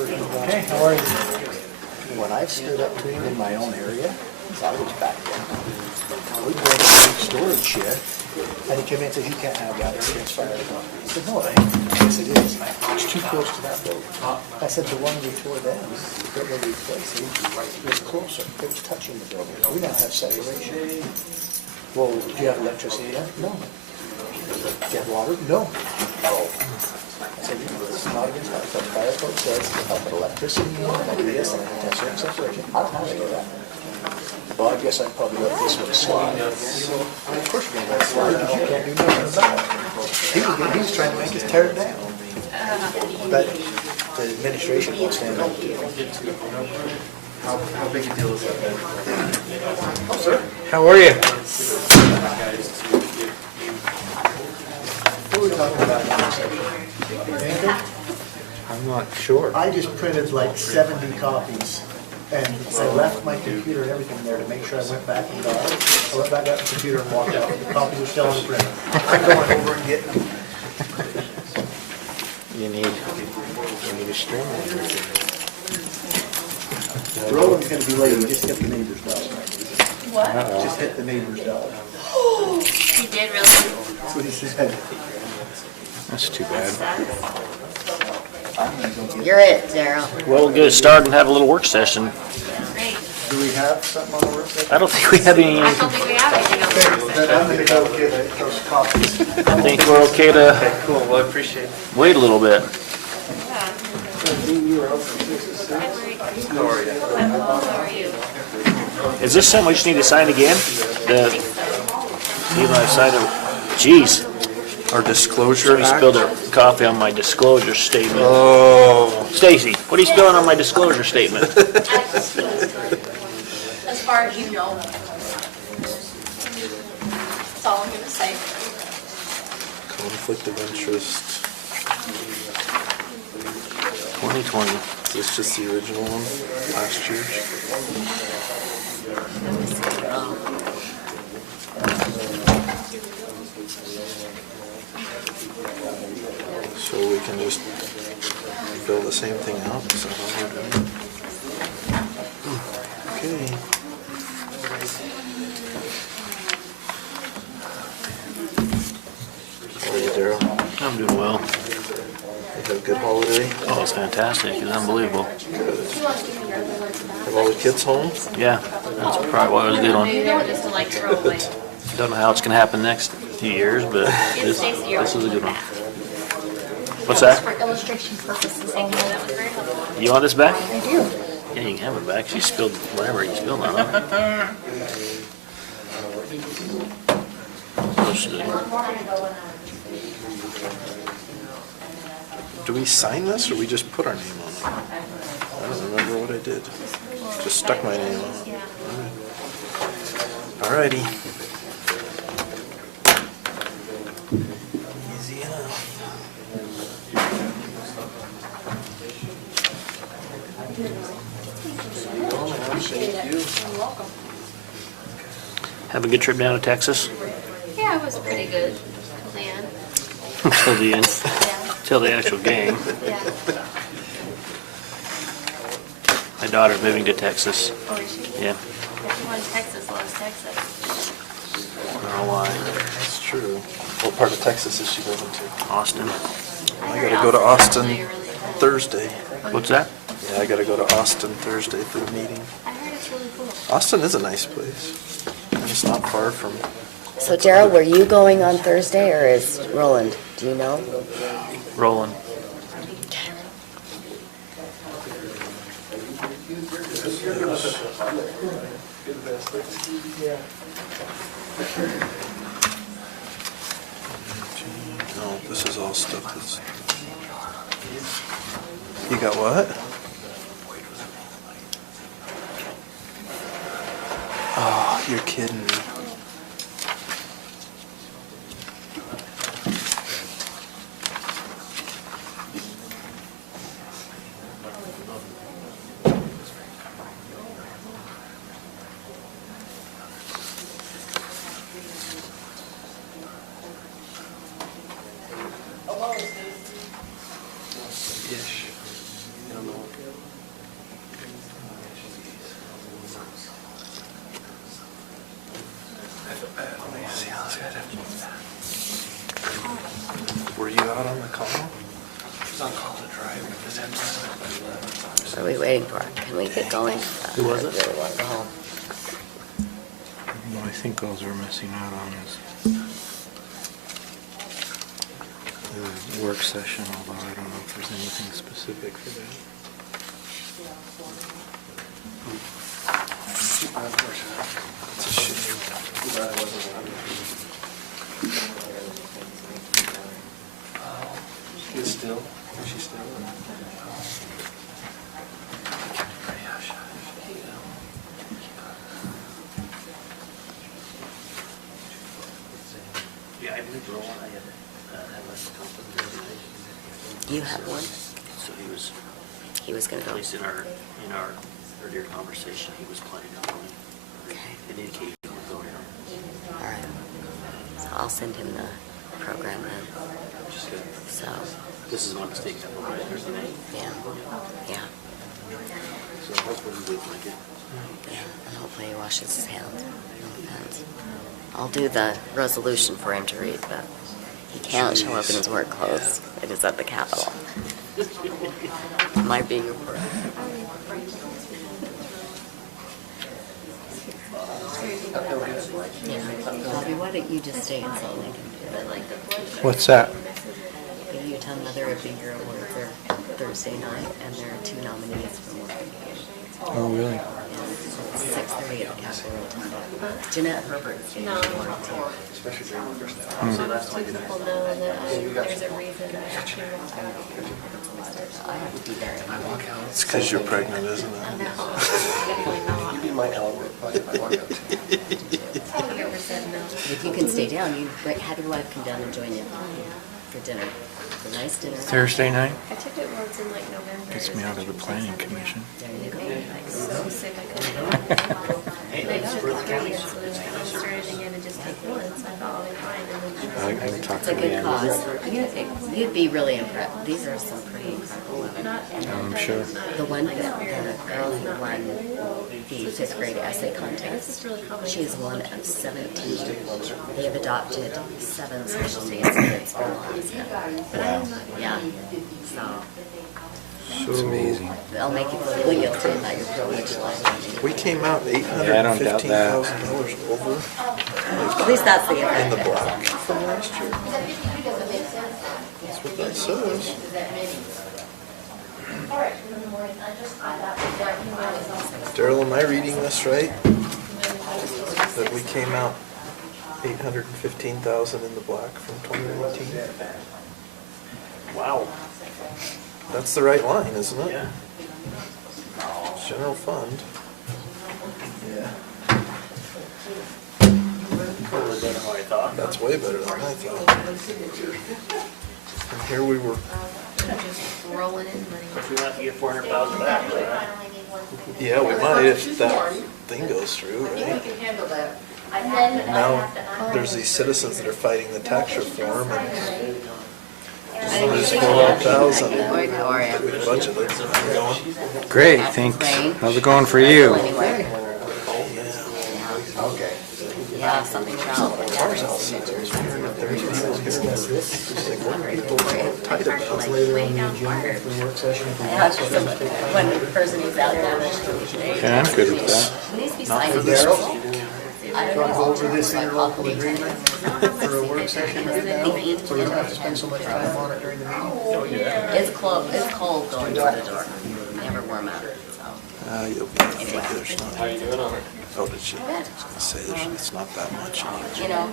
Hey, how are you? When I stood up to him in my own area, I was back then. We went to a big storage shed, and he came in and said, "You can't have that, it's against fire." I said, "No, it ain't." Yes, it is. It's too close to that building. I said, "The one we tore down, that we're replacing, was closer. It was touching the building. We now have separation." "Well, do you have electricity yet?" "No." "Do you have water?" "No." "Oh." I said, "It's not against fire, but fire code says if I put electricity in, I do this, and I can have certain separation. I don't have any of that." "Well, I guess I'd probably let this one slide." Of course you're gonna let it slide, because you can't do nothing about it. He was trying to make us tear it down. But the administration won't stand up to it. How big a deal is that? Oh, sir. How are you? What are we talking about now? I'm not sure. I just printed like 70 copies, and I left my computer and everything there to make sure I went back and got it. I went back, got the computer and walked out. The copies are still on the printer. I'm going over and getting them. You need a stream. Roland's gonna be late, he just hit the neighbor's dog. What? Just hit the neighbor's dog. He did really? That's what he said. That's too bad. You're it, Daryl. Well, we'll get it started and have a little work session. Great. Do we have something on the work session? I don't think we have any, I don't think we have anything else. Okay, then I'm gonna go get those copies. I think we're okay to Cool, well, I appreciate it. wait a little bit. How are you? How are you? Is this something we just need to sign again? Even I signed it, jeez, Our disclosure somebody act? spilled their coffee on my disclosure statement. Oh. Stacy, what are you spilling on my disclosure statement? As far as you know. That's all I'm gonna say. Conflict of interest. 2020. Is this just the original one, last year? So we can just fill the same thing out, is that what we're doing? Okay. How are you, Daryl? I'm doing well. You had a good holiday? Oh, it's fantastic. It's unbelievable. Have all the kids home? Yeah, that's probably what I was good on. Maybe they were just to like throw away. Don't know how it's gonna happen next few years, but this is a good one. What's that? For illustration purposes only. That was very helpful. You want this back? I do. Yeah, you can have it back. She spilled whatever you spilled on it. Do we sign this or we just put our name on it? I don't remember what I did. Just stuck my name on it. Alrighty. Easy enough. Have a good trip down to Texas. Yeah, it was pretty good. Till the end. Till the end. Yeah. Till the actual game. Yeah. My daughter's moving to Texas. Or is she? Yeah, Everyone in Texas loves Texas. I don't know why. That's true. What part of Texas is she going to? Austin. I gotta go to Austin Thursday. What's that? Yeah, I gotta go to Austin Thursday for a meeting. I heard it's really cool. Austin is a nice place. And it's not far from, So Daryl, were you going on Thursday or is Roland? Do you know? Rolling. no, this is all stuff that's. You got what? Oh, you're kidding me. Ish. Were you out on the call? She's on call to drive. What are we waiting for? Can we get going? Who was it? I really want to go home. What I think those we're missing out on is the work session, although I don't know if there's anything specific for that. It's a shame. She's still? Is she still? Yeah, I believe Roland, I had less confidence. You have one? So He was gonna at go. least in our earlier conversation, he was planning on going. Okay. It indicated he would go here. All right. So I'll send him the program then. Which is good. So, This is one that's taken up on Thursday night. yeah, yeah, So hopefully he would like it. yeah. And hopefully he washes his hands. No offense. I'll do the resolution for him to read, but he can't show up in his work clothes. It is at the Capitol. Might be. Yeah. Bobby, why don't you just stay in Salt Lake? But like the blood sugar. What's that? The Utah Mother of the Year Awards are Thursday night, and there are 2 nominees for one. Oh, really? 6:30 at the Capitol Rotunda. Jeanette Herbert's getting one too. So that's why People know that there's a reason that she wants to. I have to be there. It's because you're pregnant, isn't it? You'd be my elder if I walk out. Whoever said no. If you can stay down, you have your wife come down and join you for dinner. It's a nice dinner. Thursday night? I took it once in like November. Gets me out of the planning commission. There you go. Like so sick I couldn't go. And I took 3, and so then I started again and just take 1, so I thought I'll be fine. And then I can talk It's to a good Leanne. cause. You'd be really impressed. These are some pretty incredible women. I'm sure. The one, the girl who won the 5th grade essay contest, she is one of 17. They have adopted 7 special needs kids from Alaska. Wow. Yeah, so It's amazing. they'll make you feel guilty about your privileged life. We came out Yeah, I don't doubt that. $815,000 over At least that's the in the effect. black from last year. That's what that says. Daryl, am I reading this right? That we came out 815,000 in the black from 2019? Wow. That's the right line, isn't it? Yeah. General fund. Better than what I thought. That's way better than I thought. And here we were. just rolling in money. If we have to get 400,000 back, right? Yeah, we might if that thing goes through, right? Now, there's these citizens that are fighting the tax reform and there's 400,000 How are you? that we budgeted. Great, thanks. How's it going for you? Anyway. Yeah, something about. There's people here that tight about it. Yeah, when the person who's out there. Yeah, I'm good with that. Needs to be Not signed. for this one. I don't know. Over this interlocal agreement for a work session, so you don't have to spend so much time on it during the meeting. It's cold, going through the door. Never warm out, so. You'll be able to figure there's not. How you doing on it? Oh, did you? I was gonna say, it's not that much. You know,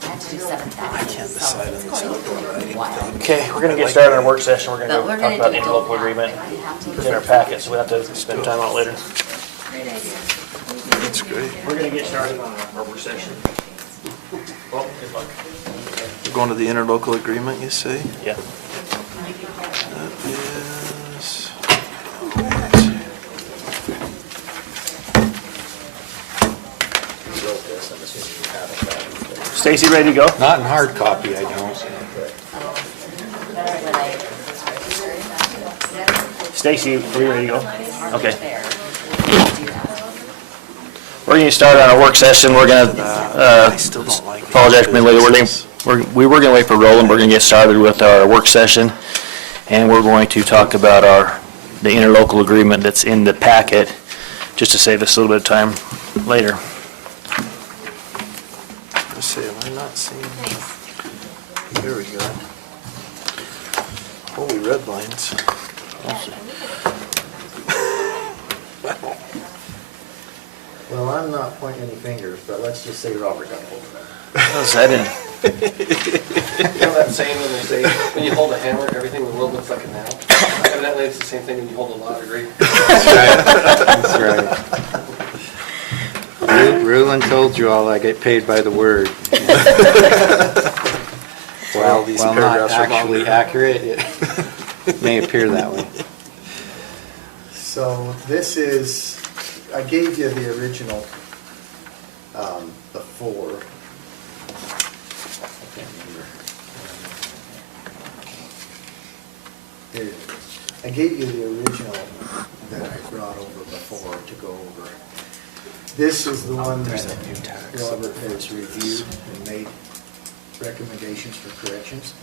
I have to do 7,000. I can't decide on this outdoor writing thing. Okay, we're gonna get started on our work session. We're But gonna we're go talk gonna about do the interlocal agreement. We have to. It's in our packet, so we have to spend time on it later. That's great. We're gonna get started on our work session. Well, good luck. We're going to the interlocal agreement, you say? Yeah. That is. Stacy, ready to go? Not in hard copy, I don't. When I Stacy, are we ready to go? Okay. We're going to start on our work session. We're going to, I still don't like. apologize for being late. We were going to wait for Roland. We're going to get started with our work session. And we're going to talk about the interlocal agreement that's in the packet, just to save us a little bit of time later. Let's see, am I not seeing? There we go. Holy red lines. Well, I'm not pointing any fingers, but let's just say Robert got hold of How's that in? You know that saying when they say, when you hold a hammer, everything in the world looks like a nail? Evidently, it's the same thing when you hold a law degree. That's right. Rulon told you all I get paid by the word. Well, these While not paragraphs are actually longer. accurate, it may appear that way. So this is, I gave you the original before. I can't remember. Here it is. I gave you the original that I brought over before to go over. This is the one that Robert has reviewed and made recommendations for corrections.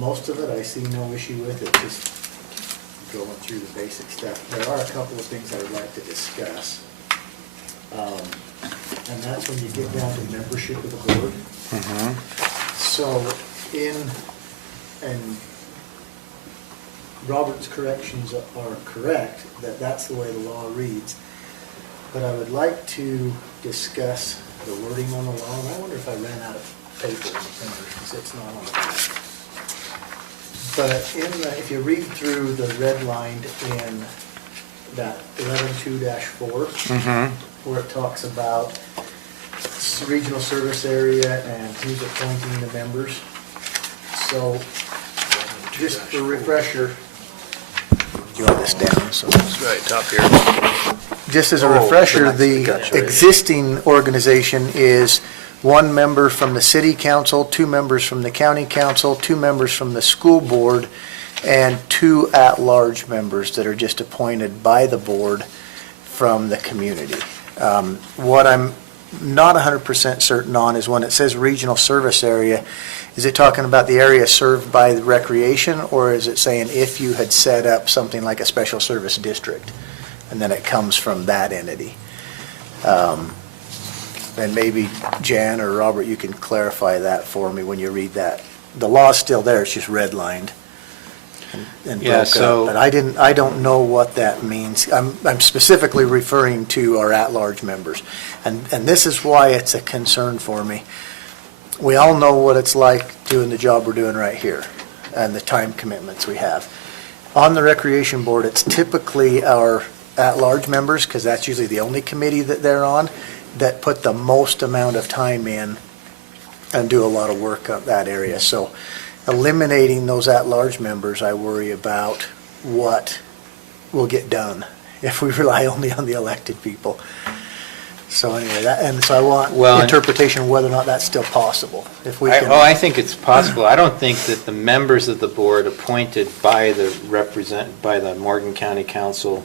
Most of it I see no issue with, it's just going through the basic stuff. There are a couple of things I would like to discuss. And that's when you get down to membership of the board. So and Robert's corrections are correct, that's the way the law reads. But I would like to discuss the wording on the law, and I wonder if I ran out of paper in the printer, because it's not on the back. But if you read through the red lined in that 11.2-4, where it talks about regional service area and who's appointing the members. So, just for refresher, you want this down, so. That's right, top here. Just as a Oh, refresher, the the gotcha. existing organization is 1 member from the city council, 2 members from the county council, 2 members from the school board, and 2 at-large members that are just appointed by the board from the community. What I'm not 100% certain on is when it says regional service area, is it talking about the area served by the recreation, or is it saying if you had set up something like a special service district, and then it comes from that entity? And maybe Jan or Robert, you can clarify that for me when you read that. The law's still there, it's just redlined and Yeah, broke so- up. But I don't know what that means. I'm specifically referring to our at-large members. And this is why it's a concern for me. We all know what it's like doing the job we're doing right here and the time commitments we have. On the Recreation Board, it's typically our at-large members, because that's usually the only committee that they're on, that put the most amount of time in and do a lot of work on that area. So eliminating those at-large members, I worry about what will get done if we rely only on the elected people. So anyway, so I want Well, and- interpretation of whether or not that's still possible. If we can. I think it's possible. I don't think that the members of the board appointed by the Morgan County Council,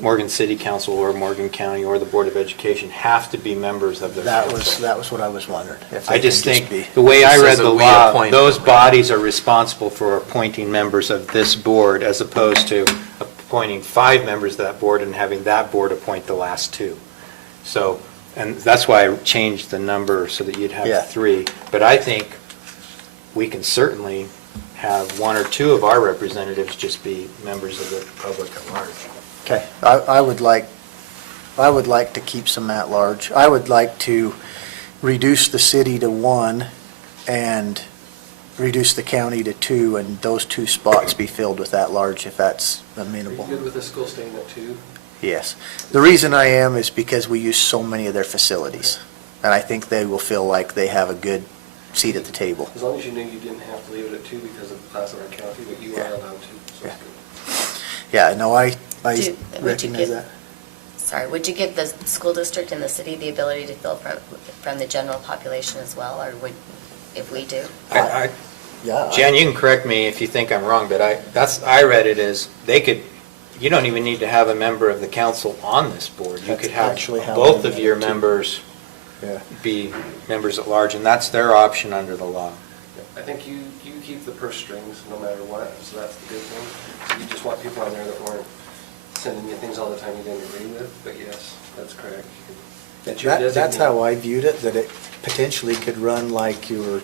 Morgan City Council, or Morgan County, or the Board of Education have to be members of the council. That was what I was wondering. if I they just can think, be. the way It I says read that the we law, appoint those them. bodies are responsible for appointing members of this board, as opposed to appointing 5 members of that board and having that board appoint the last 2. So, and that's why I changed the number so that you'd Yeah. have 3. But I think we can certainly have 1 or 2 of our representatives just be members of the public at large. Okay, I would like to keep some at large. I would like to reduce the city to 1 and reduce the county to 2, and those 2 spots be filled with at large, if that's Are you amenable. good with the school staying at 2? Yes. The reason I am is because we use so many of their facilities, and I think they will feel like they have a good seat at the table. As long as you knew you didn't have to leave it at 2 because of Placerville County, but you are Yeah. allowed to, so Yeah. it's good. Yeah, no, I Would you recognize give- that. Sorry, would you give the school district and the city the ability to fill from the general population as well, or would, if we do? Yeah. Jan, you can correct me if you think I'm wrong, but I read it as, you don't even need to have a member of the council on this board. You That's could have actually how both I of read your it, too. members Yeah. be members at large, and that's their option under the law. I think you keep the purse strings no matter what, so that's the good thing. You just want people on there that weren't sending you things all the time you didn't agree with, but yes, that's correct. That's your That's designee. how I viewed it, that it potentially could run like your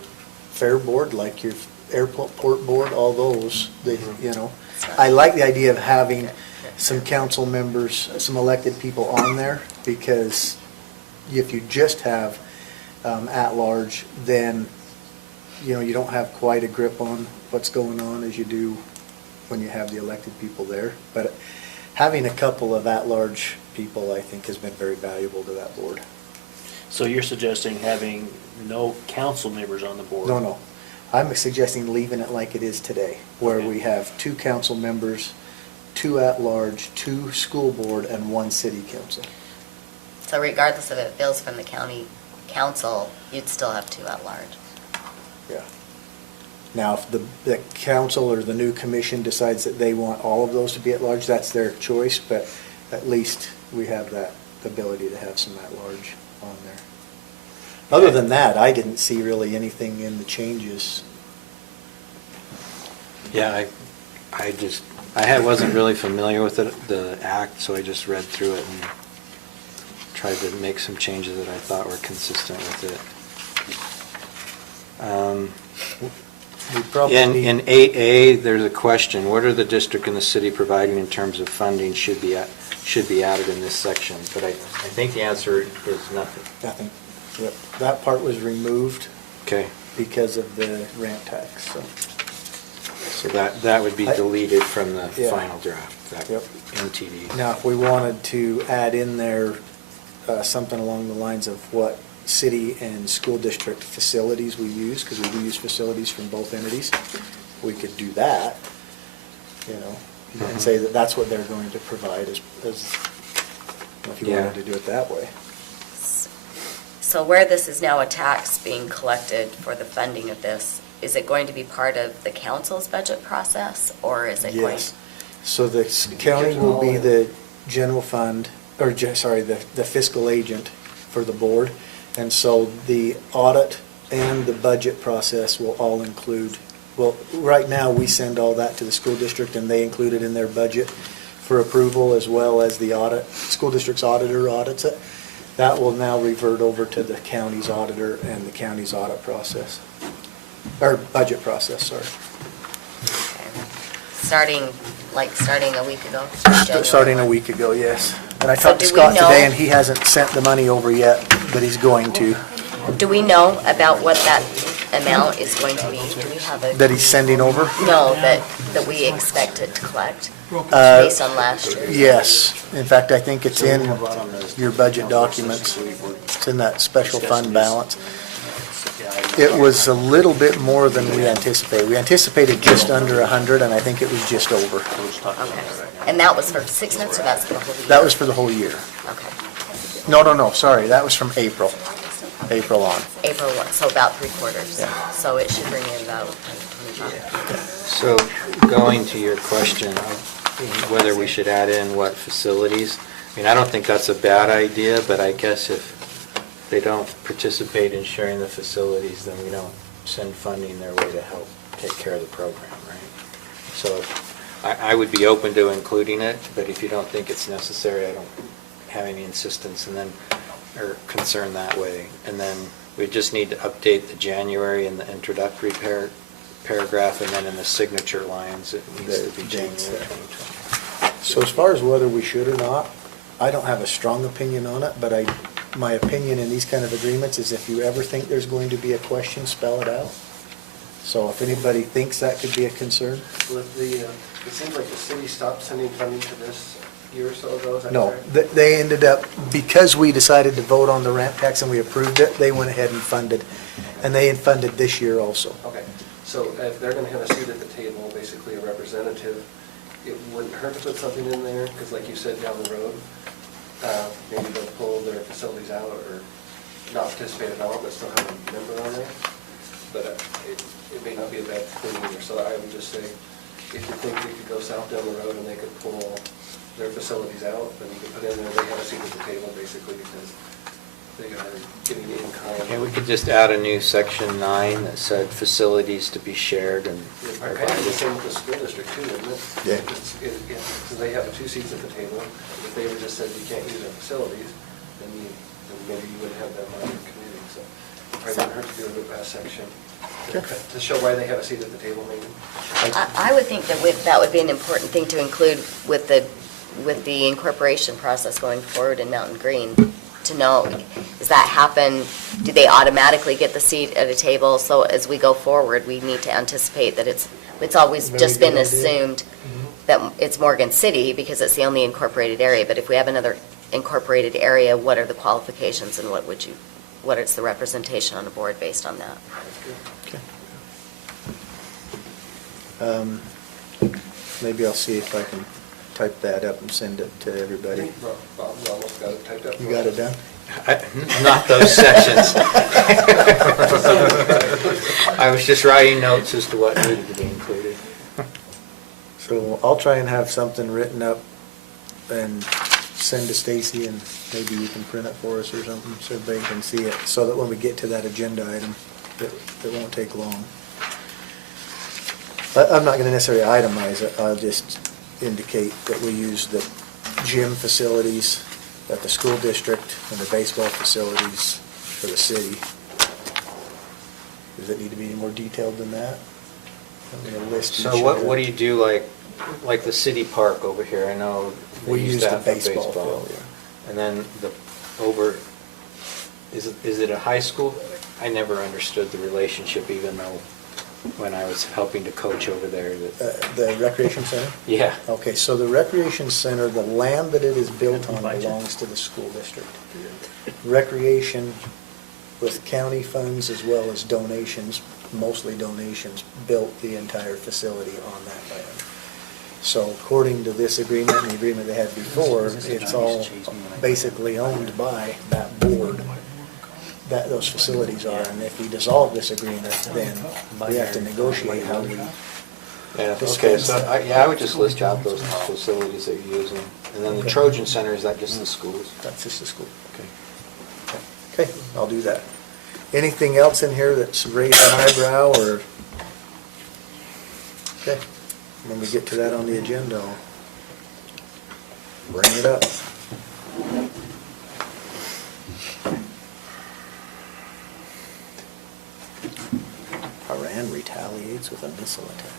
fair board, like your airport board, all those, you know. I like the idea of having some council members, some elected people on there, because if you just have at-large, then, you know, you don't have quite a grip on what's going on as you do when you have the elected people there. But having a couple of at-large people, I think, has been very valuable to that board. So you're suggesting having no council members on the board? No. I'm suggesting leaving it like it is today, where Okay. we have 2 council members, 2 at-large, 2 school board, and 1 city council. So regardless of it bills from the county council, you'd still have 2 at large. Yeah. Now, if the council or the new commission decides that they want all of those to be at-large, that's their choice, but at least we have that ability to have some at-large on there. Other than that, I didn't see really anything in the changes. Yeah, I wasn't really familiar with the act, so I just read through it and tried to make some changes that I thought were consistent with it. We probably In 8A, there's a question, what are the district and the city providing in terms of funding should be added in this section? But I think the answer is nothing. Nothing. Yep. That part was removed Okay, because of the ramp tax, so. so that would be deleted from the Yeah. final draft, that Yep. MTD. Now, if we wanted to add in there something along the lines of what city and school district facilities we use, because we do use facilities from both entities, we could do that, you know, and say that that's what they're going to provide as if you wanted Yeah. to do it that way. So where this is now a tax being collected for the funding of this, is it going to be part of the council's budget process, or is it going? Yes. So the county will be the general fund, or, sorry, the fiscal agent for the board. And so the audit and the budget process will all include, well, right now, we send all that to the school district, and they include it in their budget for approval, as well as the audit, school district's auditor audits it. That will now revert over to the county's auditor and the county's audit process, or budget process, sorry. Starting a week ago? Starting a January week ago, yes. And I So talked to do we Scott today, know- and he hasn't sent the money over yet, but he's going to, 1. Do we know about what that amount is going to be? Do we have a? that he's sending over. No, that we expected to collect Uh, based on last year? Yes. In fact, I think it's in your budget documents. It's in that special fund balance. It was a little bit more than we anticipated. We anticipated just under 100, and I think it was just over. Okay. And that was for 6 months, or that's for the whole year? That was for the whole year. Okay. No, sorry, that was from April on. April 1, so about 3/4. Yeah. So it should bring in about 125. So going to your question of whether we should add in what facilities, I mean, I don't think that's a bad idea, but I guess if they don't participate in sharing the facilities, then we don't send funding their way to help take care of the program, right? So I would be open to including it, but if you don't think it's necessary, I don't have any insistence or concern that way. And then we just need to update the January in the introductory paragraph, and then in the signature lines, it needs to be The January dates there. 2020. So as far as whether we should or not, I don't have a strong opinion on it, but my opinion in these kind of agreements is if you ever think there's going to be a question, spell it out. So if anybody thinks that could be a concern, It seems like the city stopped sending funding to this a year or so ago, is that no. correct? They ended up, because we decided to vote on the ramp tax and we approved it, they went ahead and funded. And they had funded this year also. Okay, so if they're gonna have a seat at the table, basically a representative, it wouldn't hurt to put something in there, because like you said, down the road, maybe they'll pull their facilities out or not participate at all, but still have a member on there. But it may not be a bad thing either. So I would just say, if you think you could go south down the road and they could pull their facilities out, then you could put in there, they have a seat at the table basically because they are getting in kind. Okay, we could just add a new section 9 that said facilities to be shared and Kind of the same with the school district too, isn't it? Yeah. Because they have 2 seats at the table. If they ever just said you can't use our facilities, then maybe you wouldn't have that much community. So it probably wouldn't hurt to do a little past section to show why they have a seat at the table maybe. I would think that that would be an important thing to include with the incorporation process going forward in Mountain Green, to know, does that happen, do they automatically get the seat at a table? So as we go forward, we need to anticipate that it's always Very just been good idea. assumed that it's Morgan City because it's the only incorporated area, but if we have another incorporated area, what are the qualifications and what is the representation on the board based on that? Maybe I'll see if I can type that up and send it to everybody. Bob, you almost got it typed up. You got it done? not those sections. I was just writing notes as to what needed to be included. So I'll try and have something written up and send to Stacy, and maybe you can print it for us or something so everybody can see it, so that when we get to that agenda item, it won't take long. I'm not gonna necessarily itemize it, I'll just indicate that we use the gym facilities at the school district and the baseball facilities for the city. Does it need to be any more detailed than that? I'm gonna list each So of what the- do you do like the city park over here? I know they We use the that for baseball field, yeah. And then is it a high school? I never understood the relationship, even though when I was helping to coach over there, The recreation center? yeah. Okay, so the recreation center, the land that it is built on belongs to the school district. Recreation with county funds as well as donations, mostly donations, built the entire facility on that land. So according to this agreement and the agreement they had before, it's all basically owned by that board, that those facilities are. And if we dissolve this agreement, then we have to negotiate how we, Yeah, okay, so I would just list out those facilities that you're using. And then the Trojan Center, is that just the schools? that's just the school. Okay. Okay, I'll do that. Anything else in here that's raised an eyebrow or? Okay, when we get to that on the agenda, I'll bring it up. Iran retaliates with a missile attack.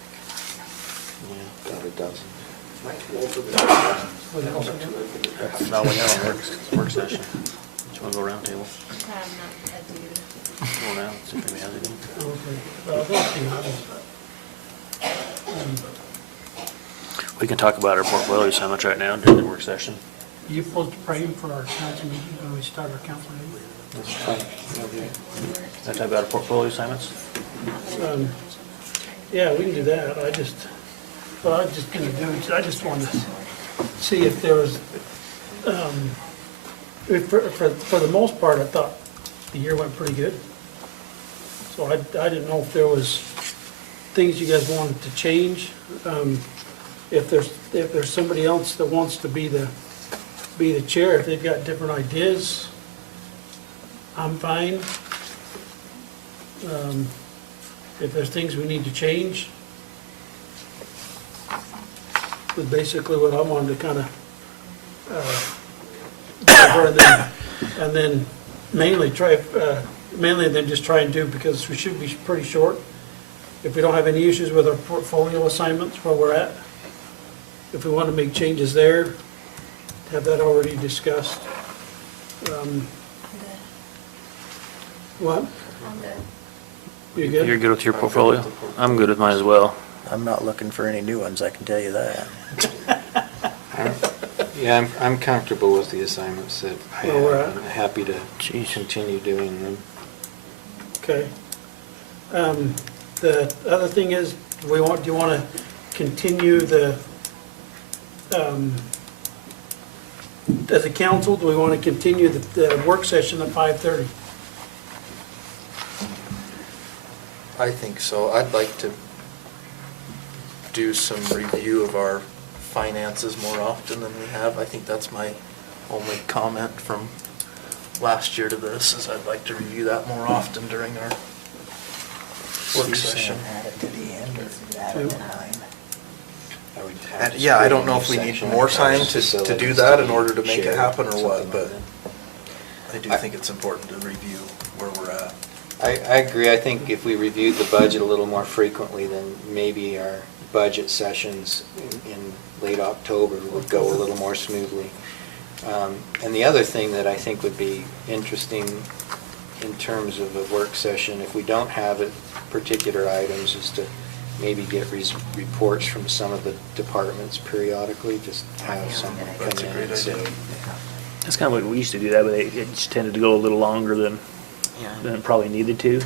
Yeah, about a dozen. No, we have a work session. Do you want to go round table? Go around, see if anybody has anything. We can talk about our portfolio so much right now during the work session. You supposed to pray for our council meeting when we start our council meeting? Can I talk about our portfolio assignments? Yeah, we can do that. I just wanted to see if there was, for the most part, I thought the year went pretty good. So I didn't know if there was things you guys wanted to change. If there's somebody else that wants to be the chair, if they've got different ideas, I'm fine. If there's things we need to change, but basically what I wanted to kind of, and then mainly then just try and do, because we should be pretty short. If we don't have any issues with our portfolio assignments where we're at, if we want to make changes there, have that already discussed. What? I'm good. You good? You're good with your portfolio? I'm good with mine as well. I'm not looking for any new ones, I can tell you that. Yeah, I'm comfortable with the assignments that I Where we're have. at? I'm happy to Jeez. continue doing them. Okay. The other thing is, do you want to continue as a council, do we want to continue the work session at 5:30? I think so. I'd like to do some review of our finances more often than we have. I think that's my only comment from last year to this, is I'd like to review that more often during our work You session. said add it to the end or add it to 9? I would have And to yeah, I create don't a know new if we need section more that time covers to do facilities that to in be order to make it shared, happen or what, something but like that. I do think it's important to review where we're at. I agree. I think if we reviewed the budget a little more frequently, then maybe our budget sessions in late October would go a little more smoothly. And the other thing that I think would be interesting in terms of a work session, if we don't have it, particular items, is to maybe get reports from some of the departments periodically, just have someone That's come a in great and say, idea. That's kind of what we used to do that, but it just tended to go a little longer than it probably needed to.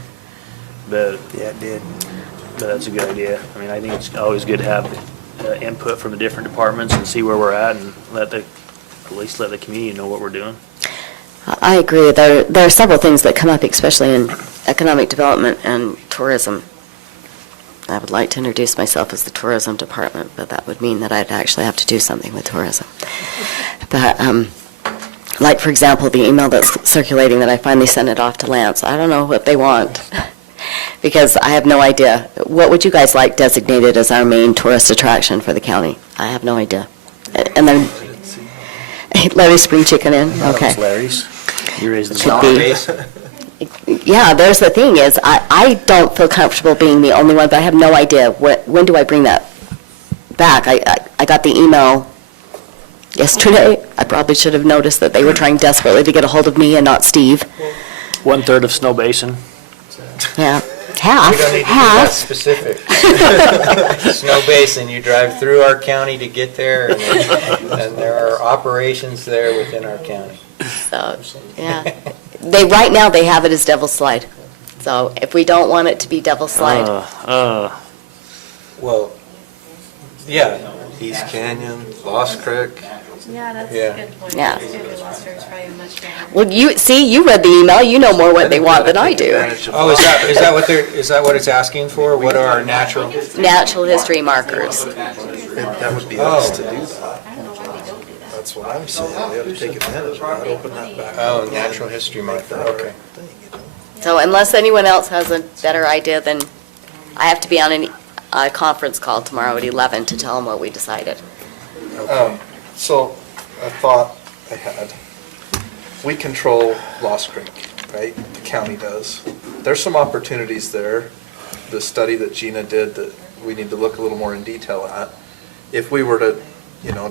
But Yeah, it did. that's a good idea. I mean, I think it's always good to have input from the different departments and see where we're at and at least let the community know what we're doing. I agree. There are several things that come up, especially in economic development and tourism. I would like to introduce myself as the tourism department, but that would mean that I'd actually have to do something with tourism. But, like, for example, the email that's circulating that I finally sent it off to Lance, I don't know what they want, because I have no idea. What would you guys like designated as our main tourist attraction for the county? I have no idea. And then, Larry Spring Chicken Inn, okay. Larry's. You raised the Could bar. be. Yeah, there's the thing is, I don't feel comfortable being the only one, but I have no idea when do I bring that back. I got the email yesterday. I probably should have noticed that they were trying desperately to get a hold of me and not Steve. 1/3 of Snow Basin. Yeah, half, we don't need to be that half. specific. Snow Basin, you drive through our county to get there, and there are operations there within our county. So, yeah. Right now, they have it as Devil's Slide. So if we don't want it to be Devil's Slide, Well, yeah, East Canyon, Lost Creek. Yeah, that's Yeah. a good point. Yeah. Maybe Lester is probably much better. well, you read the email, you know more what they want than I do. oh, is that what it's asking for? What are our natural? Natural history markers. That would be us to do that. I don't know why they don't do that. That's what I'm saying. We ought to take advantage of that, open that back. Oh, up natural and history make marker, that our okay. thing, you know? So unless anyone else has a better idea, then I have to be on a conference call tomorrow at 11 to tell them what we decided. So, a thought I had, we control Lost Creek, right? The county does. There's some opportunities there, the study that Gina did that we need to look a little more in detail at. If we were to,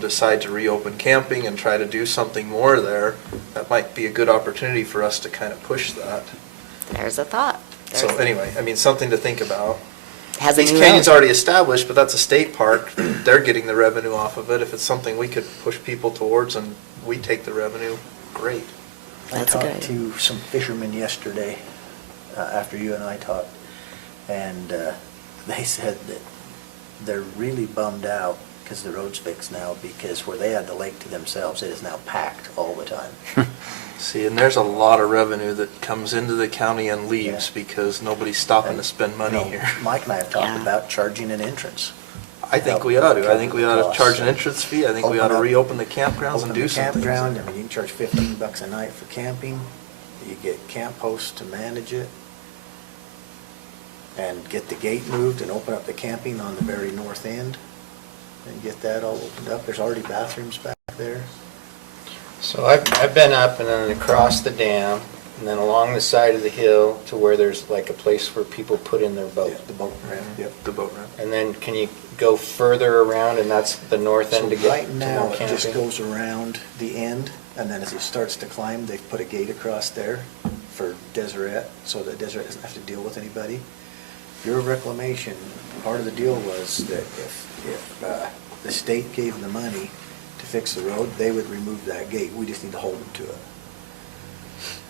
decide to reopen camping and try to do something more there, that might be a good opportunity for us to kind of push that. There's a thought. So anyway, something to think about. Has a East new Canyon's road. already established, but that's a state park. They're getting the revenue off of it. If it's something we could push people towards and we take the revenue, great. That's a I good talked idea. to some fishermen yesterday, after you and I talked, and they said that they're really bummed out because the road's fixed now, because where they had the lake to themselves, it is now packed all the time. See, and there's a lot of revenue that comes into the county and leaves Yeah. because nobody's stopping to spend money You know, here. Mike and I have talked Yeah. about charging an entrance. I think we ought to. I think we ought to charge an entrance fee. I think we ought to reopen the campgrounds and Open do the something. campground, you can charge $15 a night for camping. You get camp hosts to manage it. And get the gate moved and open up the camping on the very north end. And get that all opened up. There's already bathrooms back there. So I've been up and then across the dam, and then along the side of the hill to where there's like a place where people put in their boat. The boat ramp, yep. The boat ramp. And then can you go further around, and that's the north end to So get right to now, more it just camping? goes around the end, and then as it starts to climb, they've put a gate across there for Deseret, so that Deseret doesn't have to deal with anybody. Bureau of Reclamation, part of the deal was that if the state gave them the money to fix the road, they would remove that gate. We just need to hold them to it.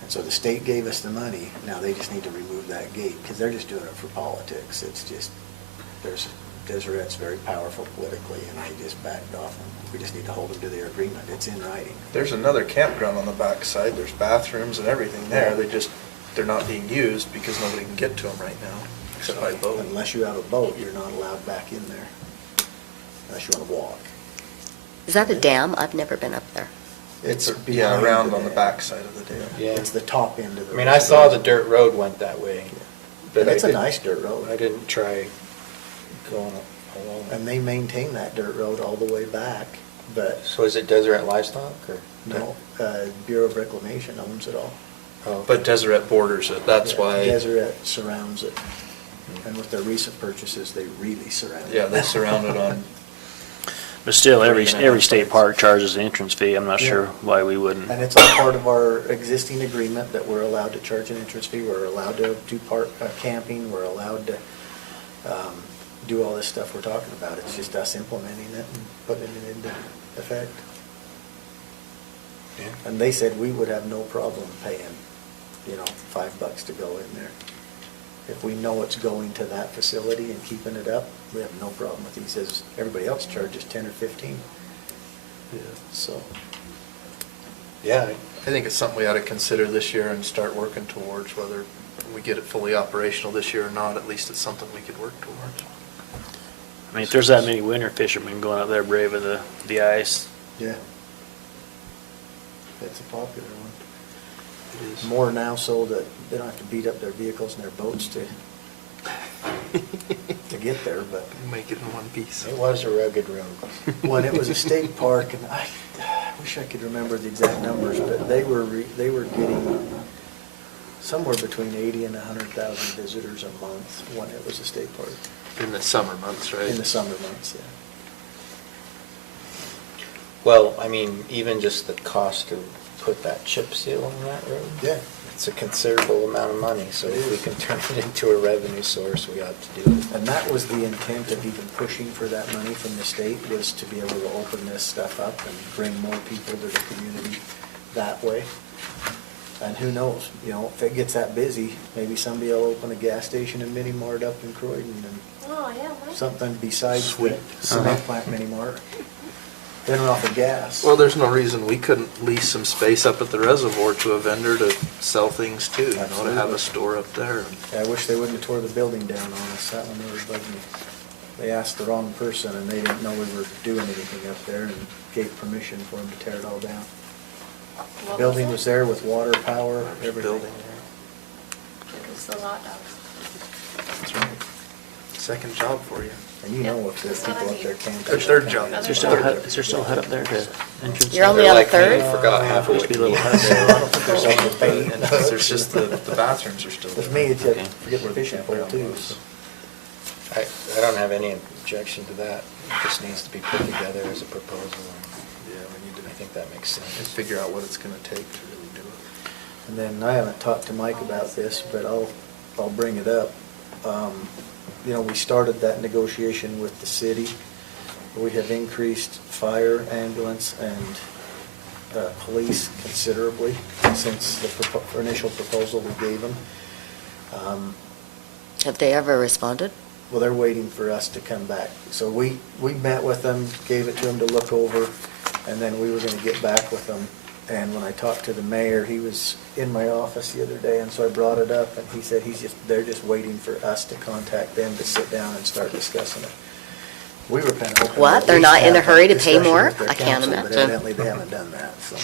And so the state gave us the money, now they just need to remove that gate, because they're just doing it for politics. It's just, Deseret's very powerful politically, and they just backed off. We just need to hold them to their agreement. It's in writing. There's another campground on the backside. There's bathrooms and everything there. They're not being used because nobody can get to them right now. Except by boat. Unless you have a boat, you're not allowed back in there, unless you want to walk. Is that a dam? I've never been up there. It's Yeah, behind around the on the dam. backside of the dam. Yeah. It's the top end of the. I mean, I saw the dirt road went that way. but And I it's a didn't- nice dirt I road. didn't try going along. And they maintain that dirt road all the way back, but So is it Deseret Livestock or? no, Bureau of Reclamation owns it all. Oh, But Deseret borders it, that's Yeah, why, Deseret surrounds it. And with their recent purchases, they really surround it. yeah, they surround it on, But still, every 3.5 state sites. park charges an entrance fee. I'm not Yeah. sure why we wouldn't. And it's all part of our existing agreement that we're allowed to charge an entrance fee, we're allowed to do park, camping, we're allowed to, do all this stuff we're talking about. It's just us implementing it and putting it into effect. Yeah. And they said we would have no problem paying, $5 to go in there. If we know it's going to that facility and keeping it up, we have no problem with it. He says everybody else charges 10 or 15, so. Yeah, I think it's something we ought to consider this year and start working towards, whether we get it fully operational this year or not, at least it's something we could work towards. I mean, if there's that many winter fishermen going up there braving the ice, Yeah. It's a popular one. It is. More now so that they don't have to beat up their vehicles and their boats to get there, but Make it in one piece. it was a rugged road. when it was a state park, and I wish I could remember the exact numbers, but they were getting somewhere between 80 and 100,000 visitors a month when it was a state park, In the summer months, right? in the summer months, yeah. Well, I mean, even just the cost to put that chip seal on that road. Yeah. It's a considerable amount of money, so if we can turn it into a revenue source, we ought to do it. And that was the intent of even pushing for that money from the state, was to be able to open this stuff up and bring more people to the community that way. And who knows, if it gets that busy, maybe somebody will open a gas station and mini mart up in Croydon and Oh, yeah. well, something besides the Sweet. cement plant mini mart. Then off of gas. Well, there's no reason we couldn't lease some space up at the reservoir to a vendor to sell things too, to have Absolutely. a store up there. I wish they wouldn't have tore the building down on us, that one really bugged me. They asked the wrong person and they didn't know we were doing anything up there and gave permission for them to tear it all down. The what building it? was there with water, power, everything. Building. It was the hot dogs. That's right. Second job for you. And if there's people up there camping. Their third job. is there still a hut, is there still a hut up there to entrance? You're only They're on like me, third? Forgot half of Used what to be a you little need. hut there. I don't think there's any debate. And there's just the bathrooms are still With there. me, it's just, Okay. forget the fishing pole too, so. I don't have any objection to that. It just needs to be put together as a proposal. Yeah, we need I to think that makes and sense. figure out what it's gonna take to really do it. And then I haven't talked to Mike about this, but I'll bring it up. We started that negotiation with the city. We have increased fire, ambulance, and police considerably since the initial proposal we gave them. Have they ever responded? Well, they're waiting for us to come back. So we met with them, gave it to them to look over, and then we were gonna get back with them. And when I talked to the mayor, he was in my office the other day, and so I brought it up, and he said they're just waiting for us to contact them to sit down and start discussing it. We were kind of hoping. What? to at They're least not in a have hurry to pay discussion more? with their I can't council, imagine. But evidently, they haven't done that, so.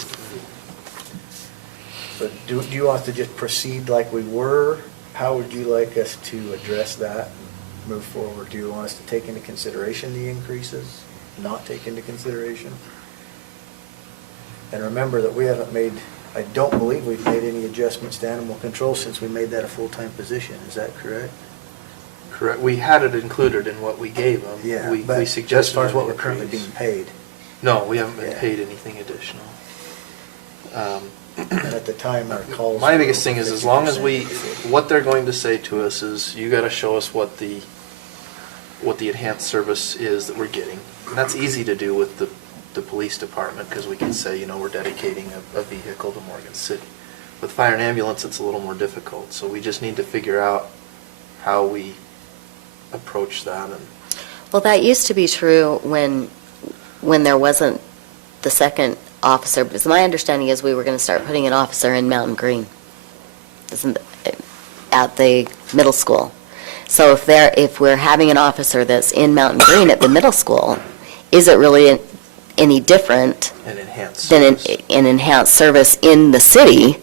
But do you want to just proceed like we were? How would you like us to address that and move forward? Do you want us to take into consideration the increases, not take into consideration? And remember that we haven't made, I don't believe we've made any adjustments to animal control since we made that a full-time position. Is that correct? Correct, we had it included in what we gave them. Yeah, We but suggested as far as what an we're currently increase. being paid, No, we haven't been Yeah. paid anything additional. and at the time, our calls. My were biggest thing is, as long as 50%. what they're going to say to us is, you gotta show us what the enhanced service is that we're getting. And that's easy to do with the police department, because we can say, we're dedicating a vehicle to Morgan City. With fire and ambulance, it's a little more difficult, so we just need to figure out how we approach that. And Well, that used to be true when there wasn't the second officer, because my understanding is we were going to start putting an officer in Mountain Green, at the middle school. So if we're having an officer that's in Mountain Green at the middle school, is it really any different And enhanced than service. an enhanced service in the city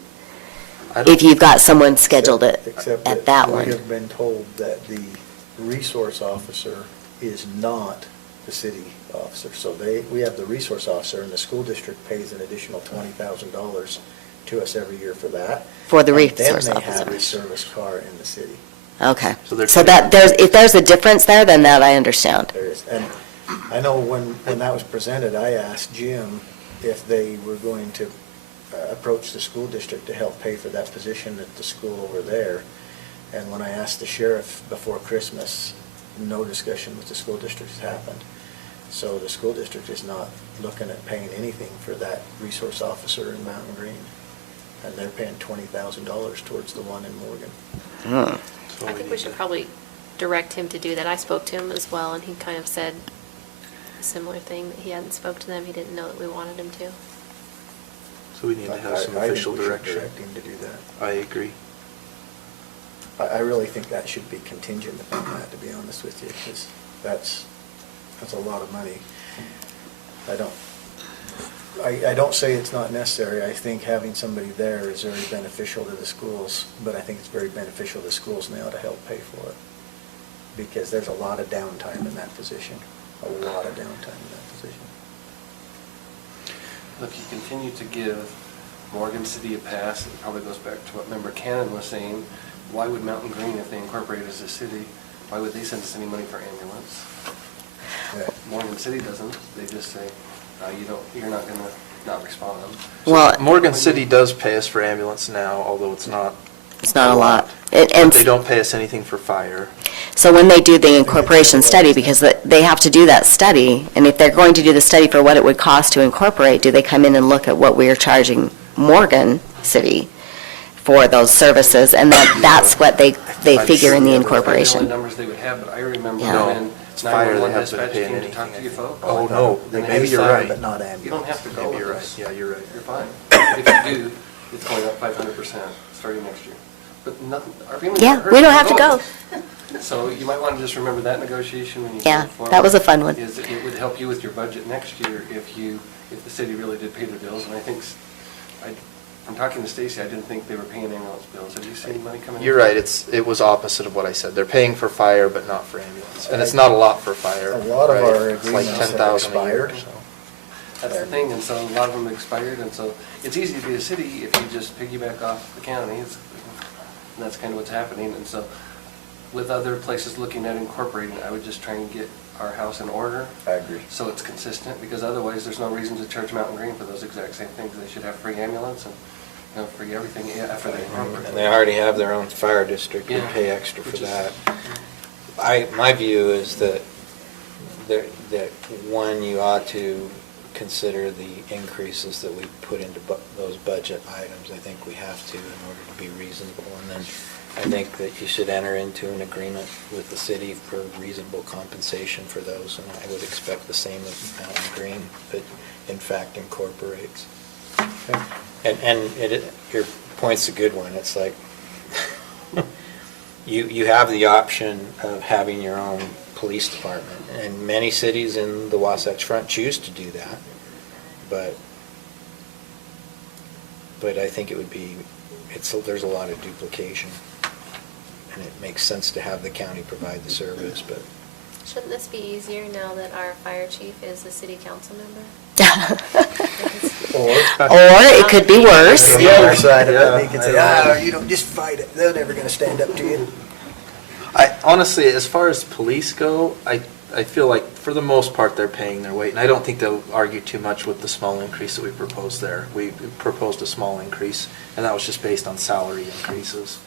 I don't- if you've got someone scheduled Except at that We one? have been told that the resource officer is not the city officer. So we have the resource officer, and the school district pays an additional $20,000 to us every year for that. For the And resource then they have a officer. service car in the city. Okay. So they're So that, if there's a difference there, then that I understand. There is. And I know when that was presented, I asked Jim if they were going to approach the school district to help pay for that position at the school over there. And when I asked the sheriff before Christmas, no discussion with the school district has happened. So the school district is not looking at paying anything for that resource officer in Mountain Green. And they're paying $20,000 towards the one in Morgan. So I think we need should to- probably direct him to do that. I spoke to him as well, and he kind of said a similar thing, that he hadn't spoke to them, he didn't know that we wanted him to. So we need to have some I think official we should direction. direct him to do that. I agree. I really think that should be contingent upon that, to be honest with you, because that's a lot of money. I don't say it's not necessary. I think having somebody there is very beneficial to the schools, but I think it's very beneficial to the schools now to help pay for it. Because there's a lot of downtime in that position, a lot of downtime in that position. If you continue to give Morgan City a pass, it probably goes back to what Member Cannon was saying. Why would Mountain Green, if they incorporate as a city, why would they send us any money for ambulance? Yeah. Morgan City doesn't. They just say, you're not gonna not respond. Well, Morgan City does pay us for ambulance now, although it's not. it's not a lot. But And they don't pay us anything for fire. so when they do the incorporation study, because they have to do that study, and if they're going to do the study for what it would cost to incorporate, do they come in and look at what we are charging Morgan City for those services, and that's what they I'm figure in the sure The incorporation? only numbers they would have, but I remember Yeah. when It's fire, they 911 haven't been dispatch paying came to talk to anything, you I think. folks. Oh, no, Then maybe they you're decide right. But not ambulance. You don't have to go Maybe with you're right. us. Yeah, you're right. You're fine. If you do, it's going up 500% starting next year. But nothing, our feelings Yeah, aren't hurt. we don't have to We're go. going. So you might want to just remember that negotiation when you Yeah, go forward. that was a fun one. Is it would help you with your budget next year if the city really did pay their bills. And I think, from talking to Stacy, I didn't think they were paying ambulance bills. Have you seen money coming in? You're right, it was opposite of what I said. They're paying for fire, but not for ambulance. And it's not a lot for fire. A lot of right? our It's like agreements have 10,000 a year, expired. so. That's the thing, and so a lot of them expired, and so it's easy to be a city if you just piggyback off the county. And that's kind of what's happening, and so with other places looking at incorporating, I would just try and get our house in order. I agree. So it's consistent, because otherwise, there's no reason to charge Mountain Green for those exact same things. They should have free ambulance and free everything after they incorporate. And they already have their own fire district, we Yeah. pay extra for Which is- that. My view is that one, you ought to consider the increases that we put into those budget items. I think we have to in order to be reasonable. And then I think that you should enter into an agreement with the city for reasonable compensation for those. And I would expect the same of Mountain Green, that in fact incorporates. And your point's a good one. It's like, you have the option of having your own police department, and many cities in the Wasatch Front choose to do that, but I think it would be, there's a lot of duplication, and it makes sense to have the county provide the service, but Shouldn't this be easier now that our fire chief is a city council member? Or Or it could be worse. the other side of Yeah, it, you can say, you don't, just fight it. They're never going to stand up to you. Honestly, as far as police go, I feel like for the most part, they're paying their weight. And I don't think they'll argue too much with the small increase that we proposed there. We proposed a small increase, and that was just based on salary increases.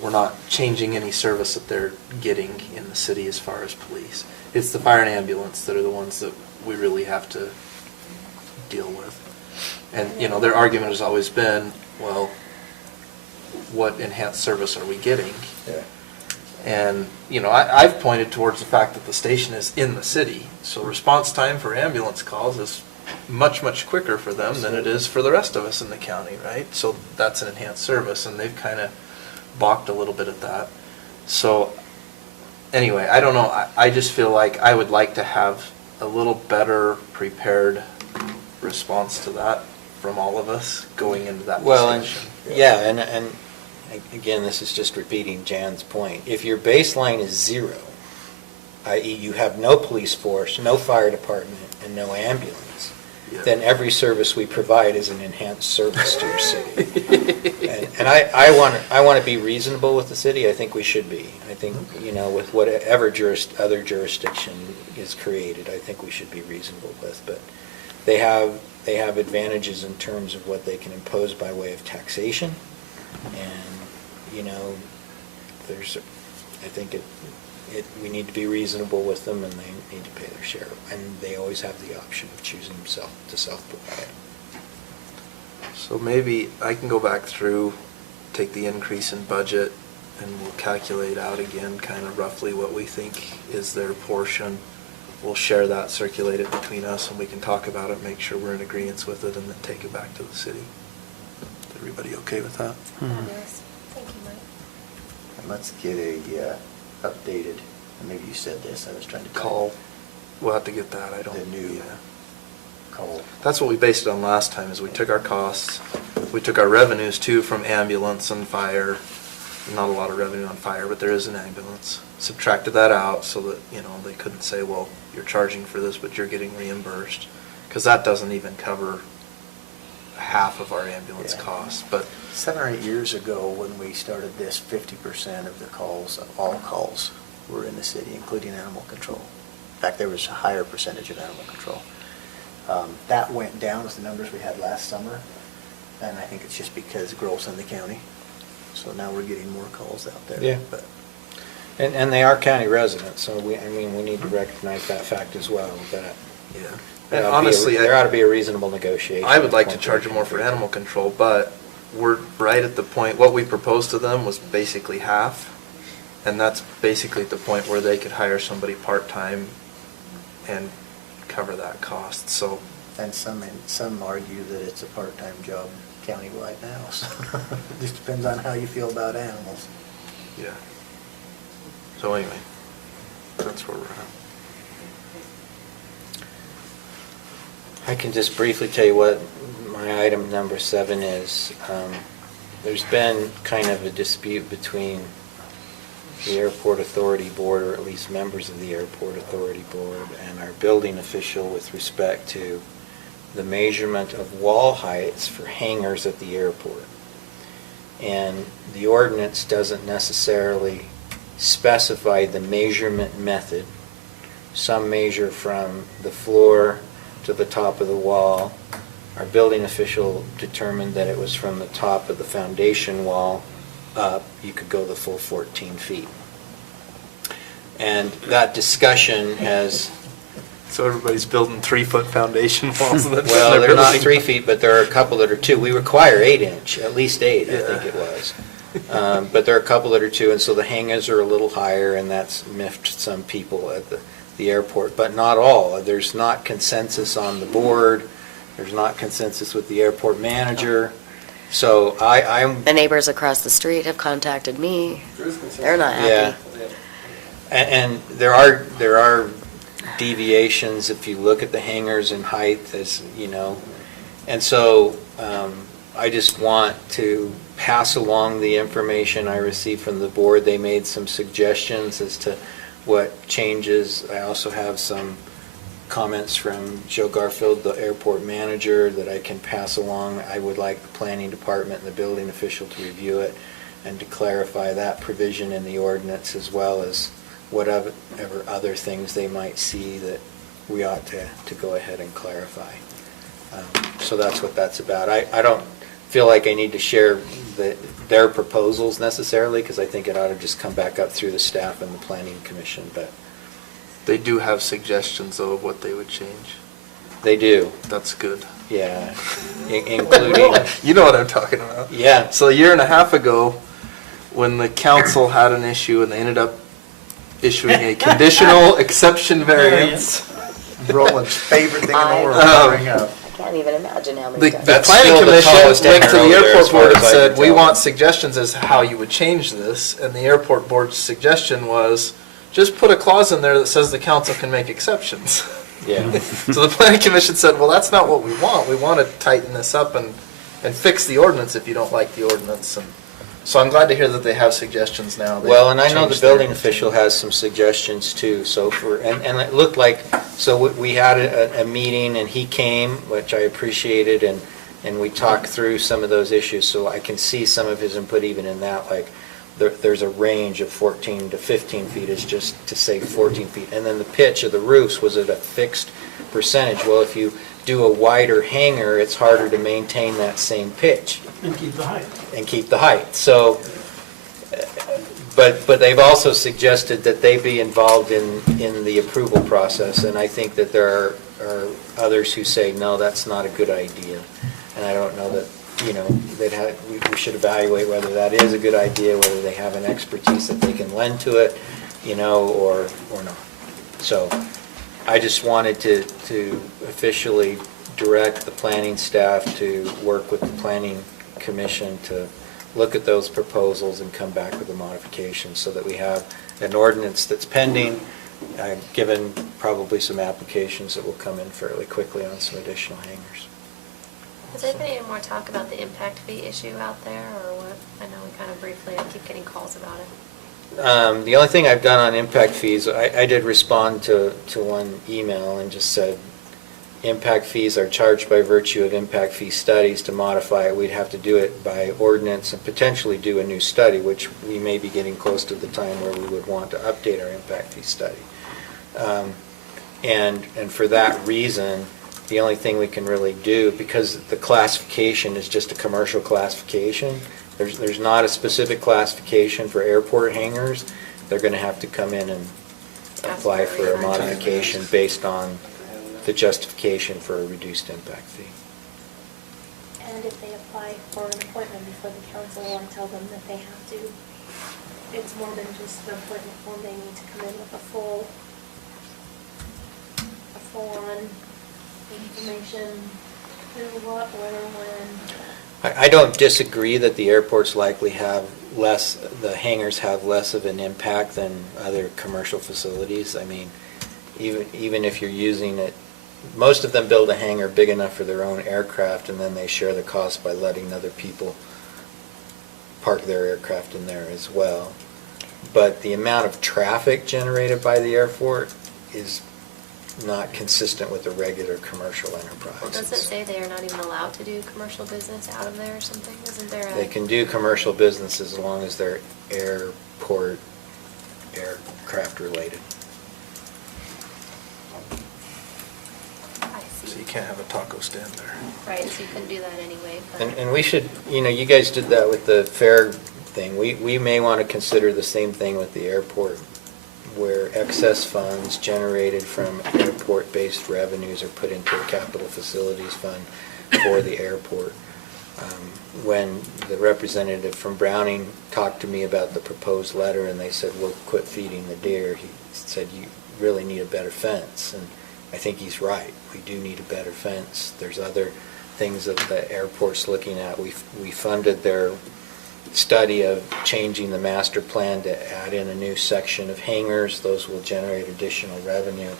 We're not changing any service that they're getting in the city as far as police. It's the fire and ambulance that are the ones that we really have to deal with. And, their argument has always been, well, what enhanced service are we getting? Yeah. And, I've pointed towards the fact that the station is in the city, so response time for ambulance calls is much, much quicker for them than it is for the rest of us in the county, right? So that's an enhanced service, and they've kind of balked a little bit at that. So anyway, I don't know, I just feel like I would like to have a little better prepared response to that from all of us going into that Well, and, discussion. yeah, and again, this is just repeating Jan's point. If your baseline is zero, i.e. you have no police force, no fire department, and no ambulance, Yeah. then every service we provide is an enhanced service to your city. And I want to be reasonable with the city. I think we should be. I think, with whatever other jurisdiction is created, I think we should be reasonable with. But they have advantages in terms of what they can impose by way of taxation. And, there's, I think we need to be reasonable with them, and they need to pay their share. And they always have the option of choosing to self-provide. So maybe I can go back through, take the increase in budget, and we'll calculate out again kind of roughly what we think is their portion. We'll share that, circulate it between us, and we can talk about it, make sure we're in agreement with it, and then take it back to the city. Is everybody okay with that? Yes. Thank you, Mike. And let's get a updated, and maybe you said this, I was trying to Call, we'll have to get that, I don't. The new- yeah. call. That's what we based it on last time, is we took our costs, we took our revenues too from ambulance and fire. Not a lot of revenue on fire, but there is an ambulance. Subtracted that out so that, they couldn't say, well, you're charging for this, but you're getting reimbursed. Because that doesn't even cover half of our ambulance Yeah. costs, but 7 or 8 years ago, when we started this, 50% of the calls, all calls, were in the city, including animal control. In fact, there was a higher percentage of animal control. That went down with the numbers we had last summer, and I think it's just because growth in the county. So now we're getting more calls out there. Yeah. But And they are county residents, so we need to recognize that fact as well, that yeah. there And ought to be honestly, there ought to be a reasonable negotiation. I would like to charge them more for animal control, but we're right at the point, what we proposed to them was basically half. And that's basically at the point where they could hire somebody part-time and cover that cost, so. and some argue that it's a part-time job countywide now, so it just depends on how you feel about animals. Yeah. So anyway, that's where we're at. I can just briefly tell you what my item number 7 is. There's been kind of a dispute between the Airport Authority Board, or at least members of the Airport Authority Board, and our building official with respect to the measurement of wall heights for hangars at the airport. And the ordinance doesn't necessarily specify the measurement method. Some measure from the floor to the top of the wall. Our building official determined that it was from the top of the foundation wall up. You could go the full 14 feet. And that discussion has, So everybody's building 3-foot foundation walls. well, they're not 3 feet, but there are a couple that are 2. We require 8-inch, at least 8, I Yeah. think it was. But there are a couple that are 2, and so the hangars are a little higher, and that's miffed some people at the airport, but not all. There's not consensus on the board. There's not consensus with the airport manager. So I'm, The neighbors across the street have contacted me. There is consensus. They're not Yeah. happy. and there are deviations if you look at the hangars in height, as you know. And so I just want to pass along the information I received from the board. They made some suggestions as to what changes. I also have some comments from Joe Garfield, the airport manager, that I can pass along. I would like the planning department and the building official to review it and to clarify that provision in the ordinance, as well as whatever other things they might see that we ought to go ahead and clarify. So that's what that's about. I don't feel like I need to share their proposals necessarily, because I think it ought to just come back up through the staff and the planning commission, but They do have suggestions, though, of what they would change. they do, That's good. yeah, including, You know what I'm talking about. yeah. So a year and a half ago, when the council had an issue and they ended up issuing a conditional exception variance, Roland's favorite thing in the world Um, to bring up. I can't even imagine how many the times. That's planning still the commission tallest went to the hangar over there, airport as far board and as I said, can we tell." want suggestions as how you would change this. And the airport board's suggestion was just put a clause in there that says the council can make exceptions. Yeah. So the planning commission said, well, that's not what we want. We want to tighten this up and fix the ordinance if you don't like the ordinance. And so I'm glad to hear that they have suggestions now. They've Well, and I know the changed their- building official has some suggestions too, so and it looked like, so we had a meeting and he came, which I appreciated, and we talked through some of those issues, so I can see some of his input even in that, like, there's a range of 14 to 15 feet is just to say 14 feet. And then the pitch of the roofs was at a fixed percentage. Well, if you do a wider hanger, it's harder to maintain that same pitch And keep the height. and keep the height. So, but they've also suggested that they be involved in the approval process. And I think that there are others who say, no, that's not a good idea. And I don't know that, you know, we should evaluate whether that is a good idea, whether they have an expertise that they can lend to it, you know, or not. So I just wanted to officially direct the planning staff to work with the planning commission to look at those proposals and come back with a modification so that we have an ordinance that's pending, given probably some applications that will come in fairly quickly on some additional hangers. Has there been any more talk about the impact fee issue out there, or what? I know we kind of briefly, I keep getting calls about it. The only thing I've done on impact fees, I did respond to one email and just said, impact fees are charged by virtue of impact fee studies. To modify it, we'd have to do it by ordinance and potentially do a new study, which we may be getting close to the time where we would want to update our impact fee study. And for that reason, the only thing we can really do, because the classification is just a commercial classification, there's not a specific classification for airport hangars. They're going to have to come in and apply for a modification based on the justification for a reduced impact fee. And if they apply for an appointment before the council, I tell them that they have to, it's more than just the appointment form, they need to come in with a full-on information, who, what, where, when. I don't disagree that the airports likely have less, the hangars have less of an impact than other commercial facilities. I mean, even if you're using it, most of them build a hangar big enough for their own aircraft, and then they share the cost by letting other people park their aircraft in there as well. But the amount of traffic generated by the airport is not consistent with the regular commercial enterprise. Well, doesn't it say they are not even allowed to do commercial business out of there or something? Isn't there a? They can do commercial business as long as they're airport, aircraft related. I So see. you can't have a taco stand there. Right, so you couldn't do that anyway, but. And we should, you guys did that with the fair thing. We may want to consider the same thing with the airport, where excess funds generated from airport-based revenues are put into a capital facilities fund for the airport. When the representative from Browning talked to me about the proposed letter and they said, we'll quit feeding the deer, he said, you really need a better fence. And I think he's right. We do need a better fence. There's other things that the airport's looking at. We funded their study of changing the master plan to add in a new section of hangars. Those will generate additional revenue.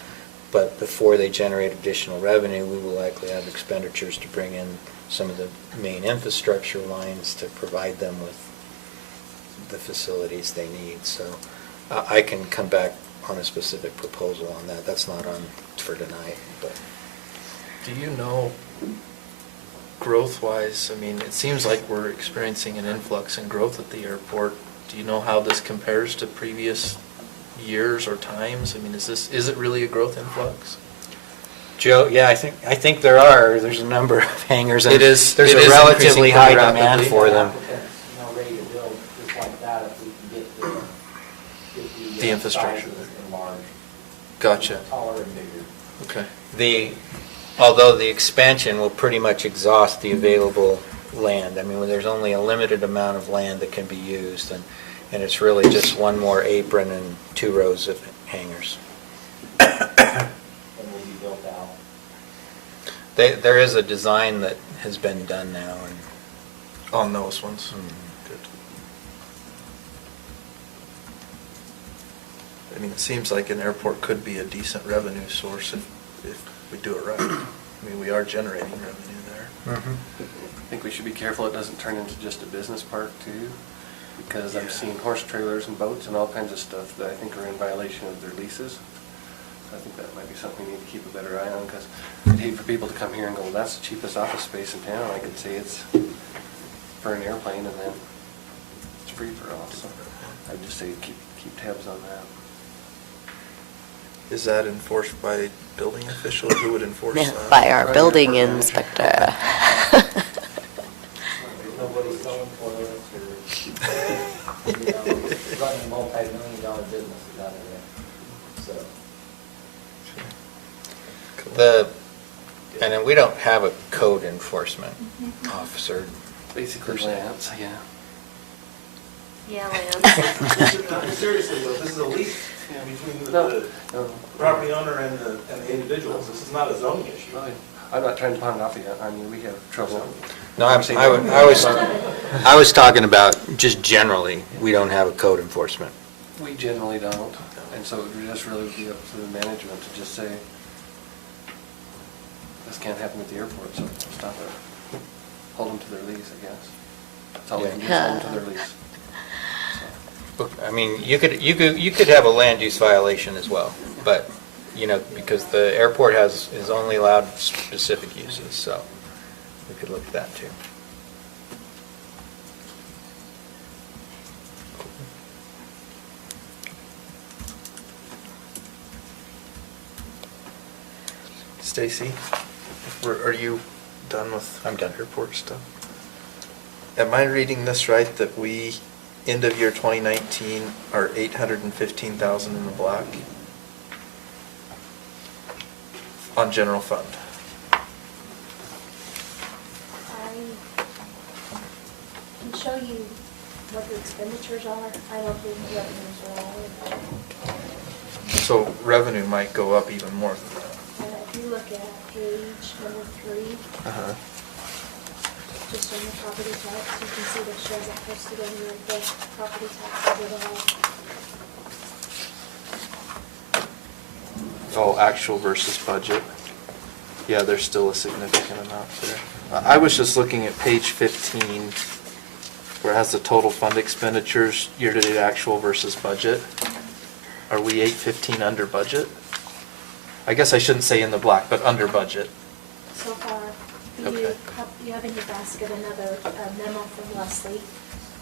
But before they generate additional revenue, we will likely have expenditures to bring in some of the main infrastructure lines to provide them with the facilities they need. So I can come back on a specific proposal on that. That's not on for tonight, but. Do you know, growth-wise, I mean, it seems like we're experiencing an influx in growth at the airport. Do you know how this compares to previous years or times? I mean, is it really a growth influx? Joe, yeah, I think there's a number of hangars. And It is There's a increasing relatively pretty high demand rapidly. for them. Ready to build just like that if we can get The infrastructure sizes enlarged, Gotcha. taller and bigger. Okay. Although the expansion will pretty much exhaust the available land. I mean, there's only a limited amount of land that can be used, and it's really just one more apron and 2 rows of hangars. And will be built out. There is a design that has been done now, and On those ones? Mhm. Good. mean, it seems like an airport could be a decent revenue source if we do it right. I mean, we are generating revenue there. I think we should be careful it doesn't turn into just a business park too, because I'm seeing horse trailers and boats and all kinds of stuff that I think are in violation of their leases. I think that might be something we need to keep a better eye on, because I'd hate for people to come here and go, well, that's the cheapest office space in town. I could say it's for an airplane, and then it's free for all. So I'd just say keep tabs on that. Is that enforced by building officials? Who would enforce that? By our building inspector. Nobody's selling toilets or, running a multi-million-dollar businesses out of there, so. And then we don't have a code enforcement officer. Basically, Per se. Lance, yeah. Yeah, Lance. Seriously, though, this is a lease, between No, the no. property owner and the individuals. This is not a zoning issue. I'm not trying to pound off yet. I mean, we have trouble. No, I was talking about just generally, we don't have a code enforcement. We generally don't, and so it would just really be up to the management to just say, this can't happen at the airport, so stop it. Hold them to their lease, I guess. That's all we can do, is hold them to their lease. So, I mean, you could have a land use violation as well, but, because the airport is only allowed specific uses, so we could look at that too. Stacy, are you done with? I'm done. Airport stuff? Am I reading this right, that we, end of year 2019, are 815,000 in the black? On general fund? I can show you what the expenditures are. I don't think the revenues are all in there. So revenue might go up even more than that. If you look at page number 3, Uh-huh. just on the property tax, you can see that shows it posted under the property tax overall. Oh, actual versus budget. Yeah, there's still a significant amount there. I was just looking at page 15, where it has the total fund expenditures, year-to-date actual versus budget. Are we 815 under budget? I guess I shouldn't say in the black, but under budget. So far, Okay. you have in your basket another memo from Leslie.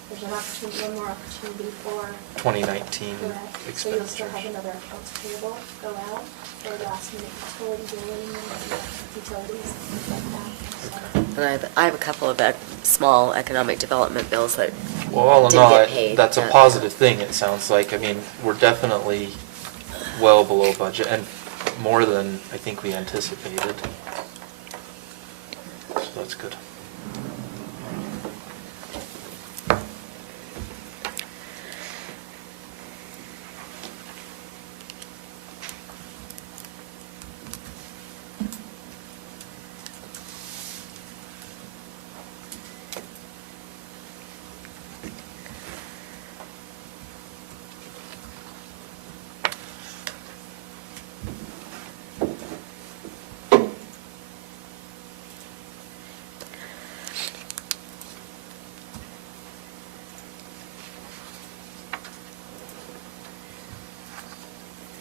There's an opportunity, one more opportunity for. 2019 Correct. So you'll still have expenditures. another accounts payable go out for last minute utility billing and utilities, things like that. And I have a couple of small economic development bills that Well, all in didn't all, get paid, that's a but- positive thing, it sounds like. I mean, we're definitely well below budget, and more than I think we anticipated. So that's good.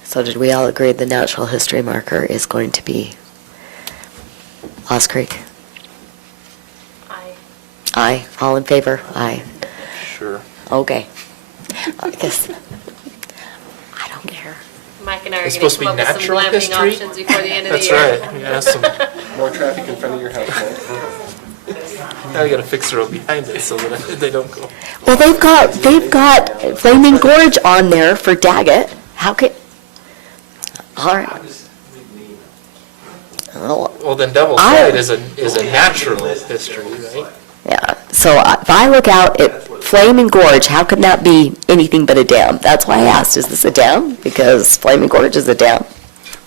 So did we all agree the natural history marker is going to be Lost Creek? Aye. Aye. All in favor? Aye. Sure. Okay. I guess, I don't care. Mike and I are It's going to supposed to come be up with some natural glamping history? options before the end of the That's year. right. Yeah, some, More traffic in front of your house, right? now you gotta fix the road behind it so that they don't go. Well, they've got Flaming Gorge on there for Daggett. How could, all right. I'm just reading the email. Oh, Well, then Devil's I- Slide is a natural history, right? yeah, so if I look out at Flaming Gorge, how could that be anything but a dam? That's why I asked, is this a dam? Because Flaming Gorge is a dam.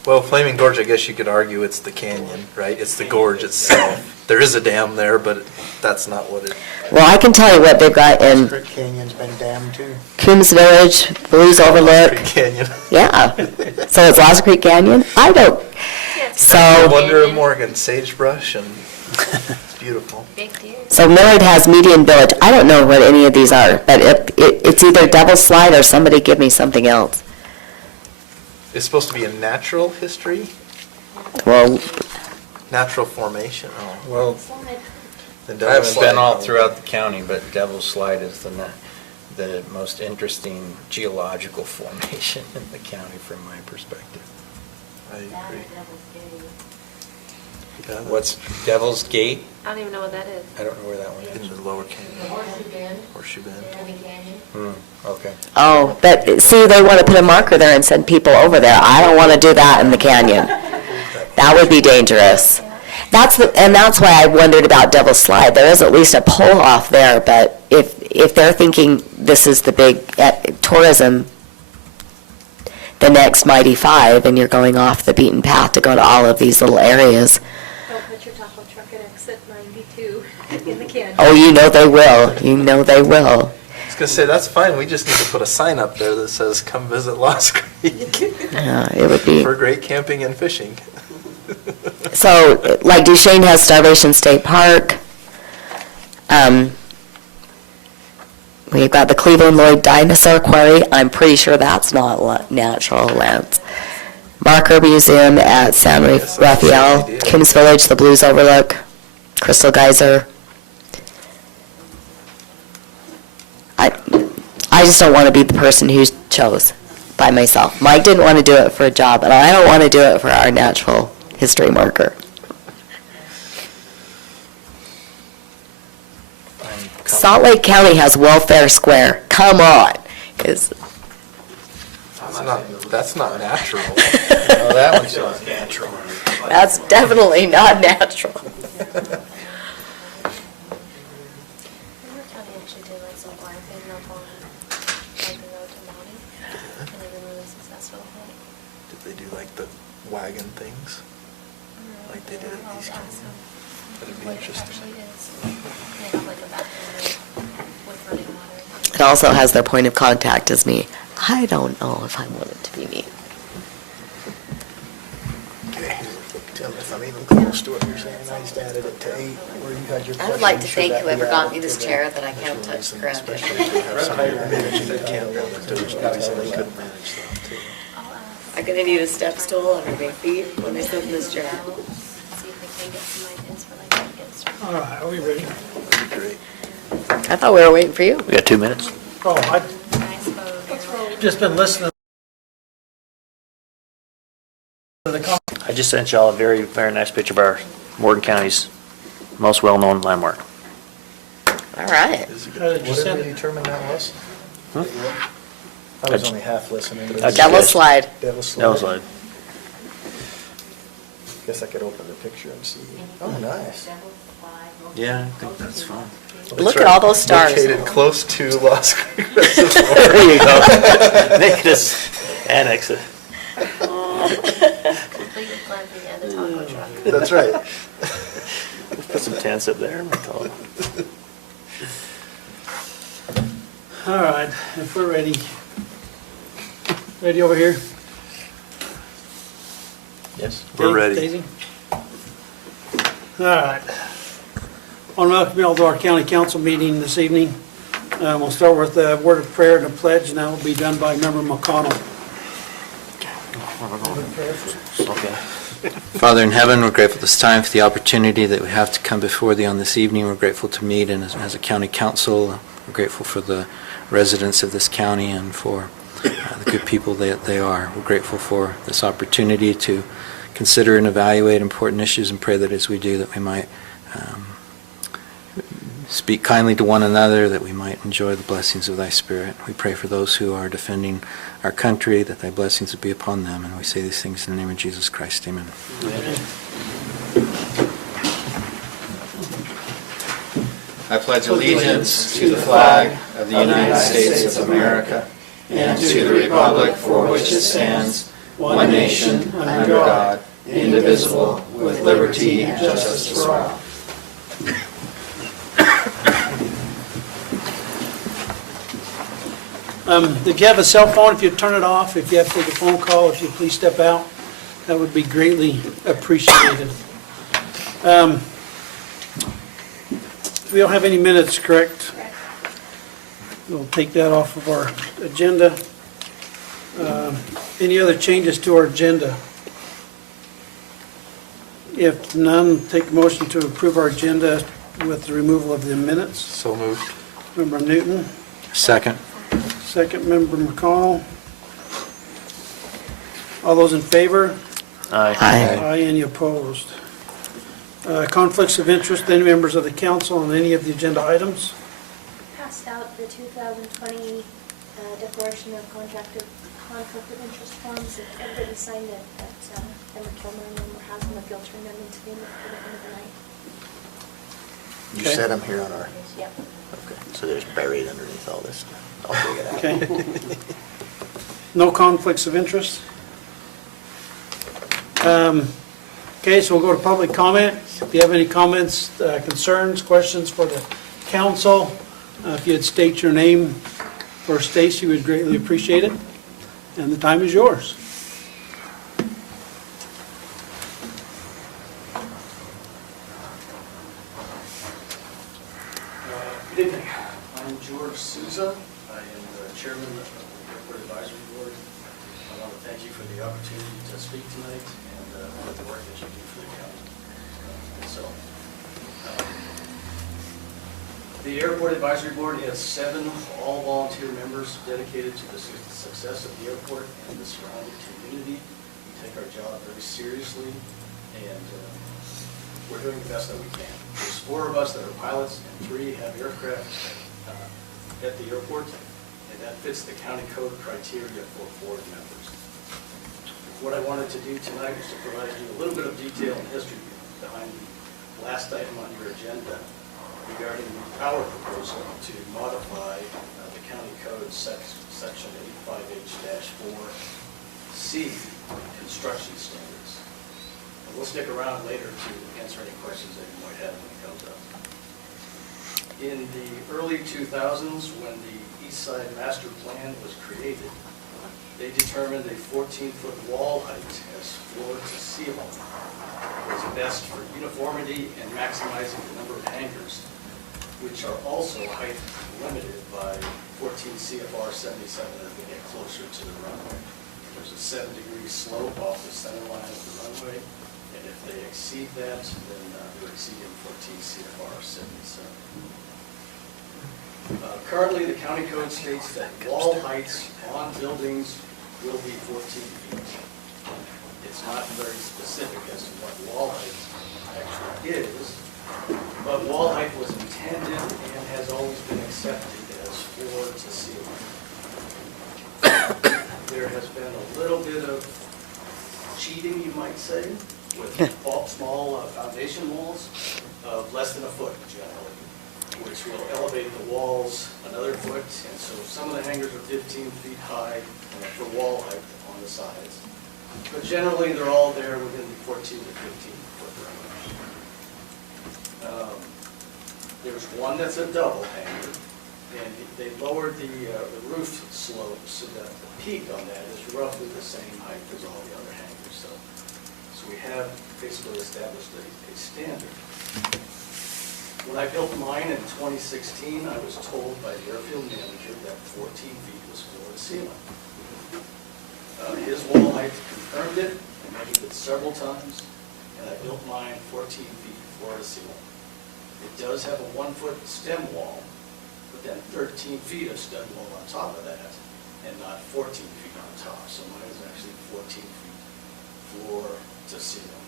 Well, Flaming Gorge, I guess you could argue it's the canyon, right? It's the gorge itself. There is a dam there, but that's not what it. Well, I can tell you what they've got in Creek Canyon's been dammed too. Coombs Village, Blues Overlook. Canyon. Yeah. So it's Lost Creek Canyon? I don't, so, Wonder of Morgan, sagebrush, and it's beautiful. Big deer. so Millard has Median Village. I don't know what any of these are, but it's either Devil's Slide or somebody give me something else. It's supposed to be a natural history, Well, natural formation. Oh, Well, then I Devil's haven't been Slide. all throughout the county, but Devil's Slide is the most interesting geological formation in the county from my perspective. I agree. Yeah, What's Devil's Gate? I don't even know what that is. I don't know where that one in is. the lower canyon? Horseshoe Bend. Okay. oh, but see, they want to put a marker there and send people over there. I don't want to do that in the canyon. That would be dangerous. And that's why I wondered about Devil's Slide. There is at least a pull off there, but if they're thinking this is the big tourism, the next Mighty Five, and you're going off the beaten path to go to all of these little areas, Don't put your taco truck at exit 92 in the canyon. oh, you know they will. You know they will. I was gonna say, that's fine, we just need to put a sign up there that says, come visit Lost Creek It would be. for great camping and fishing. So, like Duchesne has Starvation State Park. We've got the Cleveland Lloyd Dinosaur Quarry. I'm pretty sure that's not natural lands. Marker Museum at San Yes, that's a Rafael, good idea. Kings Village, the Blues Overlook, Crystal Geyser. I just don't want to be the person who chose by myself. Mike didn't want to do it for a job, and I don't want to do it for our natural history marker. Salt Lake County has Welfare Square. Come on. 'Cause That's not natural. No, that one's not natural. that's definitely not natural. Remember County actually did like some glamping up on like the road to Monty, and they've been really successful with it. Did they do like the wagon things? Like they did at I'll East ask County? them That'd be what it interesting. actually is. They have like a bathroom with running water. It also has their point of contact as me. I don't know if I want it to be me. Okay. Tim, if I'm even close to what you're saying, I just added it to 8, where you had your I would like to question. thank Should that whoever be got added me this to chair that? that I can't touch the ground. Especially to have somebody managing the campground that does not tell they couldn't manage that too. I'll ask. I'm gonna need a step stool under my feet when I sit in this chair. See if they can get some ideas for like what gets started. All right, are we ready? That'd be great. I thought we were waiting for you. We got 2 minutes. Oh, I've Nice photo. just been listening to the comments. I just sent y'all a very, very nice picture of our Morgan County's most well-known landmark. All right. Is it How did you What did send we it? determine that was? Huh? I was only half listening. to That's this. Devil's Slide. Devil's Slide. That was like, Guess I could open the picture and see. Oh, nice. Yeah, I think that's fine. Look at all those stars. Located close to Lost Creek Reservoir. there you go. They could just annex it. Complete with glamping and a taco truck. That's right. Put some tents up there. All right, if we're ready. Ready over here? Yes. We're ready. Daisy? All right. I want to welcome you all to our county council meeting this evening. We'll start with a word of prayer and a pledge, and that will be done by Member McConnell. Okay. Father in heaven, we're grateful this time for the opportunity that we have to come before thee on this evening. We're grateful to meet and as a county council. We're grateful for the residents of this county and for the good people that they are. We're grateful for this opportunity to consider and evaluate important issues and pray that as we do that we might speak kindly to one another, that we might enjoy the blessings of thy Spirit. We pray for those who are defending our country, that thy blessings would be upon them. And we say these things in the name of Jesus Christ. Amen. I pledge allegiance to the flag of the United States of America and to the republic for which it stands, one nation, under God, indivisible, with liberty and justice for all. If you have a cell phone, if you turn it off, if you have to take a phone call, if you please step out, that would be greatly appreciated. We don't have any minutes, correct? We'll take that off of our agenda. Any other changes to our agenda? If none, take a motion to approve our agenda with the removal of the minutes. So moved. Member Newton, Second. second member McConnell. All those in favor? Aye. Aye, any opposed? Conflicts of interest, any members of the council on any of the agenda items? Passed out the 2020 declaration of conflict of interest forms. If everybody signed it, that Member Kilmer and Member Haslam, if you'll turn them into me for the end of the night. You Okay. set them here on our, Yep. okay, so there's buried underneath all this stuff. I'll dig it out. Okay. No conflicts of interest? Okay, so we'll go to public comment. If you have any comments, concerns, questions for the council, if you'd state your name for Stacy, we'd greatly appreciate it. And the time is yours. Good evening. I'm George Souza. I am the chairman of the Airport Advisory Board. I want to thank you for the opportunity to speak tonight and for the work that you do for the county. The Airport Advisory Board has 7 all-volunteer members dedicated to the success of the airport and the surrounding community. We take our job very seriously, and we're doing the best that we can. There's 4 of us that are pilots, and 3 have aircraft at the airport, and that fits the county code criteria for 4 members. What I wanted to do tonight is to provide you a little bit of detail and history behind the last item on your agenda regarding our proposal to modify the county code section 85H-4C construction standards. And we'll stick around later to answer any questions that you might have when it comes up. In the early 2000s, when the East Side Master Plan was created, they determined a 14-foot wall height as floor to ceiling was best for uniformity and maximizing the number of hangars, which are also height limited by 14 CFR 77 as we get closer to the runway. There's a 7-degree slope off the center line of the runway, and if they exceed that, then they're exceeding 14 CFR 77. Currently, the county code states that wall heights on buildings will be 14 feet. It's not very specific as to what wall height actually is, but wall height was intended and has always been accepted as floor to ceiling. There has been a little bit of cheating, you might say, with small foundation walls of less than a foot generally, which will elevate the walls another foot, and so some of the hangars are 15 feet high for wall height on the sides. But generally, they're all there within the 14 to 15 foot range. There's one that's a double hanger, and they lowered the roof slope so that the peak on that is roughly the same height as all the other hangers. So we have basically established a standard. When I built mine in 2016, I was told by the airfield manager that 14 feet was floor to ceiling. His wall height confirmed it, I measured it several times, and I built mine 14 feet floor to ceiling. It does have a 1-foot stem wall, but then 13 feet of stem wall on top of that, and not 14 feet on top. So mine is actually 14 feet floor to ceiling.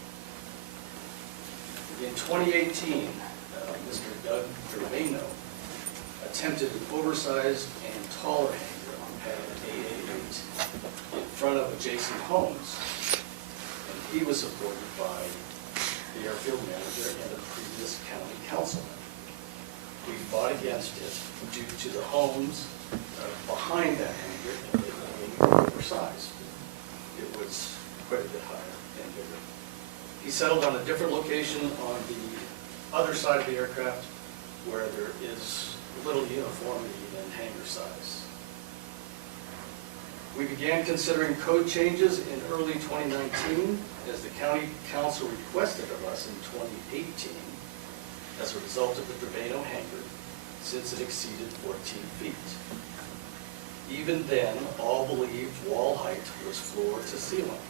In 2018, Mr. Doug Gervano attempted an oversized and taller hangar on pad 888 in front of adjacent homes, and he was supported by the airfield manager and a previous county councilman. We fought against it due to the homes behind that hangar being oversized. It was settled on a different location on the other side of the aircraft where there is little uniformity in hangar size. We began considering code changes in early 2019 as the county council requested of us in 2018 as a result of the Braveno hangar, since it exceeded 14 feet. Even then, all believed wall height was floor to ceiling,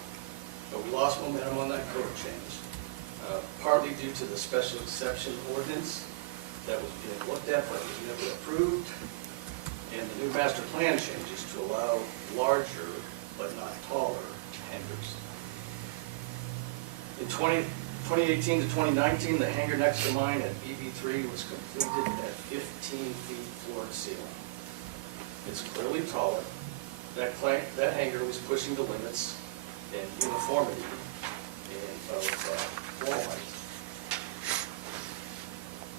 but we lost momentum on that code change, partly due to the special exception ordinance that was being looked at but was never approved, and the new master plan changes to allow larger but not taller hangars. In 2018 to 2019, the hangar next to mine at BB3 was completed at 15 feet floor to ceiling. It's clearly taller. That hangar was pushing the limits and uniformity of wall height.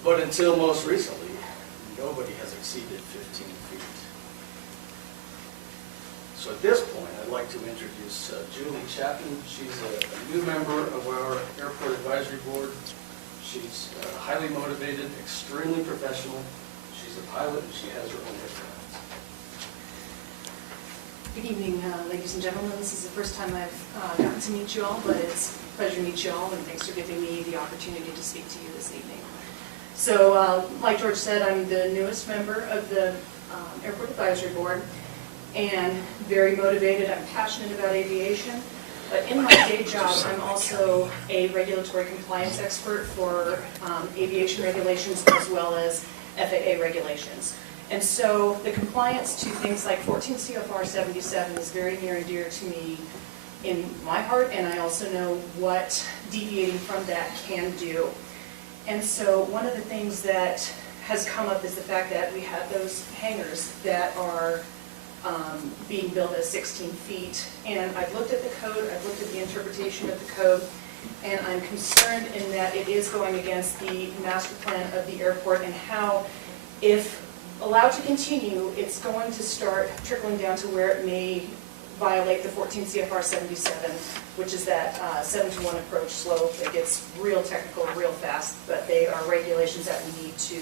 But until most recently, nobody has exceeded 15 feet. So at this point, I'd like to introduce Julie Chapman. She's a new member of our Airport Advisory Board. She's highly motivated, extremely professional. She's a pilot and she has her own aircraft. Good evening, ladies and gentlemen. This is the first time I've gotten to meet you all, but it's a pleasure to meet you all, and thanks for giving me the opportunity to speak to you this evening. So, like George said, I'm the newest member of the Airport Advisory Board, and very motivated. I'm passionate about aviation, but in my day job, I'm also a regulatory compliance expert for aviation regulations as well as FAA regulations. And so the compliance to things like 14 CFR 77 is very near and dear to me in my heart, and I also know what deviating from that can do. And so one of the things that has come up is the fact that we have those hangars that are being built at 16 feet. And I've looked at the code, I've looked at the interpretation of the code, and I'm concerned in that it is going against the master plan of the airport and how, if allowed to continue, it's going to start trickling down to where it may violate the 14 CFR 77, which is that 7-to-1 approach slope. It gets real technical real fast, but they are regulations that we need to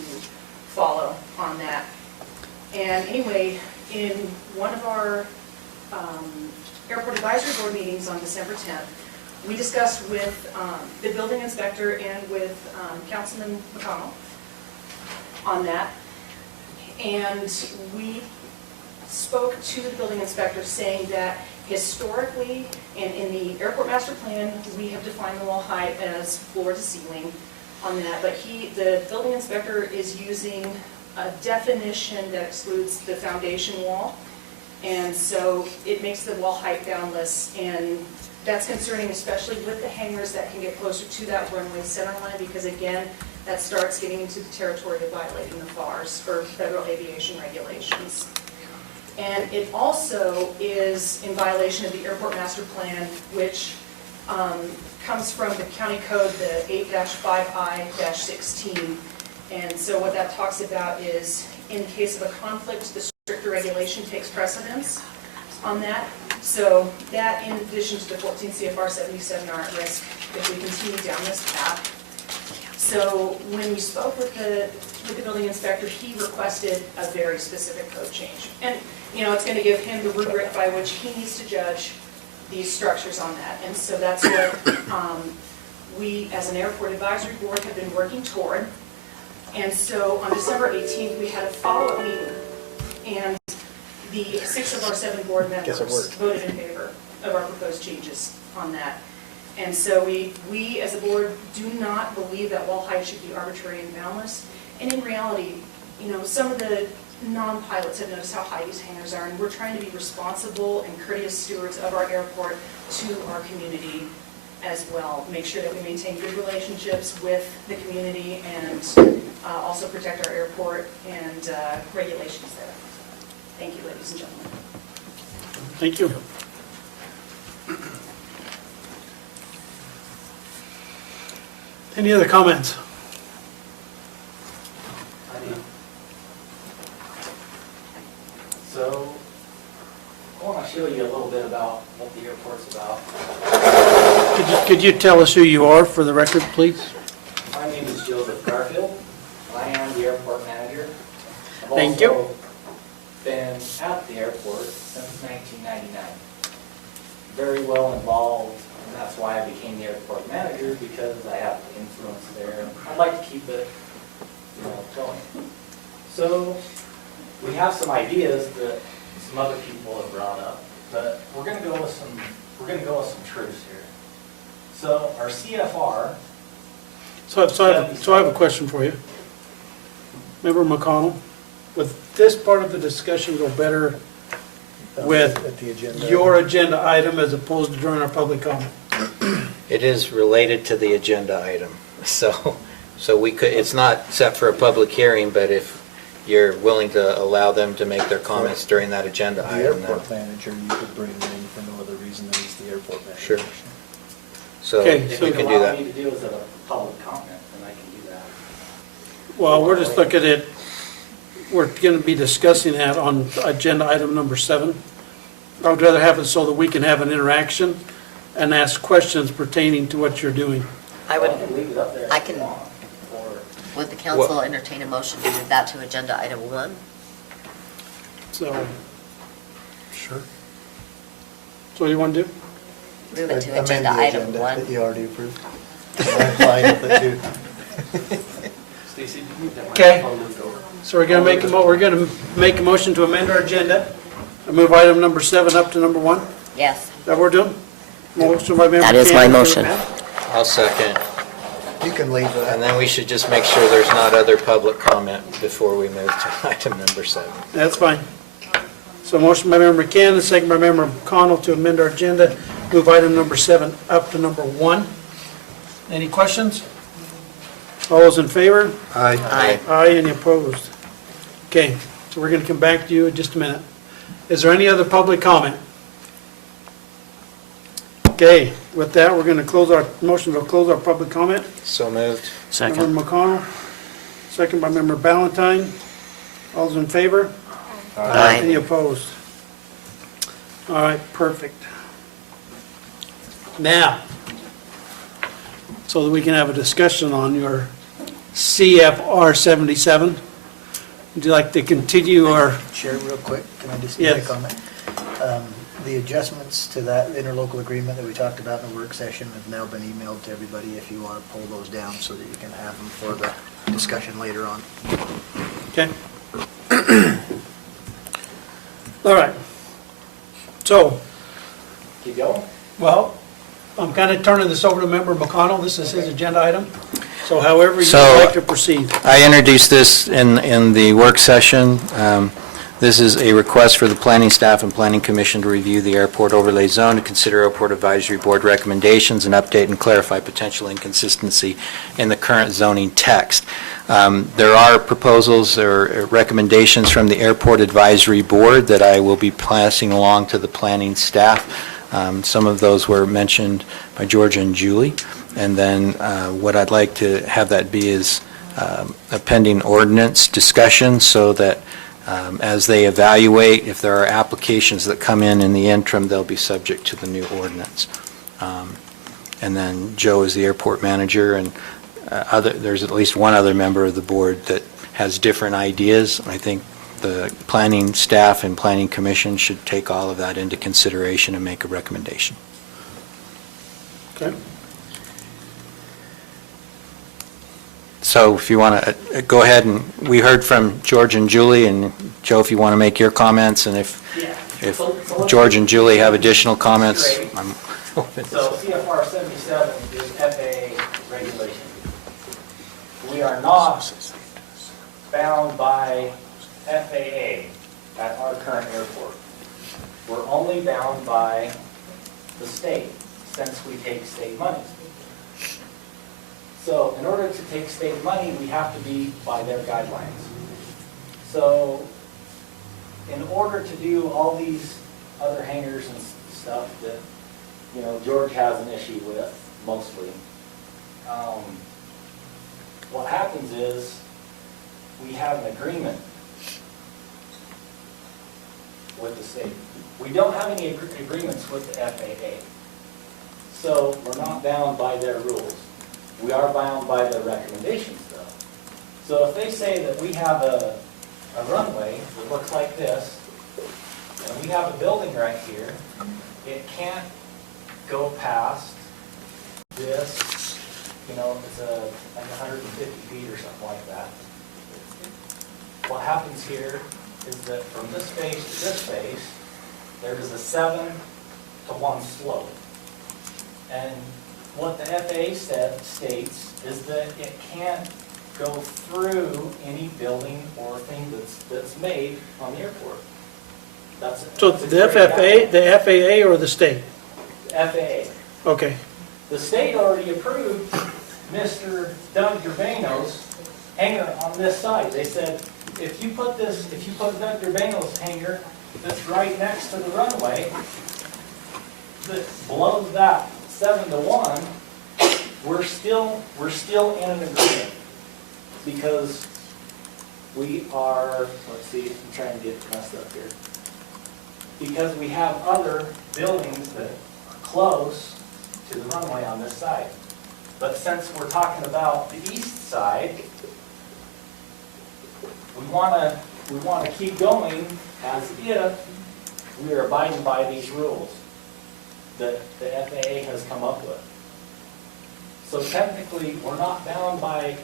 follow on that. And anyway, in one of our Airport Advisory Board meetings on December 10th, we discussed with the building inspector and with Councilman McConnell on that. And we spoke to the building inspector saying that historically and in the airport master plan, we have defined the wall height as floor to ceiling on that. But the building inspector is using a definition that excludes the foundation wall. And so it makes the wall height boundless. And that's concerning, especially with the hangars that can get closer to that runway center line, because again, that starts getting into the territory of violating the FARs, or federal aviation regulations. And it also is in violation of the airport master plan, which comes from the county code, the 8-5I-16. And so what that talks about is, in case of a conflict, the stricter regulation takes precedence on that. So that, in addition to the 14 CFR 77, are at risk if we continue down this path. So when we spoke with the building inspector, he requested a very specific code change. And, you know, it's going to give him the rubric by which he needs to judge these structures on that. And so that's what we, as an airport advisory board, have been working toward. And so on December 18th, we had a follow-up meeting, and the 6 of our 7 board members voted in favor of our proposed changes on that. And so we as a board do not believe that wall height should be arbitrary and boundless. And in reality, you know, some of the non-pilots have noticed how high these hangars are, and we're trying to be responsible and courteous stewards of our airport to our community as well. Make sure that we maintain good relationships with the community and also protect our airport and regulations there. Thank you, ladies and gentlemen. Thank you. Any other comments? So, I want to show you a little bit about what the airport's about. Could you tell us who you are for the record, please? My name is Joseph Garfield. I am the airport manager. Thank you. I've also been at the airport since 1999. Very well involved, and that's why I became the airport manager, because I have influence there. I'd like to keep it, going. So, we have some ideas that some other people have brought up, but we're gonna go with some truths here. So, our CFR. So I have a question for you. Member McConnell, would this part of the discussion go better with At the agenda. your agenda item as opposed to during our public comment? It is related to the agenda item, so we could, it's not set for a public hearing, but if you're willing to allow them to make their comments during that agenda The item, then, airport manager, you could bring in for no other reason than he's the airport manager. Sure. so Okay, if so we If can you do allow that. me to do is a public comment, then I can do that. Well, we're just looking at, we're going to be discussing that on agenda item number 7. I would rather have it so that we can have an interaction and ask questions pertaining to what you're doing. I would, can leave it up there I if you can- want, or would the council entertain a motion to move that to agenda item 1? So, Sure. so what do you want to do? Move it to Amend agenda the item agenda 1? That you already approved. I'm fine with it too. Stacy, you can move that Okay. microphone moved over. So we're going to make a motion to amend our agenda and move item number 7 up to number 1? Is Yes. that what we're doing? Motion by member That is my Cannon to motion. amend. I'll second, You can leave and that. then we should just make sure there's not other public comment before we move to item number 7. That's fine. So motion by member Cannon, second by member McConnell to amend our agenda, move item number 7 up to number 1. Any questions? All those in favor? Aye. Aye, any opposed? Okay, so we're going to come back to you in just a minute. Is there any other public comment? Okay, with that, we're going to close our, motion to close our public comment. So moved. Second. Member McConnell, second by member Ballantyne. All those in favor? Aye. Any opposed? All right, perfect. Now, so that we can have a discussion on your CFR 77, would you like to continue or, Chair, real quick, can I just make a Yes. comment? The adjustments to that interlocal agreement that we talked about in the work session have now been emailed to everybody if you want to pull those down so that you can have them for the discussion later on. okay? All right. So, Keep going? well, I'm kind of turning this over to member McConnell. This is his agenda item. So however you'd So- like to proceed. I introduced this in the work session. This is a request for the planning staff and planning commission to review the airport overlay zone, to consider airport advisory board recommendations, and update and clarify potential inconsistency in the current zoning text. There are proposals or recommendations from the airport advisory board that I will be passing along to the planning staff. Some of those were mentioned by Georgia and Julie. And then what I'd like to have that be is a pending ordinance discussion, so that as they evaluate, if there are applications that come in the interim, they'll be subject to the new ordinance. And then Joe is the airport manager, and there's at least one other member of the board that has different ideas. I think the planning staff and planning commission should take all of that into consideration and make a recommendation. Okay? So if you want to go ahead, and we heard from George and Julie, and Joe, if you want to make your comments, and if So let's George and Julie have additional comments, straight. I'm open. So CFR 77 is FAA regulation. We are not bound by FAA at our current airport. We're only bound by the state, since we take state money. So in order to take state money, we have to be by their guidelines. So in order to do all these other hangars and stuff that, George has an issue with, mostly, what happens is, we have an agreement. with the state. We don't have any agreements with the FAA. So we're not bound by their rules. We are bound by their recommendations, though. So if they say that we have a runway that looks like this, and we have a building right here, it can't go past this, you know, it's like 150 feet or something like that. What happens here is that from this face to this face, there is a 7-to-1 slope. And what the FAA states is that it can't go through any building or thing that's made on the airport. So that's a the great the FAA or the state? FAA. Okay. The state already approved Mr. Doug Urbano's hangar on this side. They said, if you put Doug Urbano's hangar that's right next to the runway, that blows that 7-to-1, we're still in an agreement. Because we are, let's see, I'm trying to get messed up here. Because we have other buildings that are close to the runway on this side. But since we're talking about the east side, we want to keep going as if we are abiding by these rules that the FAA has come up with. So technically, we're not bound by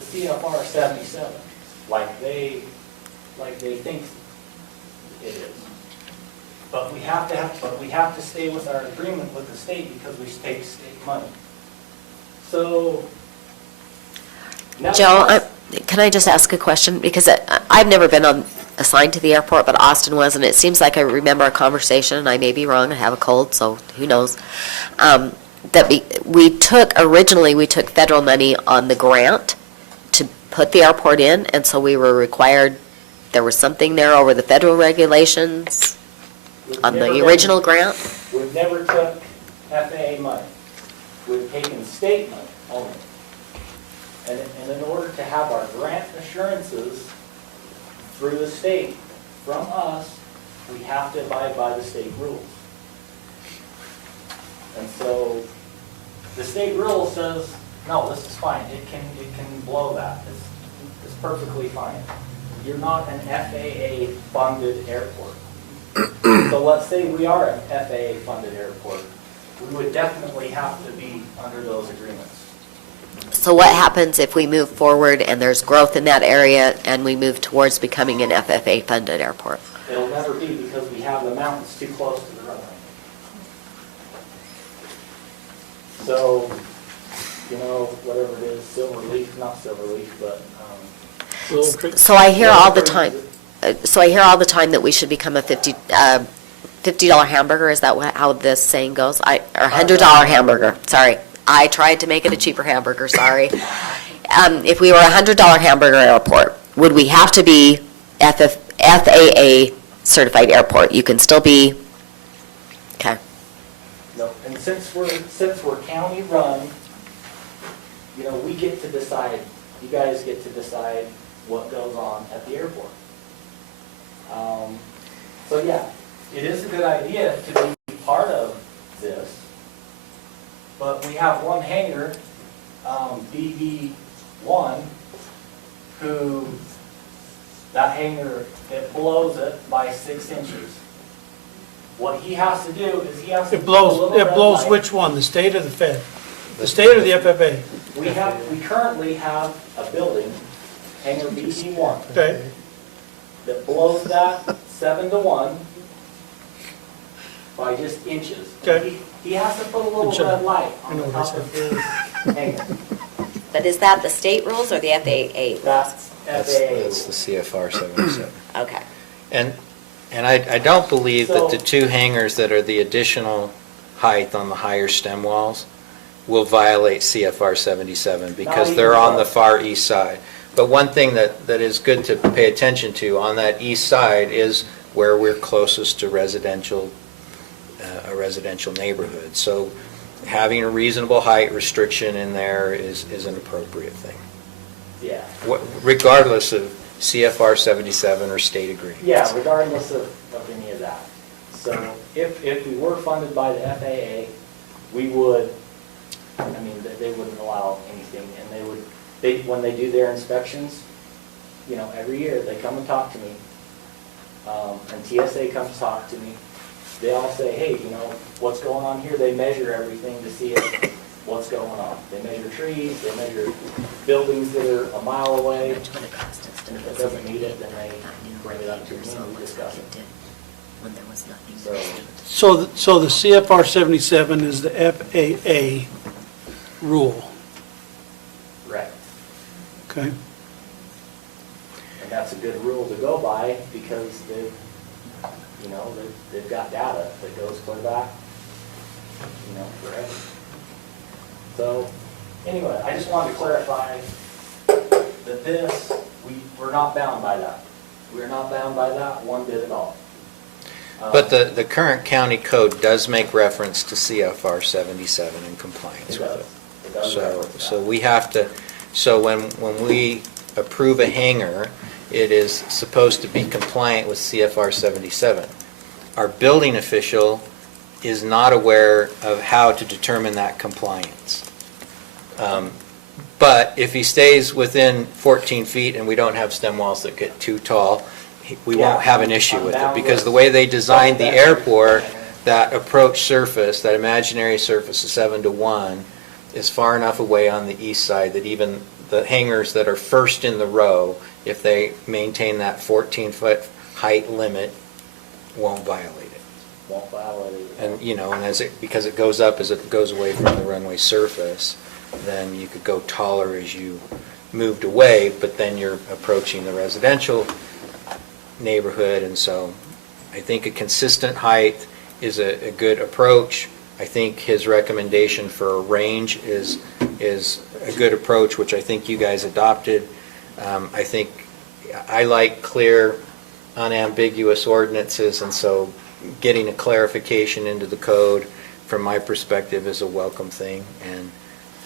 the CFR 77 like they think it is. But we have to stay with our agreement with the state because we take state money. So now, Joe, can I just ask a question? Because I've never been assigned to the airport, but Austin was, and it seems like I remember a conversation, and I may be wrong, I have a cold, so who knows, that originally we took federal money on the grant to put the airport in, and so we were required, there was something there over the federal regulations on the original grant? We've never took FAA money. We've taken state money only. And in order to have our grant assurances through the state from us, we have to abide by the state rules. And so the state rule says, no, this is fine. It can blow that. It's perfectly fine. You're not an FAA funded airport. So let's say we are an FAA funded airport. We would definitely have to be under those agreements. So what happens if we move forward and there's growth in that area and we move towards becoming an FFA-funded airport? It'll never be because we have the mountains too close to the runway. So, you know, whatever it is, Silverleaf, not Silverleaf, but So I hear all the time, that we should become a $50 hamburger, is that how this saying goes? Or $100 hamburger, sorry. I tried to make it a cheaper hamburger, sorry. If we were a $100 hamburger airport, would we have to be FAA certified airport? You can still be, okay. no. And since we're county run, you know, we get to decide, you guys get to decide what goes on at the airport. So yeah, it is a good idea to be part of this, but we have one hangar, BB1, who, that hangar, it blows it by 6 inches. What he has to do is he has to. It blows which one, the state or the Fed? The state or the FFA? We currently have a building, hangar BB1. Okay. That blows that 7-to-1 by just inches. Okay. He has to put a little Sure. red light I on know the what top I of his hangar. But is that the state rules or the FAA? That's FAA. That's the CFR 77. Okay. And I don't believe that the two hangars that are the additional height on the higher stem walls will violate CFR 77 because they're on the far east side. But one thing that is good to pay attention to on that east side is where we're closest to a residential neighborhood. So having a reasonable height restriction in there is an appropriate thing. Yeah. Regardless of CFR 77 or state agreements. Yeah, regardless of any of that. So if we were funded by the FAA, we would, I mean, they wouldn't allow anything, and when they do their inspections, you know, every year, they come and talk to me, and TSA comes talk to me. They all say, hey, you know, what's going on here? They measure everything to see what's going on. They measure trees, they measure buildings that are a mile away. And if it doesn't meet it, then they bring it up to me and we discuss it. So, So the CFR 77 is the FAA rule, right. okay? And that's a good rule to go by because they've got data that goes clear back, forever. So, anyway, I just wanted to clarify that we're not bound by that. We're not bound by that one bit at all. But the current county code does make reference to CFR 77 in compliance with it. It does reference So that. we have to, so when we approve a hangar, it is supposed to be compliant with CFR 77. Our building official is not aware of how to determine that compliance. But if he stays within 14 feet and we don't have stem walls that get too tall, we won't have an issue with it. Because the way they designed the airport, that approach surface, that imaginary surface of 7-to-1, is far enough away on the east side that even the hangars that are first in the row, if they maintain that 14-foot height limit, won't violate it. Won't violate it. And, because it goes up as it goes away from the runway surface, then you could go taller as you moved away, but then you're approaching the residential neighborhood, and so I think a consistent height is a good approach. I think his recommendation for a range is a good approach, which I think you guys adopted. I like clear, unambiguous ordinances, and so getting a clarification into the code, from my perspective, is a welcome thing, and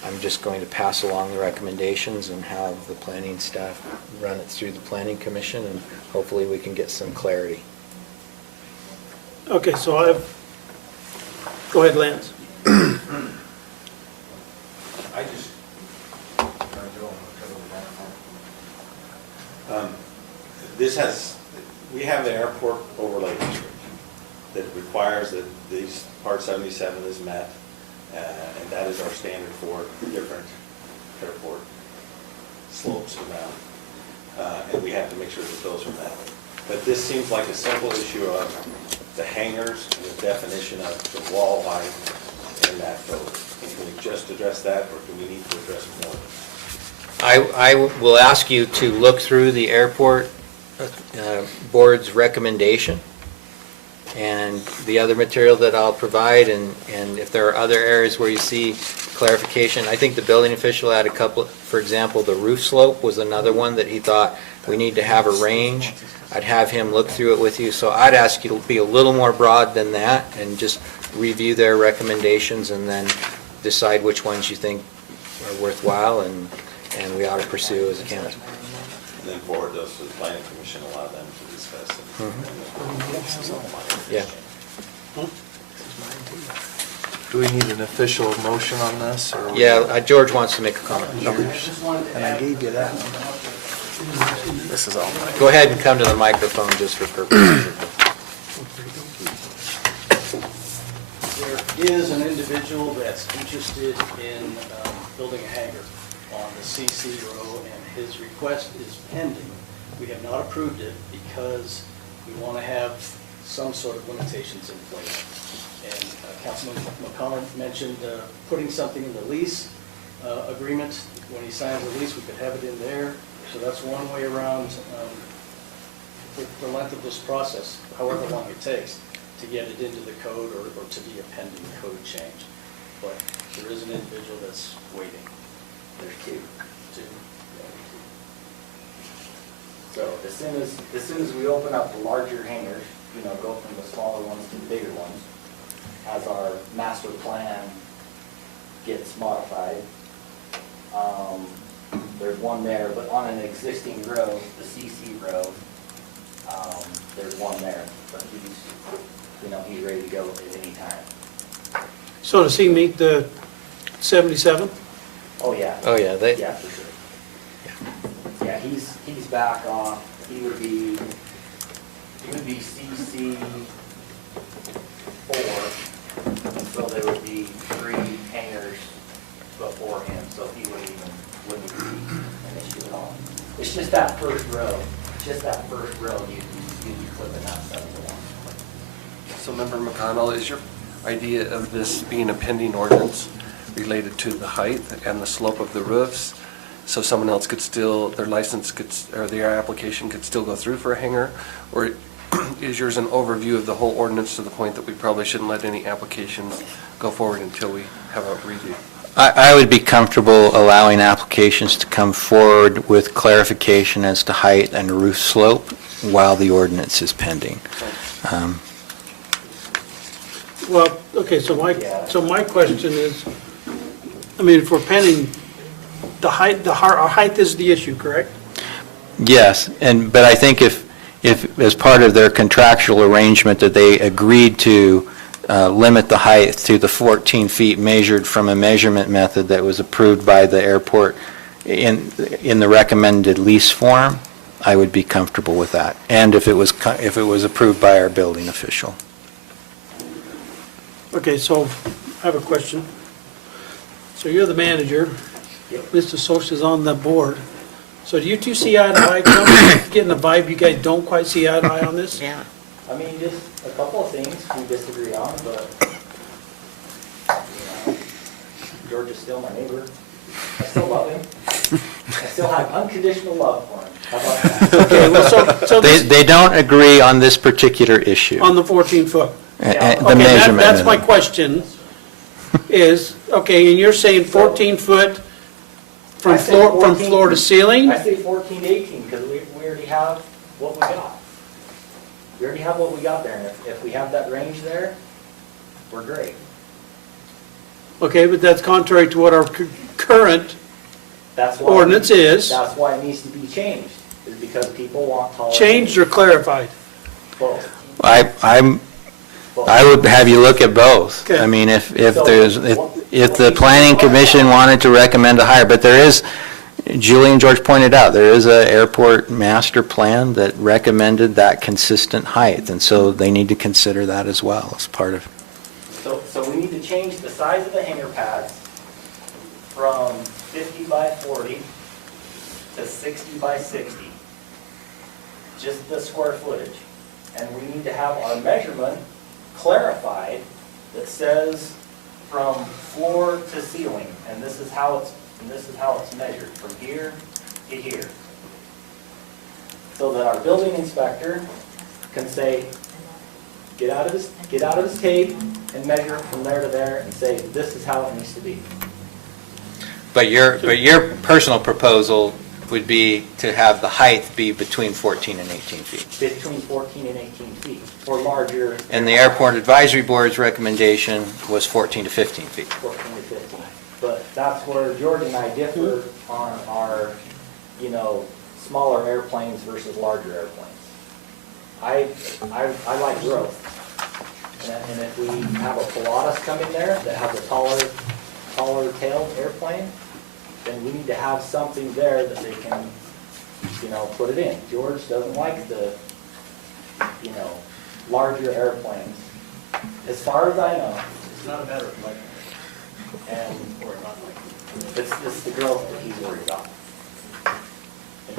I'm just going to pass along the recommendations and have the planning staff run it through the planning commission, and hopefully we can get some clarity. Okay, so go ahead, Lance. I just, we have the airport overlay district that requires that these Part 77 is met, and that is our standard for different airport slopes around. And we have to make sure that those are met. But this seems like a simple issue of the hangars and the definition of the wall height in that code. And can we just address that, or do we need to address more? I will ask you to look through the airport board's recommendation and the other material that I'll provide, and if there are other areas where you see clarification. I think the building official had a couple, for example, the roof slope was another one that he thought we need to have a range. I'd have him look through it with you, so I'd ask you to be a little more broad than that and just review their recommendations and then decide which ones you think are worthwhile and we ought to pursue as a council. And then forward those to the planning commission, allow them to discuss it. Yeah. Do we need an official motion on this, or? Yeah, George wants to make a comment. And I gave you that one. This is all right. Go ahead and come to the microphone just for purposes of There is an individual that's interested in building a hangar on the CC row, and his request is pending. We have not approved it because we want to have some sort of limitations in place. And Councilman McConnell mentioned putting something in the lease agreement. When he signs the lease, we could have it in there. So that's one way around the length of this process, however long it takes, to get it into the code or to be a pending code change. But there is an individual that's waiting. There's two. So as soon as we open up the larger hangars, go from the smaller ones to the bigger ones, as our master plan gets modified, there's one there, but on an existing road, the CC road, there's one there, but he's ready to go at any time. So does he meet the 77? Oh, yeah. Oh, yeah, Yeah, for sure. Yeah, he's back on, he would be CC 4, so there would be 3 hangars before him, so he wouldn't be an issue at all. It's just that first row, you'd be clipping that 7 to 1. So Member McConnell, is your idea of this being a pending ordinance related to the height and the slope of the roofs? So someone else could still, their license could, or their application could still go through for a hangar? Or is yours an overview of the whole ordinance to the point that we probably shouldn't let any applications go forward until we have a review? I would be comfortable allowing applications to come forward with clarification as to height and roof slope while the ordinance is pending. Well, okay, so my question is, I mean, if we're pending, our height is the issue, correct? Yes, but I think if as part of their contractual arrangement that they agreed to limit the height to the 14 feet measured from a measurement method that was approved by the airport in the recommended lease form, I would be comfortable with that. And if it was approved by our building official. Okay, so I have a question. So you're the manager, Yep. Mr. Socha's on the board. So do you two see eye to eye? I'm getting the vibe you guys don't quite see eye to eye on this? Yeah. I mean, just a couple of things we disagree on, but, George is still my neighbor. I still love him. I still have unconditional love for him. How about that? Okay, well, so They don't agree on this particular issue. on the 14-foot. The Okay, measurement. that's my question, is, okay, and you're saying 14 foot I from say floor 14 to ceiling? I say 14 to 18, because we already have what we got. We already have what we got there, and if we have that range there, we're great. Okay, but that's contrary to what our current That's why. ordinance is. That's why it needs to be changed, is because people want taller. Changed or clarified? Both. I would have you look at both. Okay. I mean, if So, if the planning commission wanted to recommend a higher, but there is, Julie and George pointed out, there is a airport master plan that recommended that consistent height, and so they need to consider that as well as part of. So we need to change the size of the hangar pads from 50 by 40 to 60 by 60. Just the square footage. And we need to have our measurement clarified that says from floor to ceiling, and this is how it's measured, from here to here. So that our building inspector can say, get out of his tape and measure from there to there and say, this is how it needs to be. But your personal proposal would be to have the height be between 14 and 18 feet. Between 14 and 18 feet, or larger. And the Airport Advisory Board's recommendation was 14 to 15 feet. 14 to 15. But that's where George and I differ on our, smaller airplanes versus larger airplanes. I like growth. And if we have a Pilatus come in there that has a taller tailed airplane, then we need to have something there that they can, put it in. George doesn't like the, larger airplanes. As far as I know, It's not a matter of like, and or not like. it's the growth that he's worried about.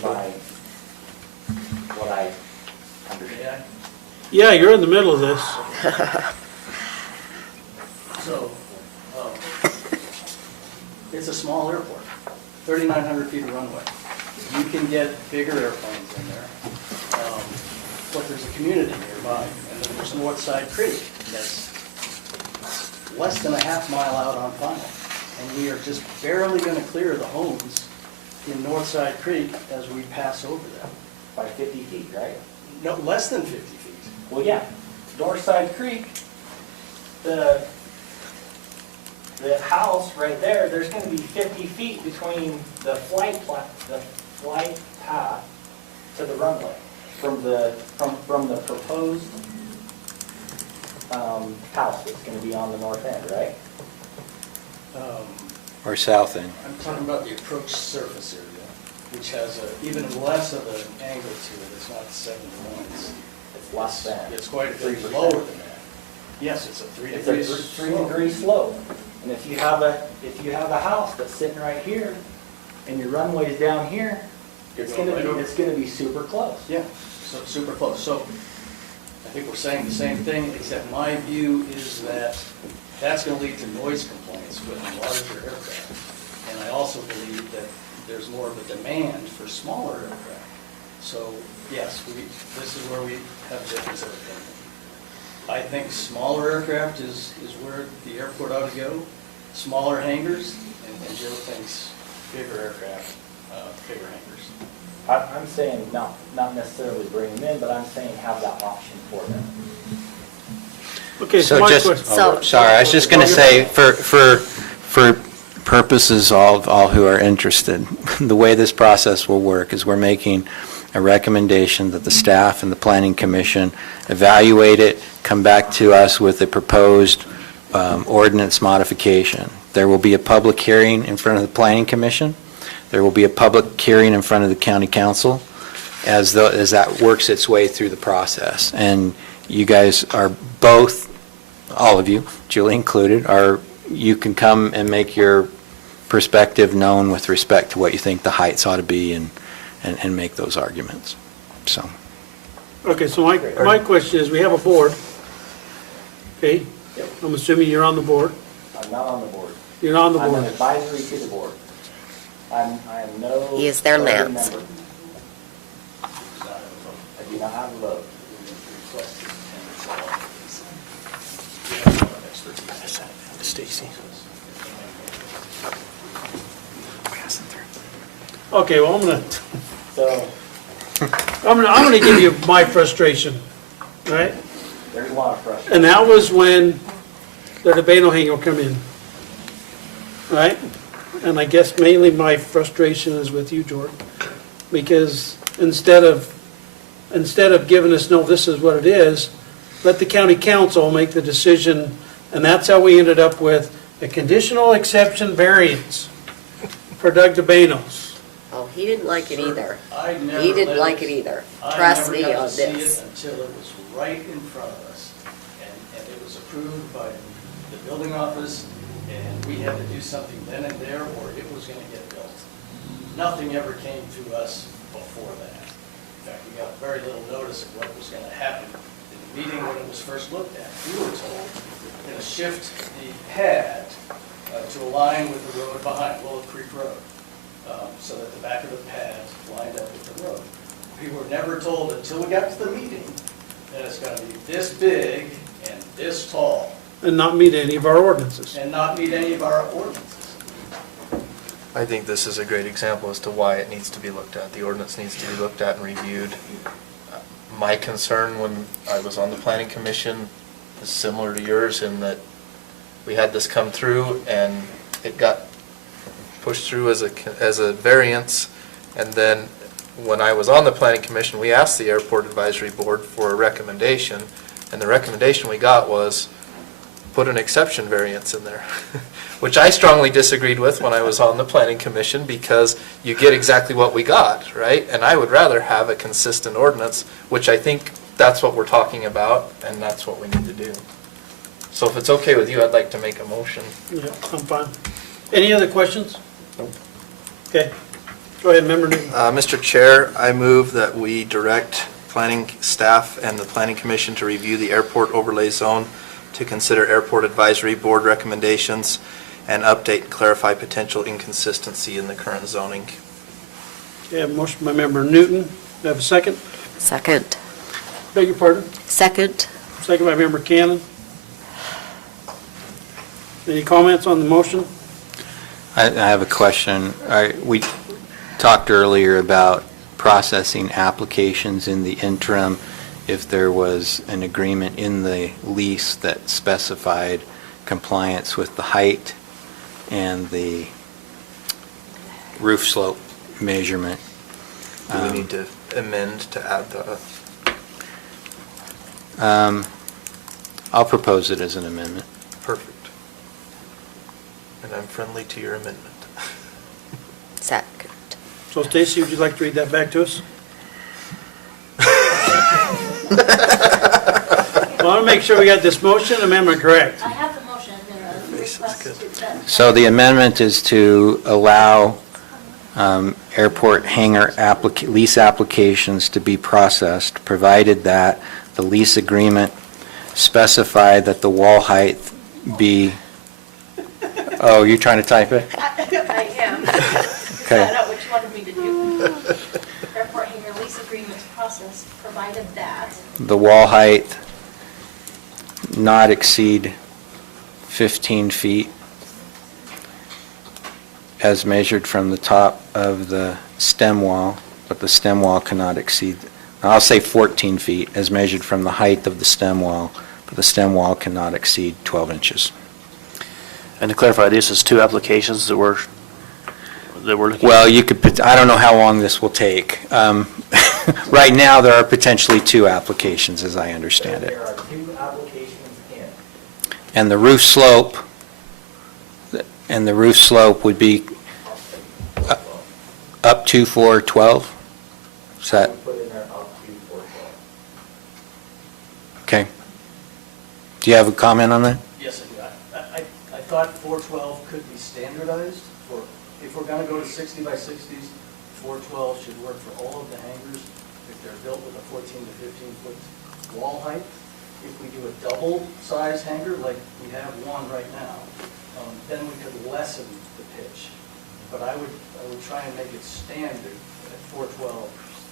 By what I understand. Yeah, you're in the middle of this. So, it's a small airport, 3,900 feet of runway. You can get bigger airplanes in there. But there's a community nearby, and then there's Northside Creek that's less than a half mile out on Final. And we are just barely gonna clear the homes in Northside Creek as we pass over them. By 50 feet, right? No, less than 50 feet. Well, yeah, Northside Creek, the the house right there, there's gonna be 50 feet between the flight path to the runway, from the proposed, house that's gonna be on the north end, right? Or south end. I'm talking about the approach surface area, which has even less of an angle to it. It's not 7 points. It's less than. It's quite a bit 3%. lower than that. Yes, it's a 3 It's degree a 3-degree slope. And if you have a house that's sitting right here, and your runway's down here, it's Go right over. gonna be super close. Yeah, so super close. So I think we're saying the same thing, except my view is that that's going to lead to noise complaints with larger aircraft. And I also believe that there's more of a demand for smaller aircraft. So yes, this is where we have difference of opinion. I think smaller aircraft is where the airport ought to go, smaller hangars, and Joe thinks bigger aircraft, bigger hangars. I'm saying not necessarily bring them in, but I'm saying have that option for them. Okay, so So my just, question. So- sorry, I was just going to say, for purposes of all who are interested, the way this process will work is we're making a recommendation that the staff and the planning commission evaluate it, come back to us with a proposed ordinance modification. There will be a public hearing in front of the planning commission. There will be a public hearing in front of the county council as that works its way through the process. And you guys are both, all of you, Julie included, you can come and make your perspective known with respect to what you think the heights ought to be and make those arguments. So, Okay, so my question is, we have a board, okay? Yep. I'm assuming you're on the board. I'm not on the board. You're not on the I'm an board. advisory to the board. I am no. He is their voting Lance. member. I do not have a vote. Stacy. Okay, well, So, I'm gonna give you my frustration, all right? there's a lot of pressure. And that was when the Debano hangar will come in, right? And I guess mainly my frustration is with you, Jordan, because instead of giving us, no, this is what it is, let the county council make the decision, and that's how we ended up with a conditional exception variance for Doug Debano's. Oh, he didn't like it either. I never He didn't let like it either. I Trust never me got on to see it this. until it was right in front of us. And it was approved by the building office, and we had to do something then and there, or it was gonna get built. Nothing ever came to us before that. In fact, we got very little notice of what was gonna happen in the meeting when it was first looked at. We were told, we're gonna shift the pad to align with the road behind, Willow Creek Road, so that the back of the pad lined up with the road. We were never told until we got to the meeting that it's gonna be this big and this tall And not meet any of our ordinances. and not meet any of our ordinances. I think this is a great example as to why it needs to be looked at. The ordinance needs to be looked at and reviewed. My concern when I was on the planning commission is similar to yours in that we had this come through and it got pushed through as a variance. And then when I was on the planning commission, we asked the airport advisory board for a recommendation. And the recommendation we got was put an exception variance in there, which I strongly disagreed with when I was on the planning commission because you get exactly what we got, right? And I would rather have a consistent ordinance, which I think that's what we're talking about and that's what we need to do. So if it's okay with you, I'd like to make a motion. Yeah, I'm fine. Any other questions? Okay, go ahead, Member Newton. Mr. Chair, I move that we direct planning staff and the planning commission to review the airport overlay zone to consider airport advisory board recommendations and update and clarify potential inconsistency in the current zoning. Okay, I have a motion by Member Newton. Do I have a second? Second. Beg your pardon? Second. Second by Member Cannon. Any comments on the motion? I have a question. We talked earlier about processing applications in the interim if there was an agreement in the lease that specified compliance with the height and the roof slope measurement. Do we need to amend to add the, I'll propose it as an amendment. perfect. And I'm friendly to your amendment. Second. So Stacy, would you like to read that back to us? I want to make sure we got this motion amendment correct. I have the motion and the request to. So the amendment is to allow airport hangar lease applications to be processed, provided that the lease agreement specify that the wall height be, oh, you're trying to type it? I am. Okay. Find out what you wanted me to do. Airport hangar lease agreements process, provided that. The wall height not exceed 15 feet as measured from the top of the stem wall, but the stem wall cannot exceed, I'll say 14 feet as measured from the height of the stem wall, but the stem wall cannot exceed 12 inches. And to clarify, this is 2 applications that we're looking at? Well, you could, I don't know how long this will take. Right now, there are potentially 2 applications, as I understand it. There are 2 applications in. And the roof slope would be up to 412? Is that, Put in there up to 412. okay. Do you have a comment on that? Yes, I do. I thought 412 could be standardized for, if we're gonna go to 60 by 60s, 412 should work for all of the hangars if they're built with a 14 to 15 foot wall height. If we do a double size hangar, like we have one right now, then we could lessen the pitch. But I would try and make it standard at 412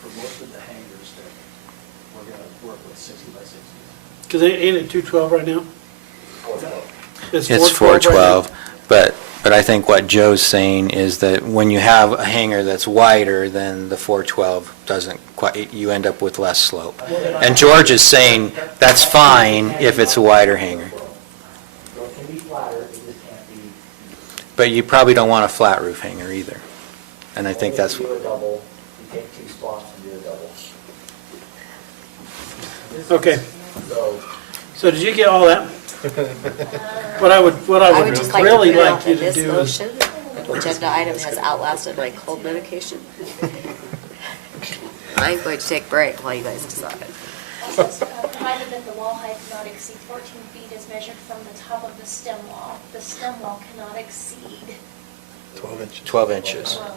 for most of the hangars that we're gonna work with 60 by 60s. Because ain't it 212 right now? 412. It's 412 right 412, but I think what Joe's saying is that when you have a hangar that's wider, then the 412 doesn't quite, you end up with less slope. And George is saying that's fine if it's a wider hangar, So it can be flatter, it just can't be. but you probably don't want a flat roof hangar either. And I think that's, If you do a double, you take 2 spots and do a double. Okay, So, so did you get all that? What I would I would just like to really point like out you that to this do is, motion, agenda item has outlasted my cold medication. I'm going to take a break while you guys decide. Also, provided that the wall height cannot exceed 14 feet as measured from the top of the stem wall. The stem wall cannot exceed 12 inches. 12 inches. 12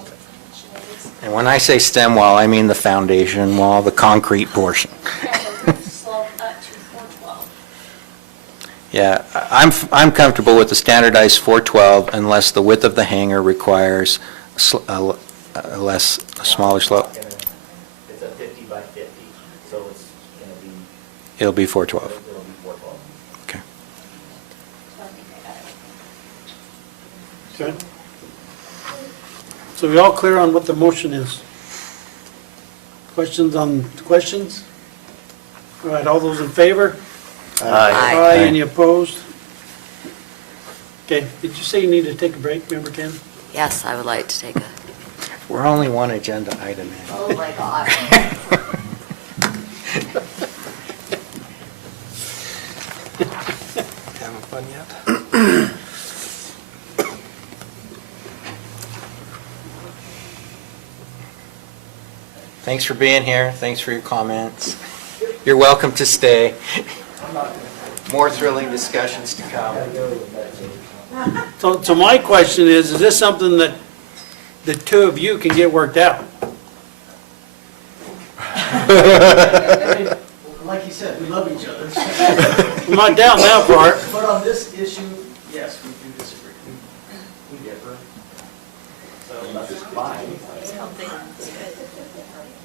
inches. And when I say stem wall, I mean the foundation wall, the concrete portion. And the roof slope up to 412. Yeah, I'm comfortable with the standardized 412 unless the width of the hangar requires a smaller slope. it's a 50 by 50, so it's going to be, It'll be 412. it'll be 412. Okay. So I think I got it. okay. So we all clear on what the motion is? Questions on questions? All right, all those in favor? Aye. Aye, any opposed? Okay, did you say you need to take a break, Member Ken? Yes, I would like to take a, We're only one agenda item in. oh my God. Having fun yet? Thanks for being here. Thanks for your comments. You're welcome to stay. More thrilling discussions to come. So my question is this something that the 2 of you can get worked out? Like you said, we love each other. I'm not down that part. But on this issue, yes, we do disagree. We differ. So that's fine.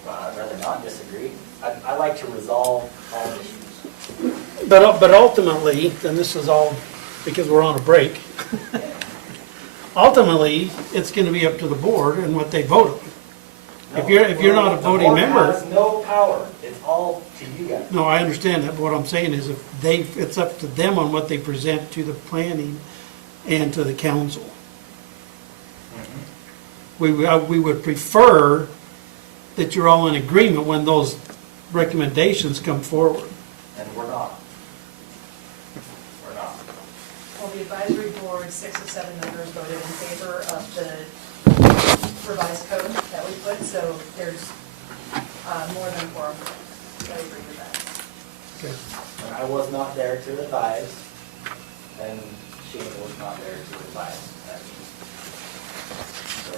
I'd rather not disagree. I like to resolve all issues. But ultimately, and this is all because we're on a break, ultimately, it's going to be up to the board and what they vote on. If you're not a voting member. The board has no power. It's all to you guys. No, I understand that, but what I'm saying is it's up to them on what they present to the planning and to the council. we would prefer that you're all in agreement when those recommendations come forward. And we're not. We're not. Well, the advisory board, 6 of 7 members voted in favor of the revised code that we put, so there's more than a quorum. I agree with that. Okay. And I was not there to advise, and Sheena was not there to advise that meeting. So,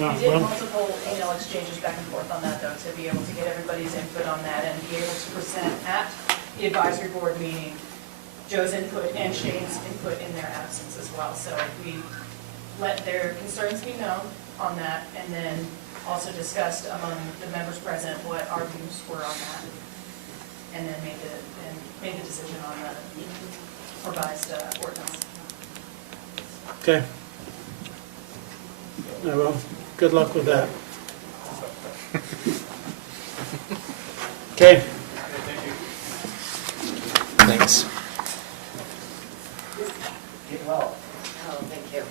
Yeah, We did well, multiple email exchanges back and forth on that, though, to be able to get everybody's input on that and be able to present at the advisory board meeting Joe's input and Shane's input in their absence as well. So we let their concerns be known on that, and then also discussed among the members present what our views were on that, and then made the decision on the revised ordinance. okay. Yeah, well, good luck with that. Okay, Thanks. get well. Oh, thank you.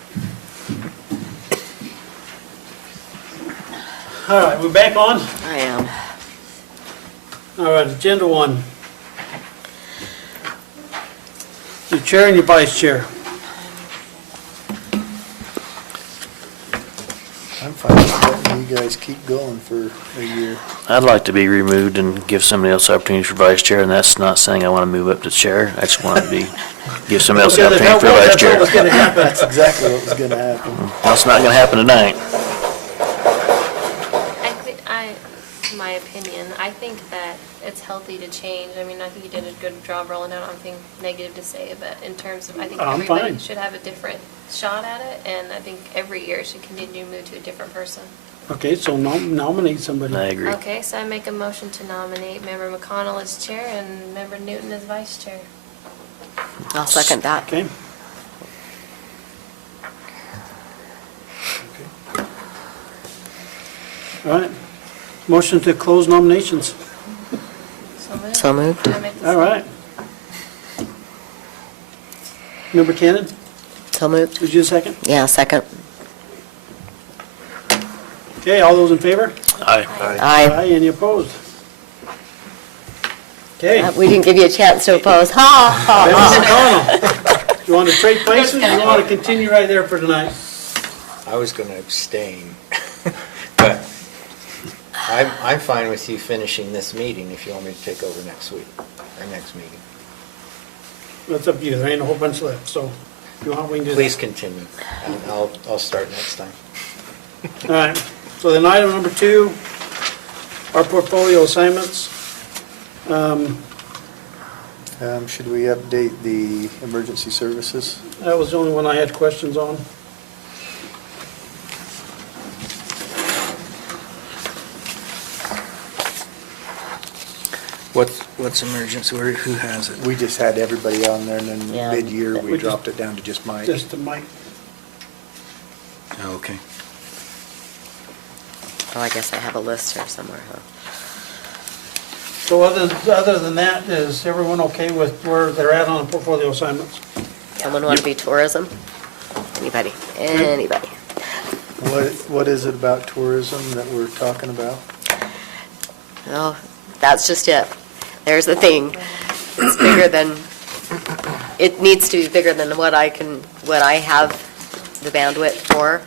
all right, we're back on. I am. All right, agenda 1. Your chair and your vice chair. I'm fine with letting you guys keep going for a year. I'd like to be removed and give somebody else opportunity for vice chair, and that's not saying I want to move up to chair. I just want to give somebody else the opportunity for vice That's what was chair. gonna happen. That's exactly what was gonna happen. That's not going to happen tonight. My opinion, I think that it's healthy to change. I mean, I think you did a good job rolling out. I don't think negative to say, but in terms of, I think I'm everybody fine. should have a different shot at it, and I think every year it should continue to move to a different person. Okay, so nominate somebody. I agree. Okay, so I make a motion to nominate Member McConnell as chair and Member Newton as vice chair. I'll second that. Okay. All right, motion to close nominations. So moved. I make the All right. Member Cannon, So moved. would you second? Yeah, second. Okay, all those in favor? Aye. Aye. Any opposed? Okay. We didn't give you a chance to oppose. Ha, ha, Member ha. McConnell, do you want to trade places, or do you want to continue right there for tonight? I was going to abstain, but I'm fine with you finishing this meeting if you want me to take over next week, or next meeting. That's up to you, there ain't a whole bunch left, so if you want, we can do that. Please continue, and I'll start next time. All right, so then item number 2, our portfolio assignments. Should we update the emergency services? That was the only one I had questions on. What's emergency, who has it? We just had everybody on there, and then Yeah. mid-year, We we just- dropped it down to just Mike. Just to Mike. Oh, okay. Oh, I guess I have a list here somewhere, huh? So other than that, is everyone okay with where they're at on the portfolio assignments? Someone want to be tourism? Anybody? Anybody? What is it about tourism that we're talking about? Oh, that's just it. There's the thing. It's bigger than, it needs to be bigger than what I have the bandwidth for.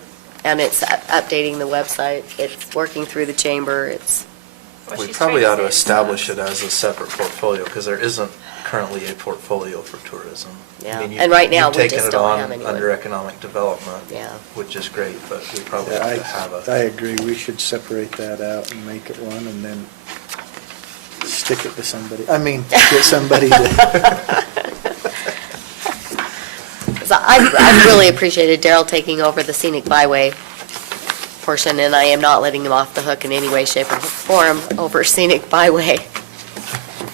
And it's updating the website. It's working through the chamber. It's, What We she's probably trying ought to say is establish it as a separate portfolio, because there isn't currently a portfolio for tourism. I Yeah. mean, And right now, you've we taken just it don't on have anyone. Under economic development. Yeah. Which is great, but we probably Yeah, ought to have I a, agree, we should separate that out and make it one, and then stick it to somebody. I mean, get somebody to, so I've really appreciated Daryl taking over the scenic byway portion, and I am not letting him off the hook in any way, shape, or form over scenic byway.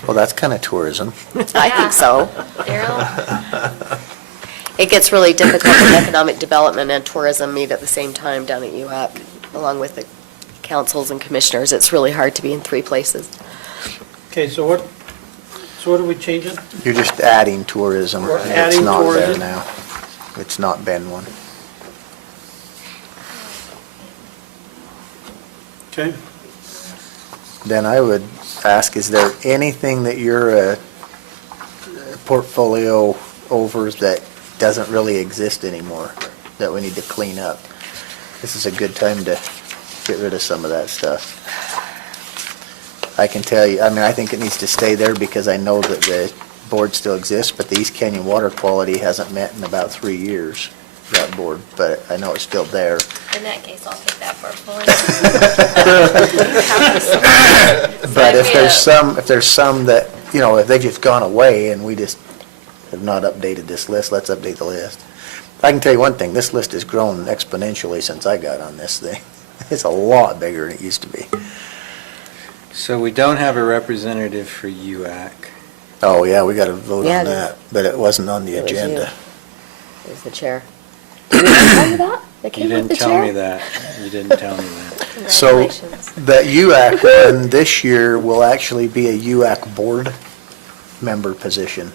well, that's kind of tourism. I think so. Daryl, It gets really difficult when economic development and tourism meet at the same time down at UAC, along with the councils and commissioners. It's really hard to be in 3 places. Okay, so what are we changing? You're just adding tourism. We're It's adding not there tourism. now. It's not been one. Okay. Then I would ask, is there anything that your portfolio over that doesn't really exist anymore that we need to clean up? This is a good time to get rid of some of that stuff. I can tell you, I mean, I think it needs to stay there because I know that the board still exists, but the East Canyon Water Quality hasn't met in about 3 years, that board, but I know it's still there. In that case, I'll take that for a full. But if there's some that, you know, if they've just gone away and we just have not updated this list, let's update the list. I can tell you one thing, this list has grown exponentially since I got on this thing. It's a lot bigger than it used to be. So we don't have a representative for UAC. Oh, yeah, we got to vote Yeah, on that, but it wasn't on the It was you. agenda. There's the chair. Did you tell me that? That You came with didn't the tell chair? me that. You didn't tell me that. So Congratulations. that UAC one this year will actually be a UAC board member position.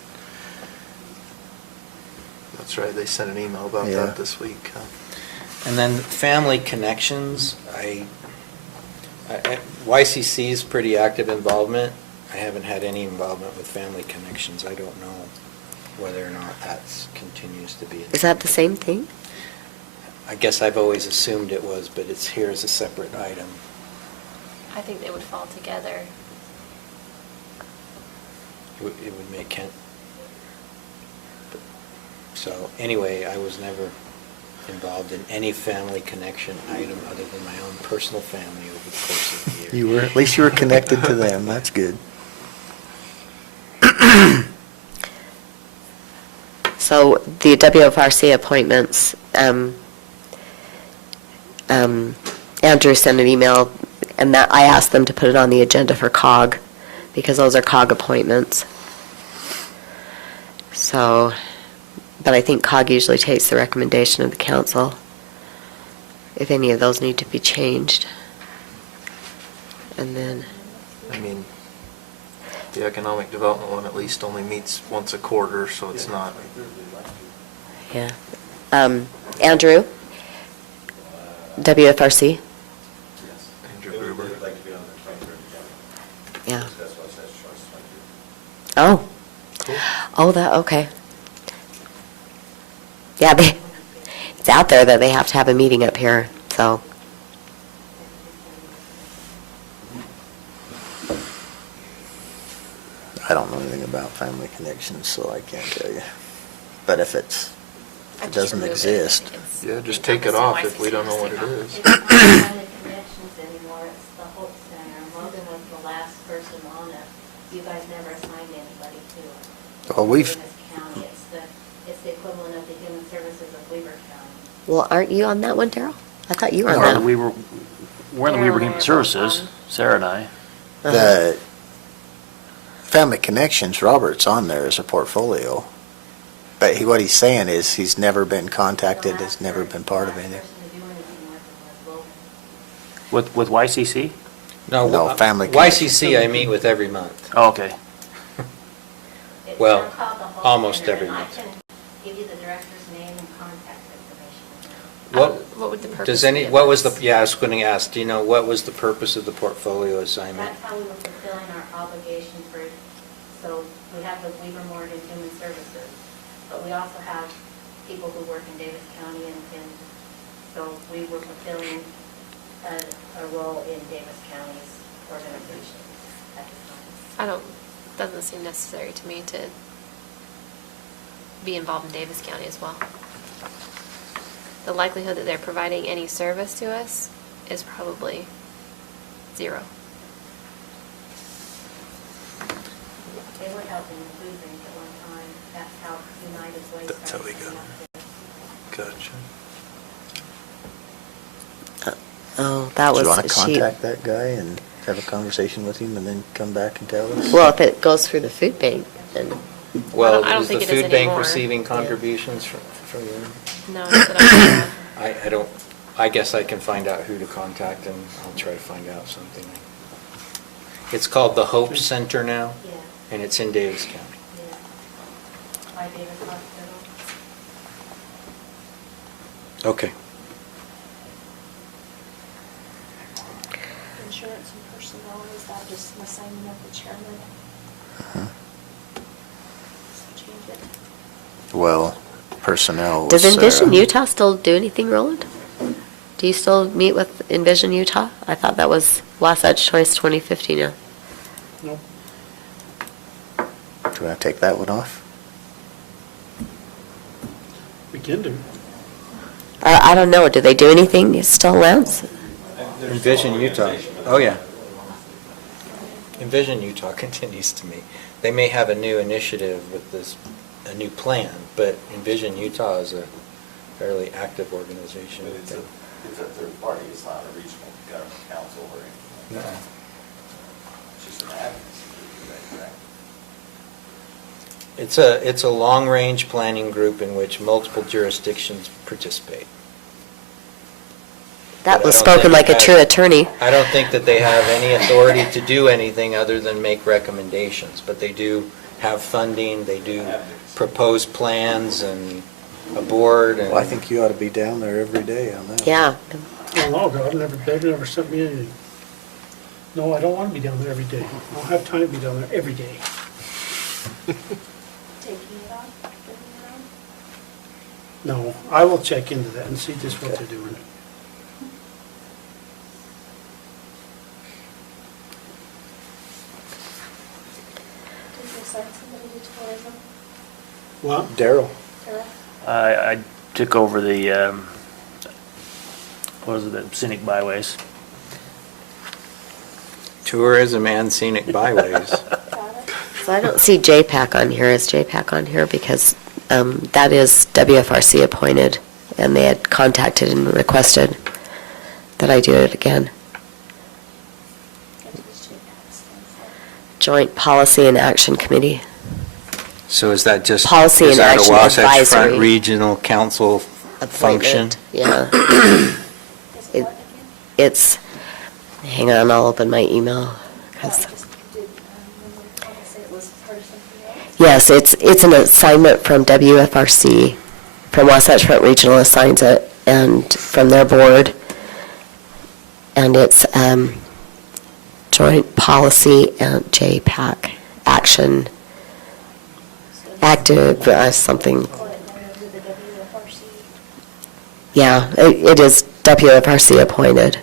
That's right, they sent an email about Yeah. that this week. And then Family Connections, YCC's pretty active involvement. I haven't had any involvement with Family Connections. I don't know whether or not that continues to be. Is that the same thing? I guess I've always assumed it was, but it's here as a separate item. I think they would fall together. It would make Kent. So anyway, I was never involved in any Family Connection item other than my own personal family over the course of the year. At least you were connected to them, that's good. So the WFRC appointments, Andrew sent an email, and that I asked them to put it on the agenda for COG, because those are COG appointments. So, but I think COG usually takes the recommendation of the council, if any of those need to be changed. And then, I mean, the economic development one at least only meets once a quarter, so it's not. yeah. Andrew, WFRC? Andrew Gruber. Yeah. Oh. Oh, that, okay. Yeah, it's out there that they have to have a meeting up here, so. I don't know anything about Family Connections, so I can't tell you. But if I it just doesn't remove it. exist, It's- Yeah, just take it off if we don't know what it is. It's not Family Connections anymore, it's the Hope Center. Logan was the last person on it. You guys never assigned anybody to it. Well, we've- Davis County, it's the equivalent of the Human Services of Weaver County. Well, aren't you on that one, Daryl? I thought you were on We're in that. the Weaver, we're in the Weaver Human Services, Sarah and I. the Family Connections, Robert's on there as a portfolio. But what he's saying is he's never been contacted, has never been part of anything. The last person to do anything with it was Logan. With YCC? No, Family YCC I meet with every month. Oh, okay. It's Well, now called the Hope almost Center, every and month. I can give you the director's name and contact information. What would the purpose Does be any, of what was this? the, yeah, I was going to ask, do you know what was the purpose of the portfolio assignment? That's how we were fulfilling our obligation for, so we have the Weaver Morgan Human Services, but we also have people who work in Davis County and so we were fulfilling a role in Davis County's organization at the time. Doesn't seem necessary to me to be involved in Davis County as well. The likelihood that they're providing any service to us is probably 0. They were helping the food bank at one time. That's how United Way That's how we started. got it. Gotcha. Oh, that Do was, you want to she, contact that guy and have a conversation with him and then come back and tell us? well, if it goes through the food bank, then, Well, I don't is the think it is food bank anymore. receiving Yeah. contributions from you? No, not that I'm aware of. I don't, I guess I can find out who to contact and I'll try to find out something. It's called the Hope Center now, Yeah, and it's in Davis County. yeah. By Davis Hospital. Okay. insurance and personnel, is that just an assignment of the chairman? So change it. Well, personnel. Does was Envision Sarah. Utah still do anything, Roland? Do you still meet with Envision Utah? I thought that was Wasatch Choice 2015 now. No. Do you want to take that one off? We can do. I don't know, do they do anything still, Lance? Envision Utah, oh yeah. Envision Utah continues to meet. They may have a new initiative with this, a new plan, but Envision Utah is a fairly active organization. But it's a third party, it's not a regional government council or anything. No. It's just an advocacy group, right? It's a long-range planning group in which multiple jurisdictions participate. That But was I don't spoken think like it a true has- attorney. I don't think that they have any authority to do anything other than make recommendations, but they do have funding, they do propose plans and a board and. Well, I think you ought to be down there every day on that. Yeah. Oh, no, they've never sent me anything. No, I don't want to be down there every day. I don't have time to be down there every day. Taking it off, putting it on? No, I will check into that and see just what they're doing. Did you assign somebody to tourism? What? Daryl. Sarah? I took over the, what was it, the scenic byways. Tourism and scenic byways. Got it? So I don't see JPAC on here. Is JPAC on here? Because that is WFRC appointed, and they had contacted and requested that I do it again. What does JPAC stand for? Joint Policy and Action Committee. So is that just? Policy is and that a Action Wasatch Front Advisory. Regional Council function? Appointment, yeah. Is it what again? It's, hang on, I'll open my email. Oh, 'cause- just did, remember, I say it was part of something else? Yes, it's an assignment from WFRC, from Wasatch Front Regional assigns it, and from their board. And it's Joint Policy and JPAC Action, Active, something, Call it now under the WFRC. yeah, it is WFRC appointed.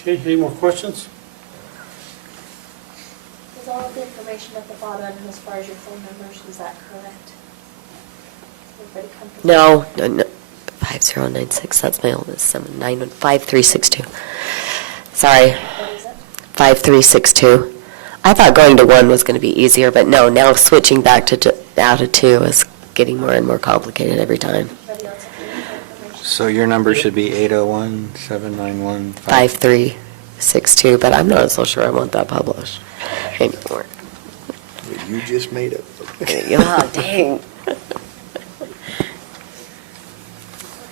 Okay, any more questions? Is all of the information at the bottom as far as your phone numbers, is that correct? Everybody comfortable? No, 5096, that's my oldest, 5362. Sorry, What is it? 5362. I thought going to 1 was going to be easier, but no, now switching back to out of 2 is getting more and more complicated every time. Everybody else okay with that information? So your number should be 801-791. 5362, but I'm not so sure I want that published anymore. You just made it. Yeah, dang.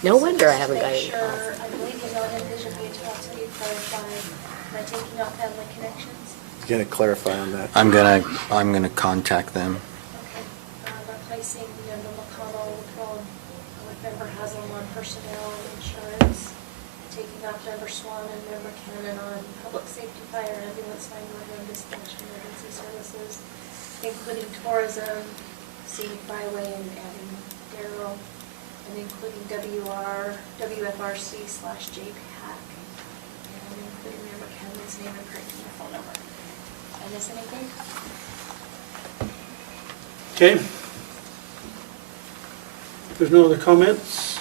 No wonder I haven't got any Make calls. sure, I believe you know Envision Utah, so you clarify, am I taking out family connections? Gonna clarify on that. I'm gonna contact them. Okay, replacing the McConnell with Ron, with member Haslam on personnel and insurance, taking out member Swan and member Cannon on public safety, fire, ambulance, 911, dispatch, emergency services, including tourism, scenic byway, and adding Darrell, and including WFRC/JPAC, and including member Cannon's name and correcting the phone number. Did I miss anything? Okay. If there's no other comments?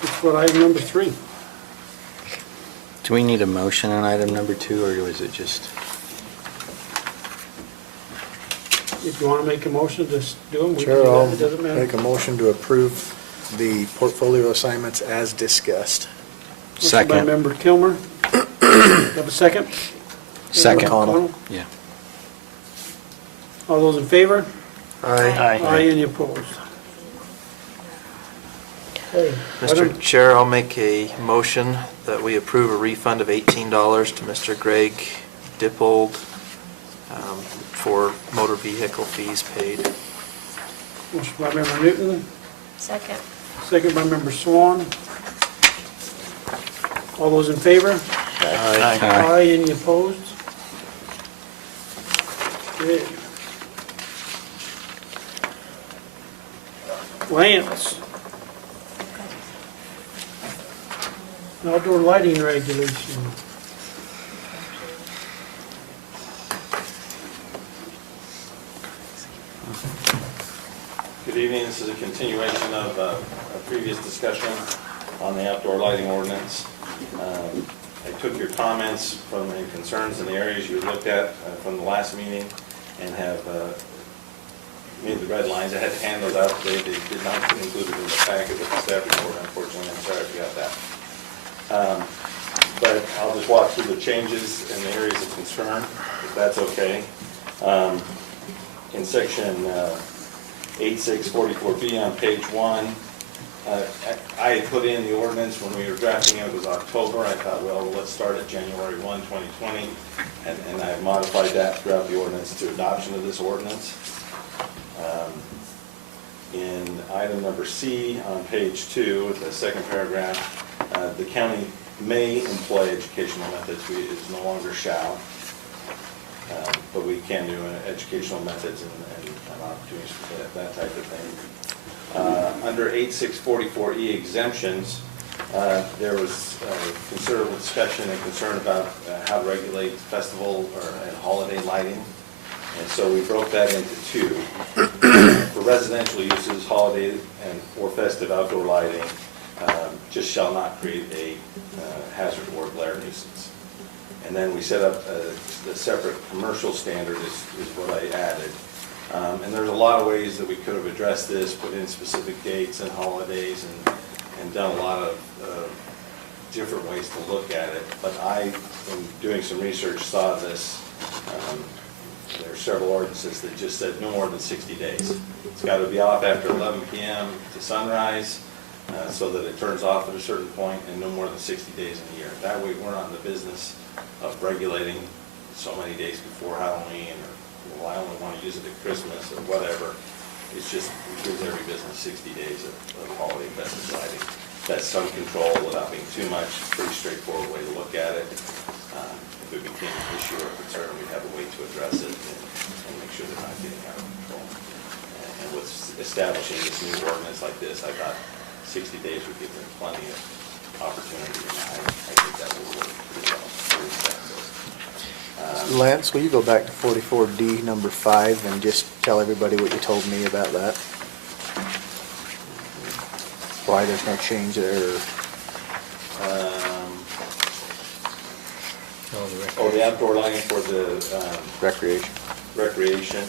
That's what item number 3. Do we need a motion on item number 2, or was it just? If you want to make a motion, just do them. We can Chair, do I'll that. It doesn't matter. make a motion to approve the portfolio assignments as discussed. Motion Second. by member Kilmer. Have a second? Second. McConnell. Yeah. All those in favor? Aye. Aye, any opposed? Okay. Mr. Chair, I'll make a motion that we approve a refund of $18 to Mr. Greg Dippold for motor vehicle fees paid. Motion by Member Newton, Second. second by Member Swan. All those in favor? Aye. Any opposed? Okay. Lance. Outdoor lighting regulation. Good evening, this is a continuation of a previous discussion on the outdoor lighting ordinance. I took your comments from the concerns in the areas you looked at from the last meeting and have made the red lines. I had to hand those out. They did not include it in the packet with the staff report, unfortunately. I'm sorry if you got that. But I'll just walk through the changes and the areas of concern, if that's okay. In section 8644B on page 1, I had put in the ordinance when we were drafting it, was October. I thought, well, let's start at January 1, 2020, and I modified that throughout the ordinance to adoption of this ordinance. In item number C on page 2, the second paragraph, the county may employ educational methods. It's no longer shall, but we can do educational methods and opportunities for that type of thing. Under 8644E exemptions, there was considerable discussion and concern about how to regulate festival and holiday lighting. And so we broke that into two. For residential uses, holiday or festive outdoor lighting just shall not create a hazard or glare nuisance. And then we set up the separate commercial standard is what I added. And there's a lot of ways that we could have addressed this, put in specific dates and holidays and done a lot of different ways to look at it. But I, in doing some research, saw this. There are several ordinances that just said no more than 60 days. It's got to be off after 11 p.m. to sunrise so that it turns off at a certain point, and no more than 60 days in a year. That way we're not in the business of regulating so many days before Halloween, or well, I only want to use it at Christmas or whatever. It's just, it gives every business 60 days of holiday festive lighting. That's some control without being too much. Pretty straightforward way to look at it. If it became an issue or concern, we'd have a way to address it and make sure they're not getting out of control. And with establishing this new ordinance like this, I thought 60 days would give them plenty of opportunity, and I think that will work pretty well. Lance, will you go back to 44D number 5 and just tell everybody what you told me about that? Why there's no change there? The outdoor lighting for the Recreation. recreation.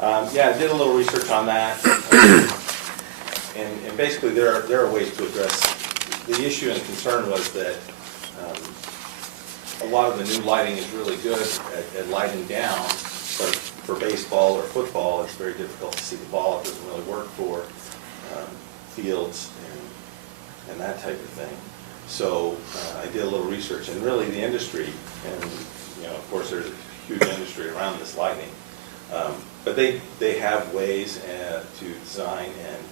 Yeah, I did a little research on that. And basically there are ways to address. The issue and concern was that a lot of the new lighting is really good at lighting down, but for baseball or football, it's very difficult to see the ball. It doesn't really work for fields and that type of thing. So I did a little research, and really the industry, and of course there's a huge industry around this lighting, but they have ways to design and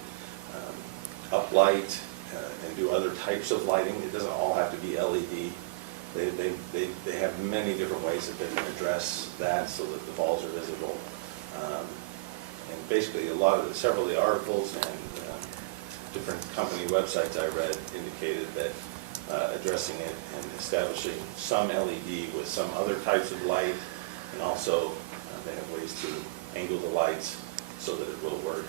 uplight and do other types of lighting. It doesn't all have to be LED. They have many different ways that they can address that so that the balls are visible. And basically several of the articles and different company websites I read indicated that addressing it and establishing some LED with some other types of light, and also they have ways to angle the lights so that it will work,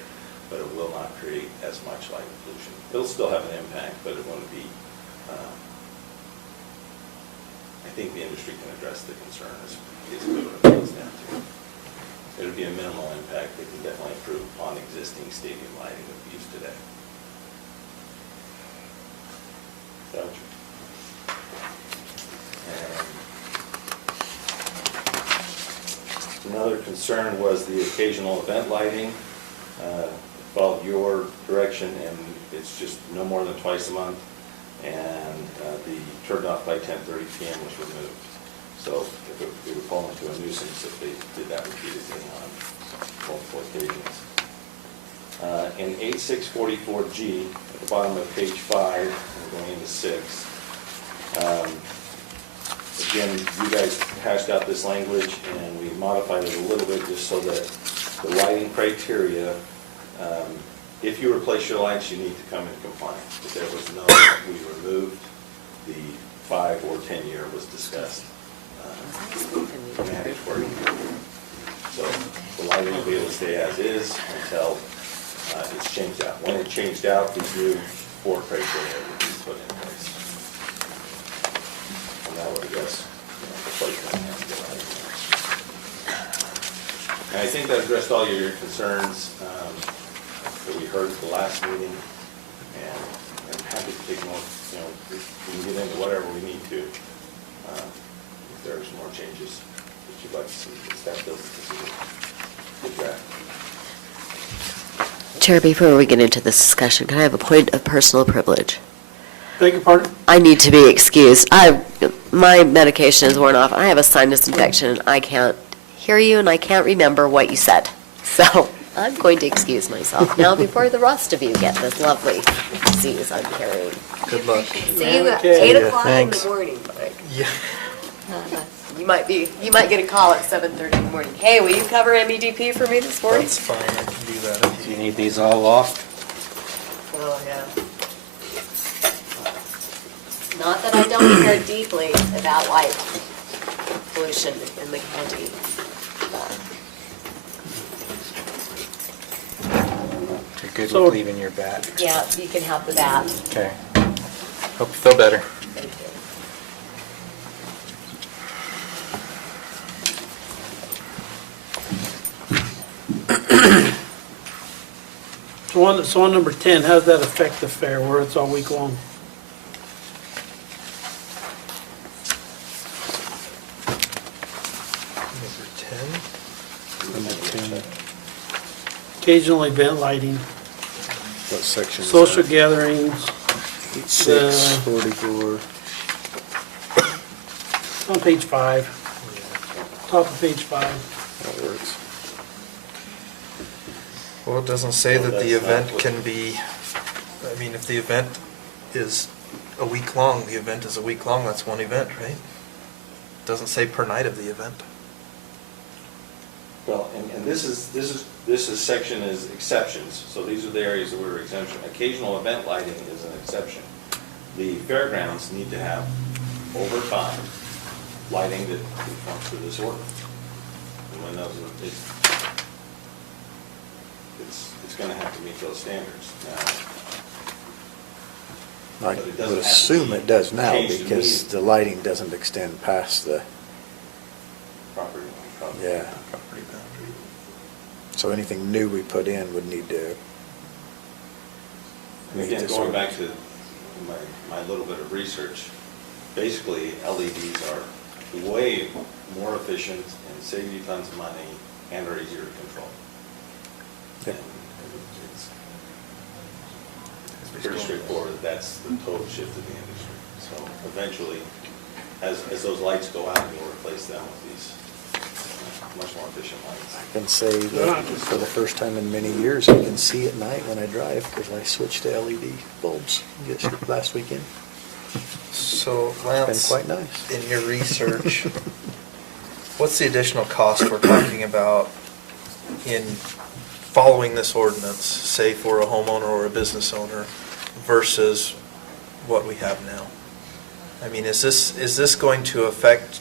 but it will not create as much light pollution. It'll still have an impact, but it won't be, I think the industry can address the concern is what it boils down to. It'll be a minimal impact that can definitely improve on existing stadium lighting that we use today. Gotcha. Another concern was the occasional event lighting. followed your direction, and it's just no more than twice a month, and the turned off by 10:30 PM was removed. So it would fall into a nuisance if they did that repeatedly on multiple occasions. In 8644G, at the bottom of page 5, and going into 6, again, you guys hashed out this language, and we modified it a little bit just so that the lighting criteria, if you replace your lights, you need to come in compliance. But there was no, we removed the 5 or 10 year was discussed. Mandatory. So the lighting will be able to stay as is until it's changed out. When it changed out, these new 4 criteria would be put in place. And that would address, the placement and the lighting. And I think that addressed all your concerns that we heard at the last meeting, and I'm happy to take more, we can get into whatever we need to. If there's more changes that you'd like to see, the staff doesn't consider good draft. Chair, before we get into this discussion, can I have a point of personal privilege? Beg your pardon? I need to be excused. My medication is worn off. I have a sinus infection. I can't hear you, and I can't remember what you said. So I'm going to excuse myself now before the rest of you get this lovely disease I'm carrying. Good luck. See you at Okay. 8 o'clock in the Thanks. morning, Mike. Yeah. You might get a call at 7:30 in the morning. Hey, will you cover MEDP for me this morning? That's fine, I can do that if Do you need these all off? Oh, yeah. Not that I don't care deeply about light pollution in the county. You're good So- with leaving your bat? Yeah, you can have the bat. Okay. Hope you feel better. Thank you. So on number 10, how does that affect the fair, where it's all week long? Number 10. Occasional event lighting, What section is social that? gatherings, 644. on page 5, top of page 5. That works. Well, it doesn't say that the That's not event what- can be, I mean, if the event is a week long, the event is a week long, that's one event, right? Doesn't say per night of the event. Well, and this section is exceptions, so these are the areas that were exemption. Occasional event lighting is an exception. The fairgrounds need to have over time lighting that conforms to this order. And when those, it's gonna have to meet those standards. Now, I But it would doesn't have to assume be it does now changed because the lighting doesn't extend past the, property. yeah. Property boundary. So anything new we put in would need to And meet again, this going ordinance. back to my little bit of research, basically LEDs are way more efficient and save you tons of money and are easier to control. Yep. And it's pretty straightforward. That's the total shift in the industry. So eventually, as those lights go out, you'll replace them with these much more efficient lights. I can say that for the first time in many years, I can see at night when I drive because I switched to LED bulbs last weekend. So Been Lance, quite nice. in your research, what's the additional cost we're talking about in following this ordinance, say for a homeowner or a business owner, versus what we have now? I mean, is this going to affect,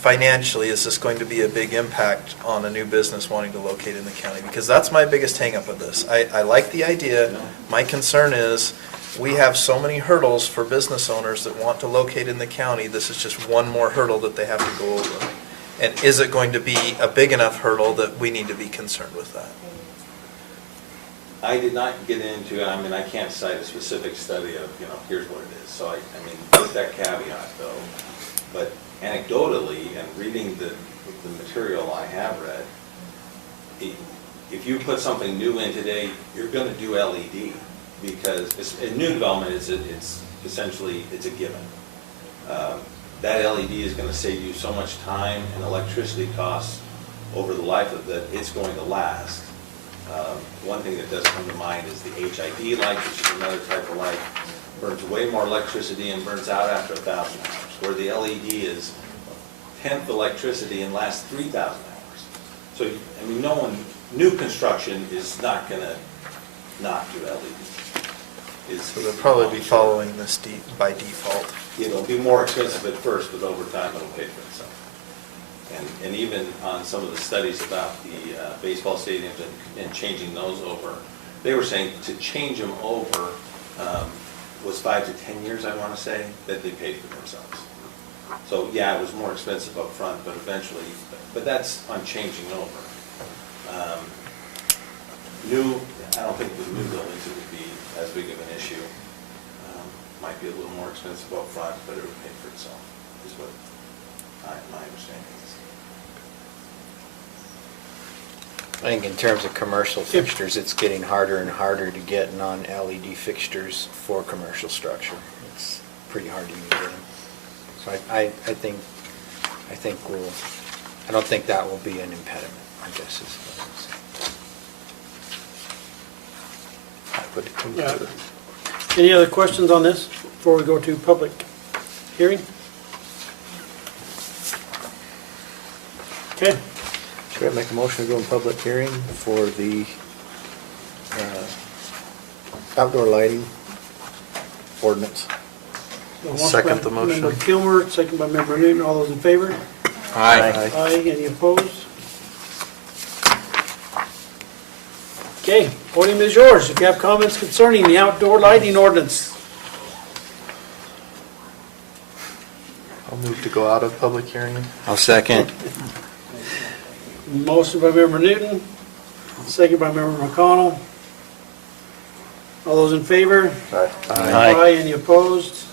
financially, is this going to be a big impact on a new business wanting to locate in the county? Because that's my biggest hangup of this. I like the idea. My concern is, we have so many hurdles for business owners that want to locate in the county. This is just one more hurdle that they have to go over. And is it going to be a big enough hurdle that we need to be concerned with that? I did not get into, I mean, I can't cite a specific study of, here's what it is. So I mean, with that caveat though, but anecdotally and reading the material I have read, if you put something new in today, you're gonna do LED, because in new development, it's essentially, it's a given. That LED is gonna save you so much time and electricity costs over the life of that it's going to last. One thing that does come to mind is the HID light, which is another type of light, burns way more electricity and burns out after 1,000 hours, where the LED is 1/10 electricity and lasts 3,000 hours. So, I mean, new construction is not gonna not do LED. So they'll probably be following this by default. It'll be more expensive at first, but over time it'll pay for itself. And even on some of the studies about the baseball stadiums and changing those over, they were saying to change them over was 5 to 10 years, I want to say, that they paid for themselves. So yeah, it was more expensive up front, but eventually, but that's on changing over. I don't think with new buildings it would be as big of an issue. Might be a little more expensive up front, but it would pay for itself, is what my understanding is. I think in terms of commercial fixtures, it's getting harder and harder to get non-LED fixtures for commercial structure. It's pretty hard to even get them. So I don't think that will be an impediment, I guess is what I'm saying. Yeah. Any other questions on this before we go to public hearing? Okay. Should I make a motion to go in public hearing for the outdoor lighting ordinance? Second the motion. Member Kilmer, second by Member Newton. All those in favor? Aye. Aye. Any opposed? Okay, podium is yours. If you have comments concerning the outdoor lighting ordinance. I'll move to go out of public hearing. I'll second. Motion by Member Newton, second by Member McConnell. All those in favor? Aye. Aye. Any opposed?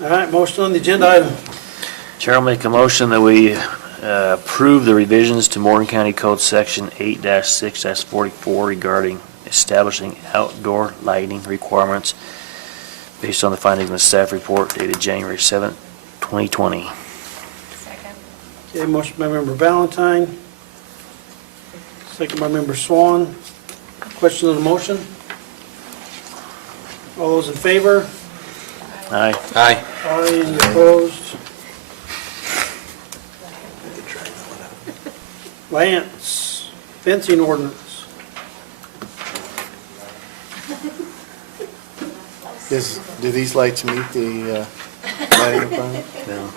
All right, motion on the agenda item. Chair will make a motion that we approve the revisions to Morgan County Code Section 8-6-44 regarding establishing outdoor lighting requirements based on the findings in the staff report dated January 7th, 2020. Second. Okay, motion by Member Valentine, second by Member Swan. Question on the motion? All those in favor? Aye. Aye. Aye. Any opposed? Lance, fencing ordinance. Do these lights meet the lighting requirement? No.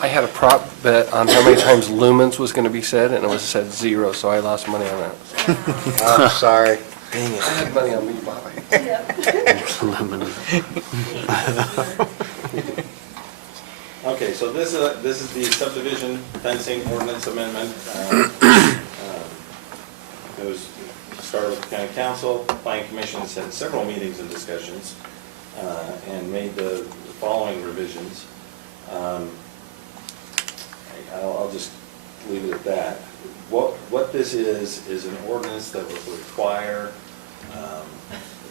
I had a prop bet on how many times lumens was going to be said, and it was said 0, so I lost money on that. I'm sorry. Dang it. I had money on me, Bobby. Okay, so this is the subdivision fencing ordinance amendment. It was started with the county council, planning commission had several meetings and discussions, and made the following revisions. I'll just leave it at that. What this is an ordinance that would require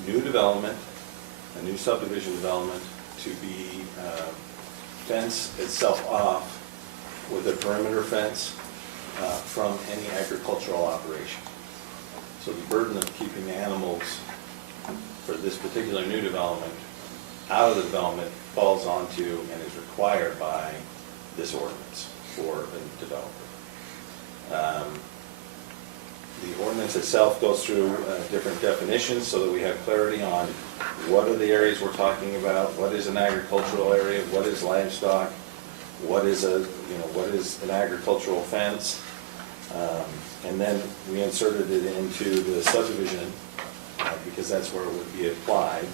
new development, a new subdivision development, to be fence itself off with a perimeter fence from any agricultural operation. So the burden of keeping the animals for this particular new development out of the development falls onto and is required by this ordinance for a developer. The ordinance itself goes through different definitions so that we have clarity on what are the areas we're talking about, what is an agricultural area, what is livestock, what is an agricultural fence, and then we inserted it into the subdivision because that's where it would be applied.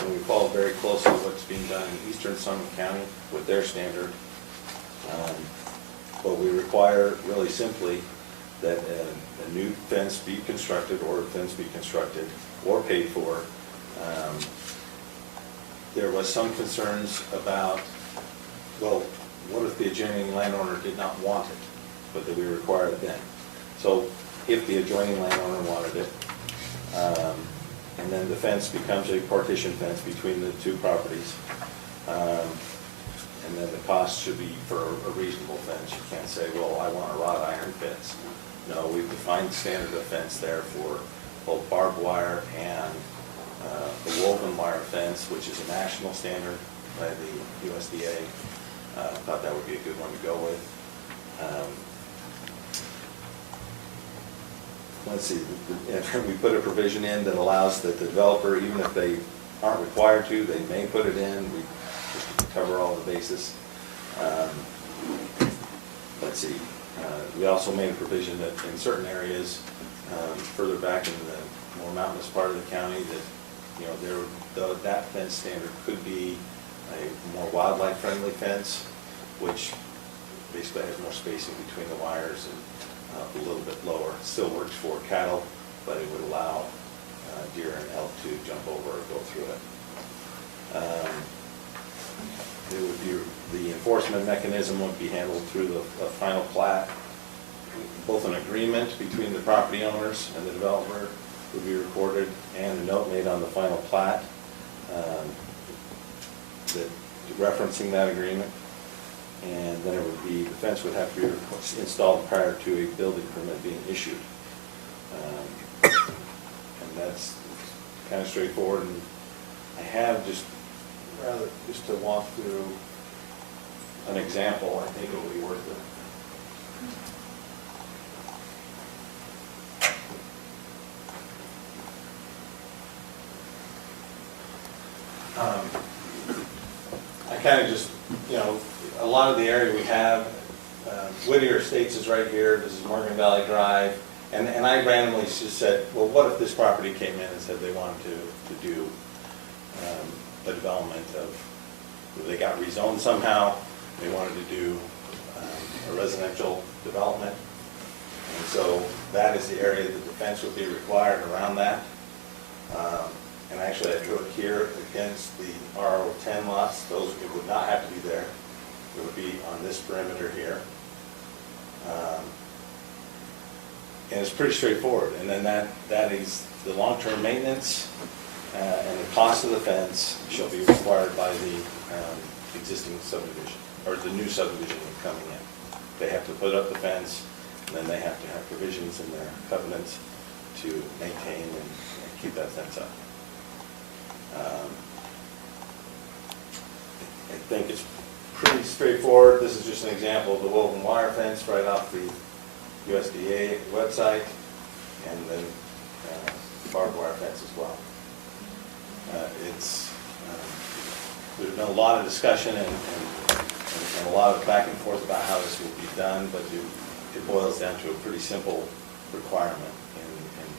And we follow very closely what's being done in eastern Summit County with their standard. But we require really simply that a new fence be constructed or a fence be constructed or paid for. There was some concerns about well, what if the adjoining landowner did not want it, but that we required it then? So if the adjoining landowner wanted it, and then the fence becomes a partition fence between the two properties, and then the cost should be for a reasonable fence. You can't say, well, I want a wrought iron fence. No, we've defined standard of fence there for both barbed wire and the woven wire fence, which is a national standard by the USDA. Thought that would be a good one to go with. Let's see, we put a provision in that allows that the developer, even if they aren't required to, they may put it in. We just to cover all the bases. Let's see, we also made a provision that in certain areas, further back in the more mountainous part of the county, that, you know, that fence standard could be a more wildlife-friendly fence, which basically has more spacing between the wires and a little bit lower. It still works for cattle, but it would allow deer and elk to jump over or go through it. It would be, the enforcement mechanism would be handled through the final plat. Both an agreement between the property owners and the developer would be recorded, and a note made on the final plat that referencing that agreement. And then it would be, the fence would have to be installed prior to a building permit being issued. And that's kind of straightforward. And I have just to walk through an example, I think it will be worth it. I kind of just, you know, a lot of the area we have, Whittier Estates is right here, this is Morgan Valley Drive, and I randomly just said, well, what if this property came in and said they wanted to do a development of, they got rezoned somehow, they wanted to do a residential development, and so that is the area that the fence would be required around that. And actually I drew it here against the RO10 lots, those, it would not have to be there. It would be on this perimeter here. And it's pretty straightforward. And then that is the long-term maintenance and the cost of the fence shall be required by the existing subdivision, or the new subdivision coming in. They have to put up the fence, and then they have to have provisions in their covenants to maintain and keep that fence up. I think it's pretty straightforward. This is just an example of the woven wire fence right off the USDA website, and then barbed wire fence as well. There's been a lot of discussion and a lot of back and forth about how this will be done, but it boils down to a pretty simple requirement, and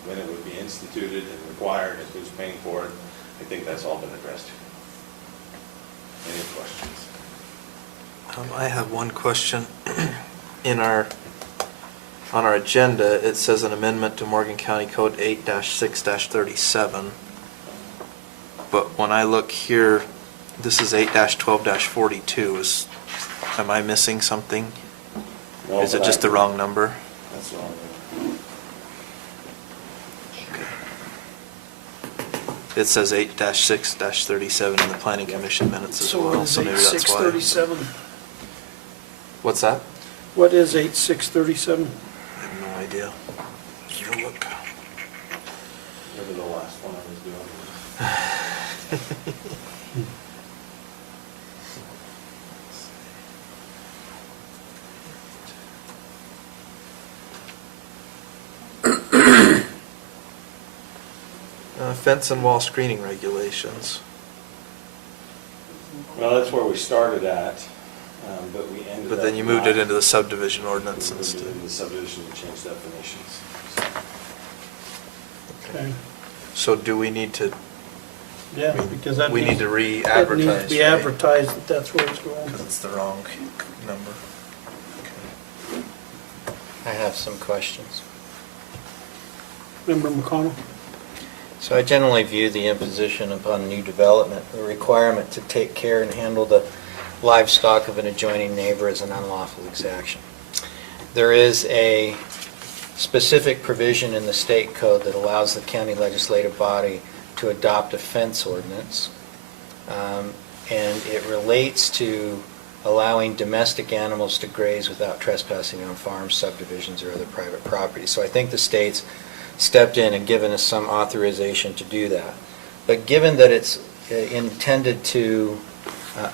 when it would be instituted and required and who's paying for it. I think that's all been addressed. Any questions? I have one question. On our agenda, it says an amendment to Morgan County Code 8-6-37. But when I look here, this is 8-12-42. Am I missing something? No, Is it just the wrong number? That's wrong. It says 8-6-37 in the Planning Commission minutes as So what well, is so maybe that's why. 8637? What's that? What is 8637? I have no idea. Let me look. Maybe the last one I was doing. Fence and wall screening regulations. Well, that's where we started at, but we ended up. But then you moved it not- into the subdivision ordinance We moved it instead. into the subdivision to change definitions. Okay. So do we need to, Yeah, because that we need needs, to that re-advertise, needs to be right? advertised that that's where it's going. Because it's the wrong number. I have some questions. Member McConnell? So I generally view the imposition upon new development, the requirement to take care and handle the livestock of an adjoining neighbor as an unlawful exaction. There is a specific provision in the state code that allows the county legislative body to adopt a fence ordinance. And it relates to allowing domestic animals to graze without trespassing on farms, subdivisions, or other private property. So I think the state's stepped in and given us some authorization to do that. But given that it's intended to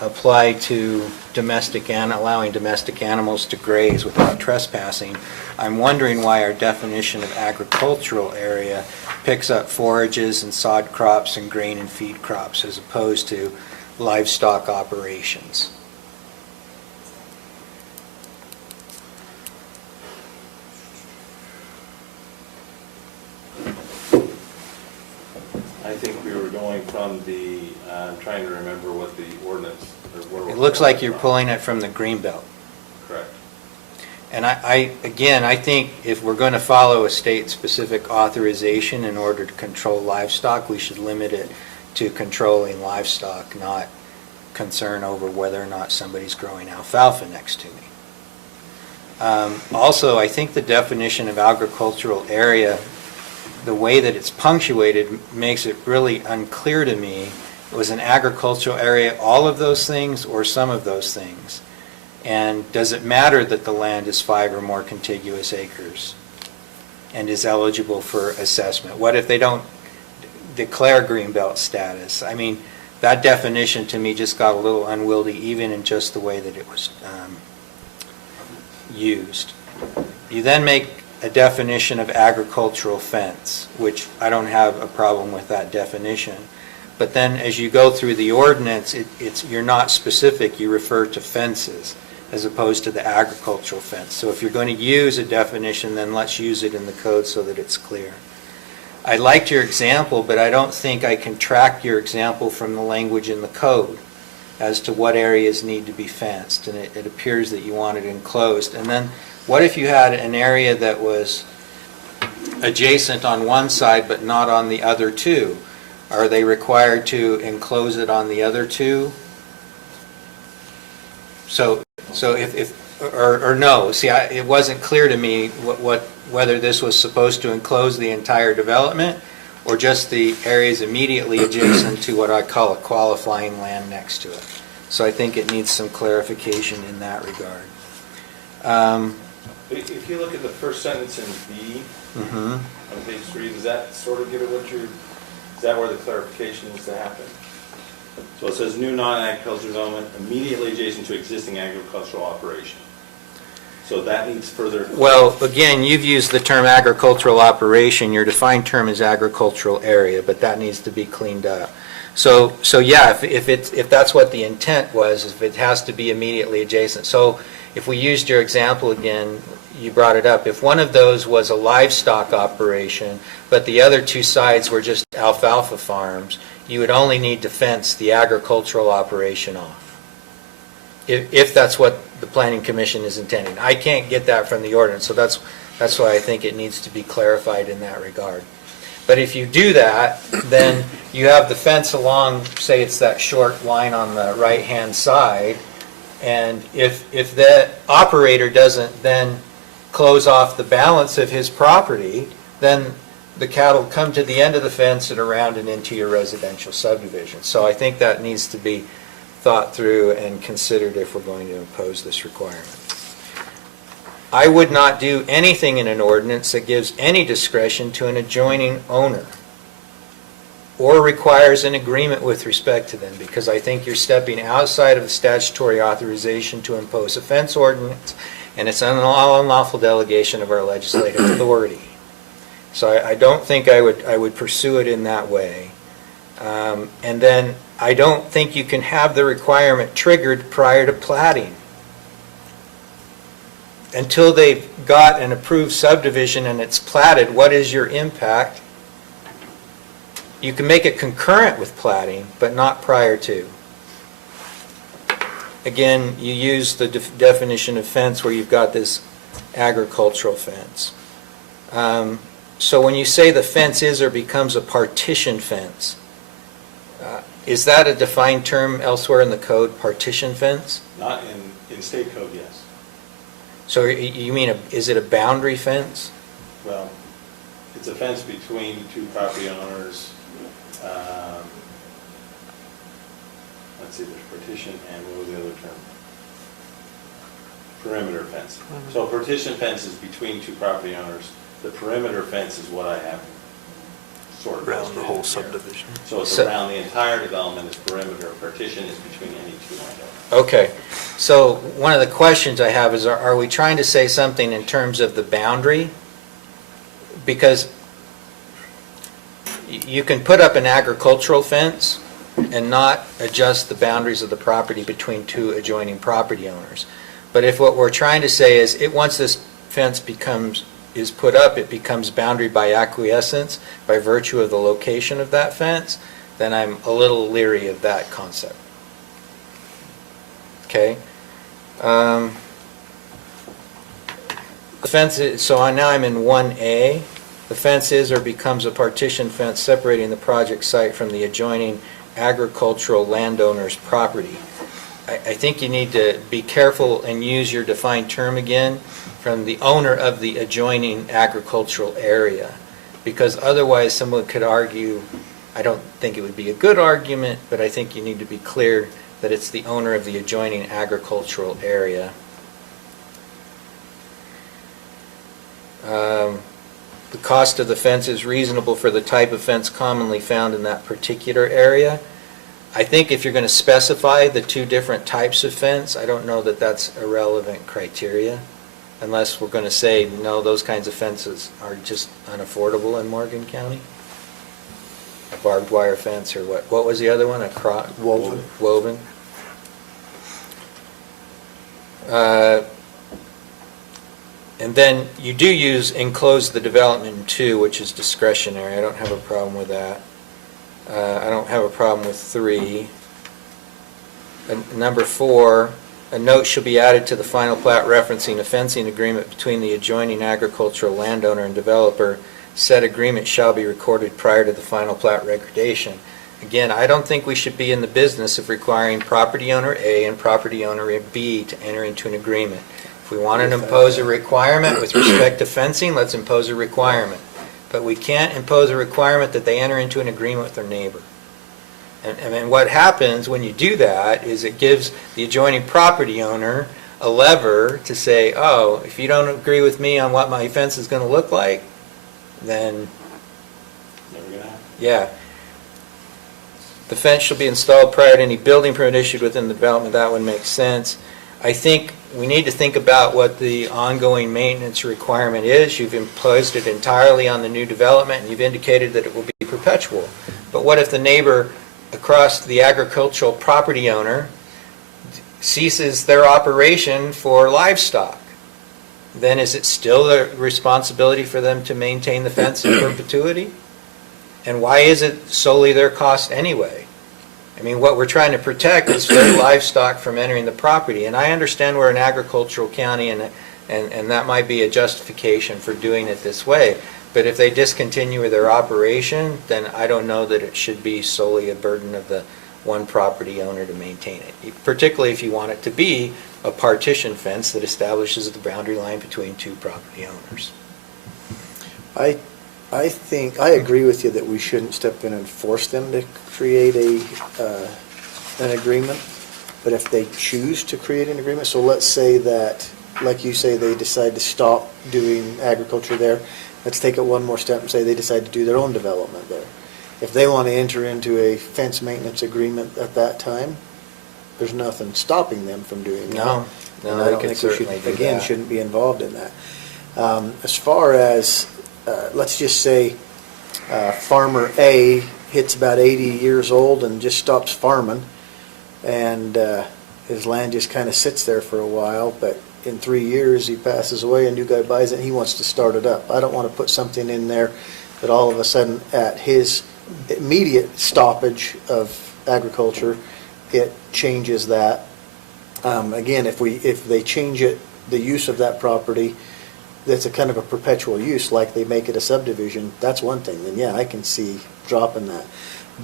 apply to allowing domestic animals to graze without trespassing, I'm wondering why our definition of agricultural area picks up forages and sod crops and grain and feed crops as opposed to livestock operations. I think we were going from the, I'm trying to remember what the ordinance, or where we're It looks like you're from. pulling it from the Greenbelt. Correct. And I think if we're going to follow a state-specific authorization in order to control livestock, we should limit it to controlling livestock, not concern over whether or not somebody's growing alfalfa next to me. Also, I think the definition of agricultural area, the way that it's punctuated, makes it really unclear to me. Was an agricultural area all of those things or some of those things? And does it matter that the land is 5 or more contiguous acres and is eligible for assessment? What if they don't declare Greenbelt status? I mean, that definition to me just got a little unwieldy even in just the way that it was used. You then make a definition of agricultural fence, which I don't have a problem with that definition. But then as you go through the ordinance, you're not specific, you refer to fences as opposed to the agricultural fence. So if you're going to use a definition, then let's use it in the code so that it's clear. I liked your example, but I don't think I can track your example from the language in the code as to what areas need to be fenced, and it appears that you want it enclosed. And then what if you had an area that was adjacent on one side but not on the other two? Are they required to enclose it on the other two? So or no, see, it wasn't clear to me whether this was supposed to enclose the entire development or just the areas immediately adjacent to what I call a qualifying land next to it. So I think it needs some clarification in that regard. If you look at the first sentence in B, on page 3, does that sort of give it what you're, is that where the clarification needs to happen? So it says new non-agricultural development immediately adjacent to existing agricultural operation. So that needs further. Well, again, you've used the term agricultural operation. Your defined term is agricultural area, but that needs to be cleaned up. So yeah, if that's what the intent was, if it has to be immediately adjacent. So if we used your example again, you brought it up. If one of those was a livestock operation, but the other two sides were just alfalfa farms, you would only need to fence the agricultural operation off. If that's what the Planning Commission is intending. I can't get that from the ordinance, so that's why I think it needs to be clarified in that regard. But if you do that, then you have the fence along, say it's that short line on the right-hand side, and if the operator doesn't then close off the balance of his property, then the cattle come to the end of the fence and around and into your residential subdivision. So I think that needs to be thought through and considered if we're going to impose this requirement. I would not do anything in an ordinance that gives any discretion to an adjoining owner or requires an agreement with respect to them, because I think you're stepping outside of the statutory authorization to impose a fence ordinance, and it's an unlawful delegation of our legislative authority. So I don't think I would pursue it in that way. And then I don't think you can have the requirement triggered prior to platting. Until they've got an approved subdivision and it's platted, what is your impact? You can make it concurrent with platting, but not prior to. Again, you use the definition of fence where you've got this agricultural fence. So when you say the fence is or becomes a partition fence, Is that a defined term elsewhere in the code, partition fence? Not in state code, yes. So you mean, is it a boundary fence? Well, it's a fence between two property owners. Let's see, there's partition and what was the other term? Perimeter fence. So a partition fence is between two property owners. The perimeter fence is what I have sort of. Around the whole here. subdivision. So it's So- around the entire development is perimeter. Partition is between any two landowners. Okay, so one of the questions I have is, are we trying to say something in terms of the boundary? Because you can put up an agricultural fence and not adjust the boundaries of the property between two adjoining property owners. But if what we're trying to say is, once this fence is put up, it becomes boundary by acquiescence by virtue of the location of that fence, then I'm a little leery of that concept. Okay? The fence is, so now I'm in 1A. The fence is or becomes a partition fence separating the project site from the adjoining agricultural landowner's property. I think you need to be careful and use your defined term again, from the owner of the adjoining agricultural area. Because otherwise someone could argue, I don't think it would be a good argument, but I think you need to be clear that it's the owner of the adjoining agricultural area. The cost of the fence is reasonable for the type of fence commonly found in that particular area. I think if you're going to specify the two different types of fence, I don't know that that's a relevant criteria, unless we're going to say, no, those kinds of fences are just unaffordable in Morgan County. A barbed wire fence or what? What was the other one? Woven. Woven. And then you do use enclose the development in 2, which is discretionary. I don't have a problem with that. I don't have a problem with 3. Number 4, a note shall be added to the final plat referencing a fencing agreement between the adjoining agricultural landowner and developer. Said agreement shall be recorded prior to the final plat recordation. Again, I don't think we should be in the business of requiring property owner A and property owner B to enter into an agreement. If we want to impose a requirement with respect to fencing, let's impose a requirement. But we can't impose a requirement that they enter into an agreement with their neighbor. And what happens when you do that is it gives the adjoining property owner a lever to say, oh, if you don't agree with me on what my fence is going to look like, then, Never gonna happen. yeah. The fence shall be installed prior to any building permit issued within the development. That one makes sense. I think we need to think about what the ongoing maintenance requirement is. You've imposed it entirely on the new development, and you've indicated that it will be perpetual. But what if the neighbor across the agricultural property owner ceases their operation for livestock? Then is it still the responsibility for them to maintain the fence in perpetuity? And why is it solely their cost anyway? I mean, what we're trying to protect is their livestock from entering the property. And I understand we're an agricultural county, and that might be a justification for doing it this way. But if they discontinue their operation, then I don't know that it should be solely a burden of the one property owner to maintain it, particularly if you want it to be a partition fence that establishes the boundary line between two property owners. I think, I agree with you that we shouldn't step in and force them to create an agreement. But if they choose to create an agreement, so let's say that, like you say, they decide to stop doing agriculture there. Let's take it one more step and say they decide to do their own development there. If they want to enter into a fence maintenance agreement at that time, there's nothing stopping them from doing that. No, And I they don't could think we certainly should, do again, that. shouldn't be involved in that. As far as, let's just say, farmer A hits about 80 years old and just stops farming, and his land just kind of sits there for a while, but in 3 years he passes away, a new guy buys it, and he wants to start it up. I don't want to put something in there that all of a sudden at his immediate stoppage of agriculture, it changes that. Again, if they change it, the use of that property, that's a kind of a perpetual use, like they make it a subdivision, that's one thing, then yeah, I can see dropping that.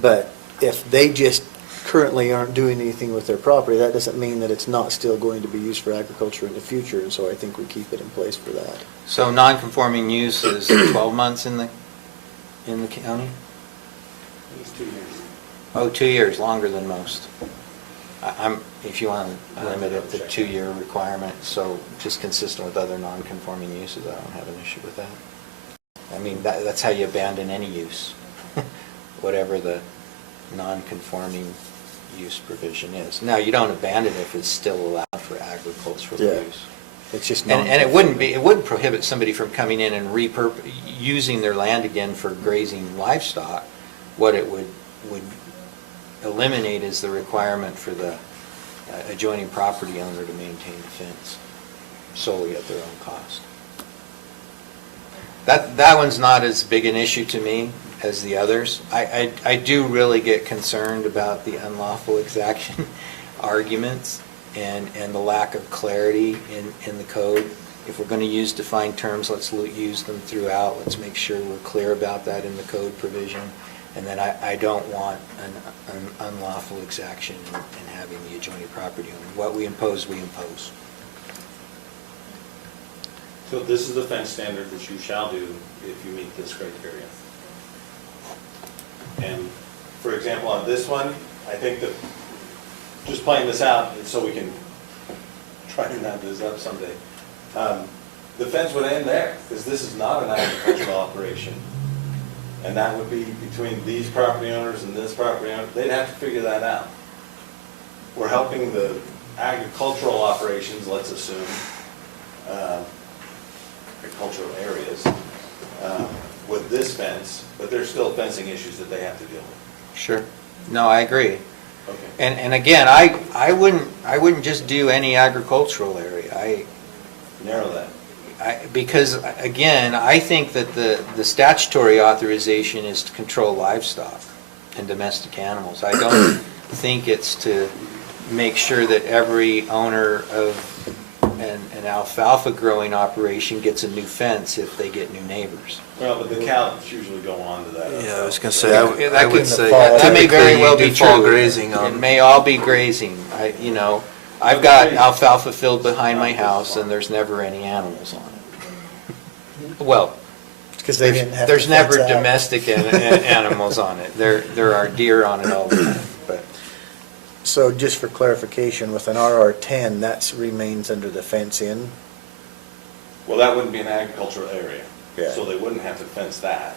But if they just currently aren't doing anything with their property, that doesn't mean that it's not still going to be used for agriculture in the future, and so I think we keep it in place for that. So non-conforming use is 12 months in the county? It's 2 years. Oh, 2 years, longer than most. If you want to limit it to 2-year requirement, so just consistent with other non-conforming uses, I don't have an issue with that. I mean, that's how you abandon any use, whatever the non-conforming use provision is. Now, you don't abandon it if it's still allowed for agricultural Yeah. use. It's just And it wouldn't prohibit somebody from coming in and using their land again for grazing livestock. What it would eliminate is the requirement for the adjoining property owner to maintain the fence solely at their own cost. That one's not as big an issue to me as the others. I do really get concerned about the unlawful exaction arguments and the lack of clarity in the code. If we're going to use defined terms, let's use them throughout. Let's make sure we're clear about that in the code provision. And then I don't want an unlawful exaction in having the adjoining property owner. What we impose, we impose. So this is the fence standard which you shall do if you meet this criteria. And for example, on this one, I think that, just playing this out, so we can try to wrap this up someday. The fence would end there, because this is not an agricultural operation. And that would be between these property owners and this property owner. They'd have to figure that out. We're helping the agricultural operations, let's assume, agricultural areas, with this fence, but there's still fencing issues that they have to deal with. Sure. No, I agree. Okay. And again, I wouldn't just do any agricultural area. Narrow that. Because again, I think that the statutory authorization is to control livestock and domestic animals. I don't think it's to make sure that every owner of an alfalfa growing operation gets a new fence if they get new neighbors. Well, but the cows usually go on to that. Yeah, I was going to say, I That would could- say, that may very well be typically you do fall true. grazing It on. may all be grazing. I've got alfalfa field behind my house and there's never any animals on it. Well, Because they didn't have to there's never fence out. domestic animals on it. There are deer on it all the time, but. So just for clarification, with an RR10, that remains under the fence in? Well, that wouldn't be an agricultural area. Yeah. So they wouldn't have to fence that.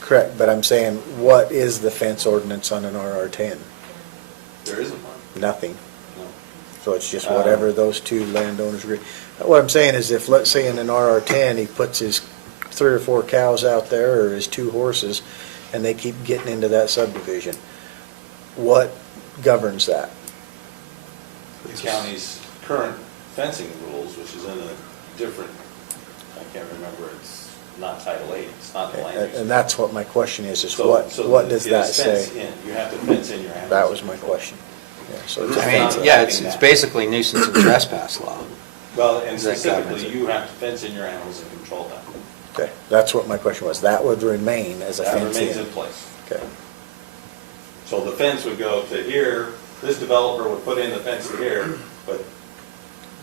Correct, but I'm saying, what is the fence ordinance on an RR10? There isn't one. Nothing. No. So it's just whatever those two landowners agree. What I'm saying is if, let's say in an RR10, he puts his 3 or 4 cows out there or his 2 horses, and they keep getting into that subdivision, what governs that? The county's current fencing rules, which is in a different, I can't remember, it's not Title 8, it's not the land use. And that's what my question is So- what so does it that is fence say? in. You have to fence in your animals. That was my question. Yeah, so it's a I fence. mean, yeah, it's basically nuisance and trespass law. Well, and That governs specifically, it. you have to fence in your animals and control them. Okay, that's what my question was. That would remain as a That fence remains in? in place. Okay. So the fence would go to here, this developer would put in the fence to here, but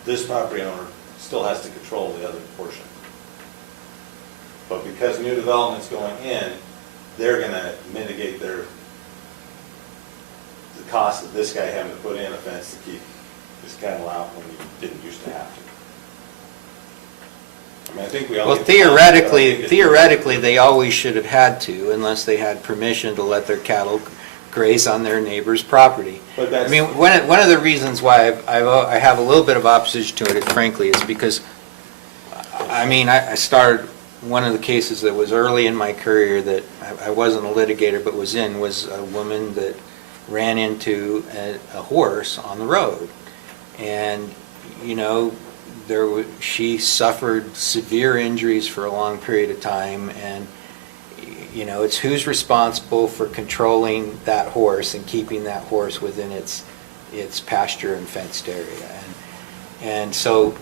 this property owner still has to control the other portion. But because new development's going in, they're gonna mitigate the cost of this guy having to put in a fence to keep his cattle out when he didn't used to have to. I mean, I think we all. Well, get the concept, but I think theoretically, they always should have had to, unless they had permission to let their cattle graze on their neighbor's property. But I that's- mean, one of the reasons why I have a little bit of opposition to it, frankly, is because, I mean, I started, one of the cases that was early in my career that I wasn't a litigator but was a woman that ran into a horse on the road. And, she suffered severe injuries for a long period of time, and it's who's responsible for controlling that horse and keeping that horse within its pasture and fenced area. And so,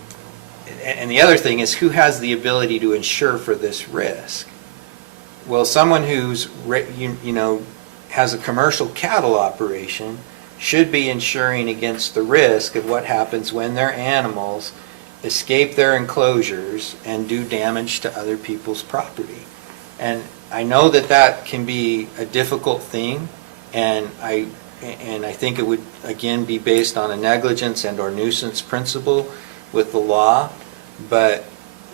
and the other thing is, who has the ability to insure for this risk? Well, someone who's has a commercial cattle operation should be insuring against the risk of what happens when their animals escape their enclosures and do damage to other people's property. And I know that that can be a difficult thing, and I think it would, again, be based on a negligence and or nuisance principle with the law, but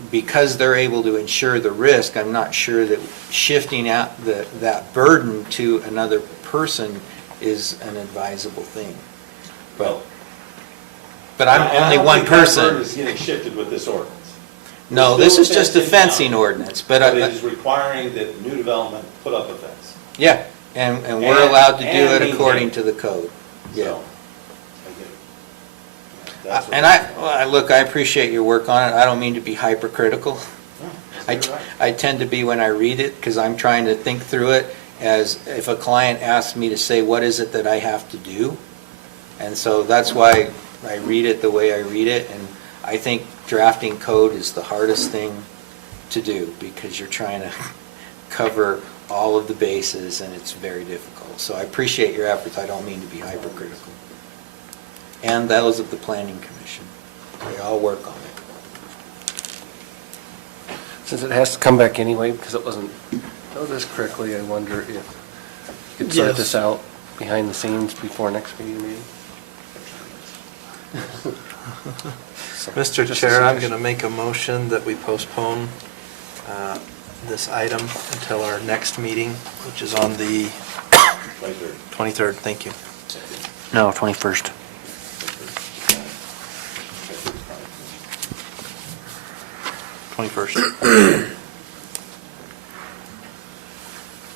because they're able to insure the risk, I'm not sure that shifting out that burden to another person is an advisable thing. But I'm only one That person. burden is getting shifted with this ordinance. No, It's this still is just a fencing now, ordinance, But it is requiring that new development put up a fence. yeah, and we're allowed to do And it maintain according it. to the code. Yeah. So, I get it. That's what- And look, I appreciate your work on it. I don't mean to be hypercritical. I tend to be when I read it, because I'm trying to think through it as if a client asks me to say, what is it that I have to do? And so that's why I read it the way I read it, and I think drafting code is the hardest thing to do, because you're trying to cover all of the bases, and it's very difficult. So I appreciate your efforts. I don't mean to be hypercritical. And those of the Planning Commission. They all work on it. Since it has to come back anyway, because it wasn't noticed correctly, I wonder if you could sort Yes. this out behind the scenes before next meeting maybe? Mr. Just a Chair, I'm suggestion. going to make a motion that we postpone this item until our next meeting, which is on the 23rd. Thank you. No, 21st.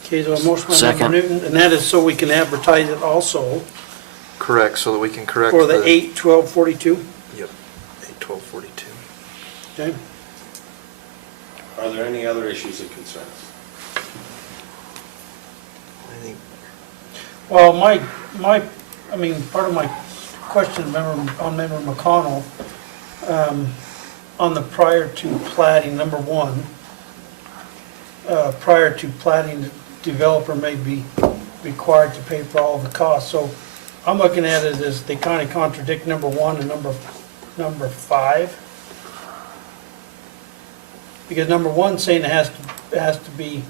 Okay, so a motion by Second. Member Newton, and that is so we can advertise it also Correct, so that we can correct for the 8/12/42. Yep, 8/12/42. Okay? Are there any other issues and concerns? I think Well, part of my question, on Member McConnell, on the prior to plating, number one, prior to plating, the developer may be required to pay for all of the costs. So I'm looking at it as they kind of contradict number one and number five. Because number one saying it has to be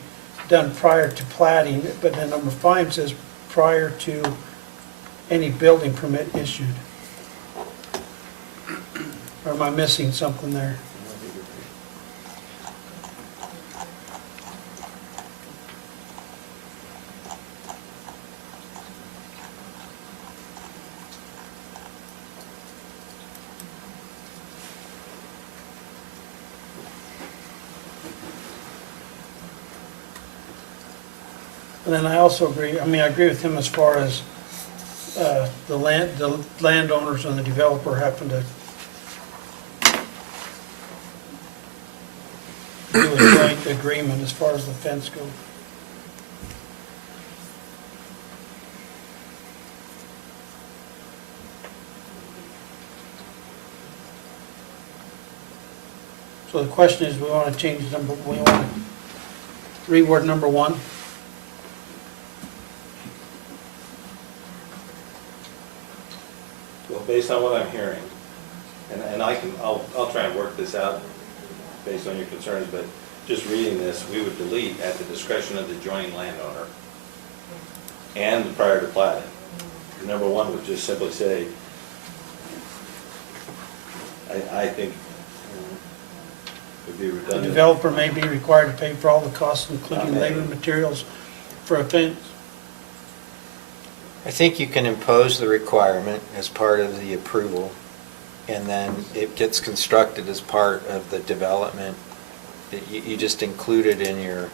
done prior to plating, but then number five says prior to any building permit issued. Or am I missing something there? And then I also agree, I agree with him as far as the landowners and the developer happen to do a joint agreement as far as the fence goes. So the question is, we want to change we want to reword number one? Well, based on what I'm hearing, and I'll try and work this out based on your concerns, but just reading this, we would delete at the discretion of the adjoining landowner and prior to plating. Number one would just simply say, I think would be The redundant. developer may be required to pay for all the costs, including Okay. labor and materials for a fence. I think you can impose the requirement as part of the approval, and then it gets constructed as part of the development. You just include it in your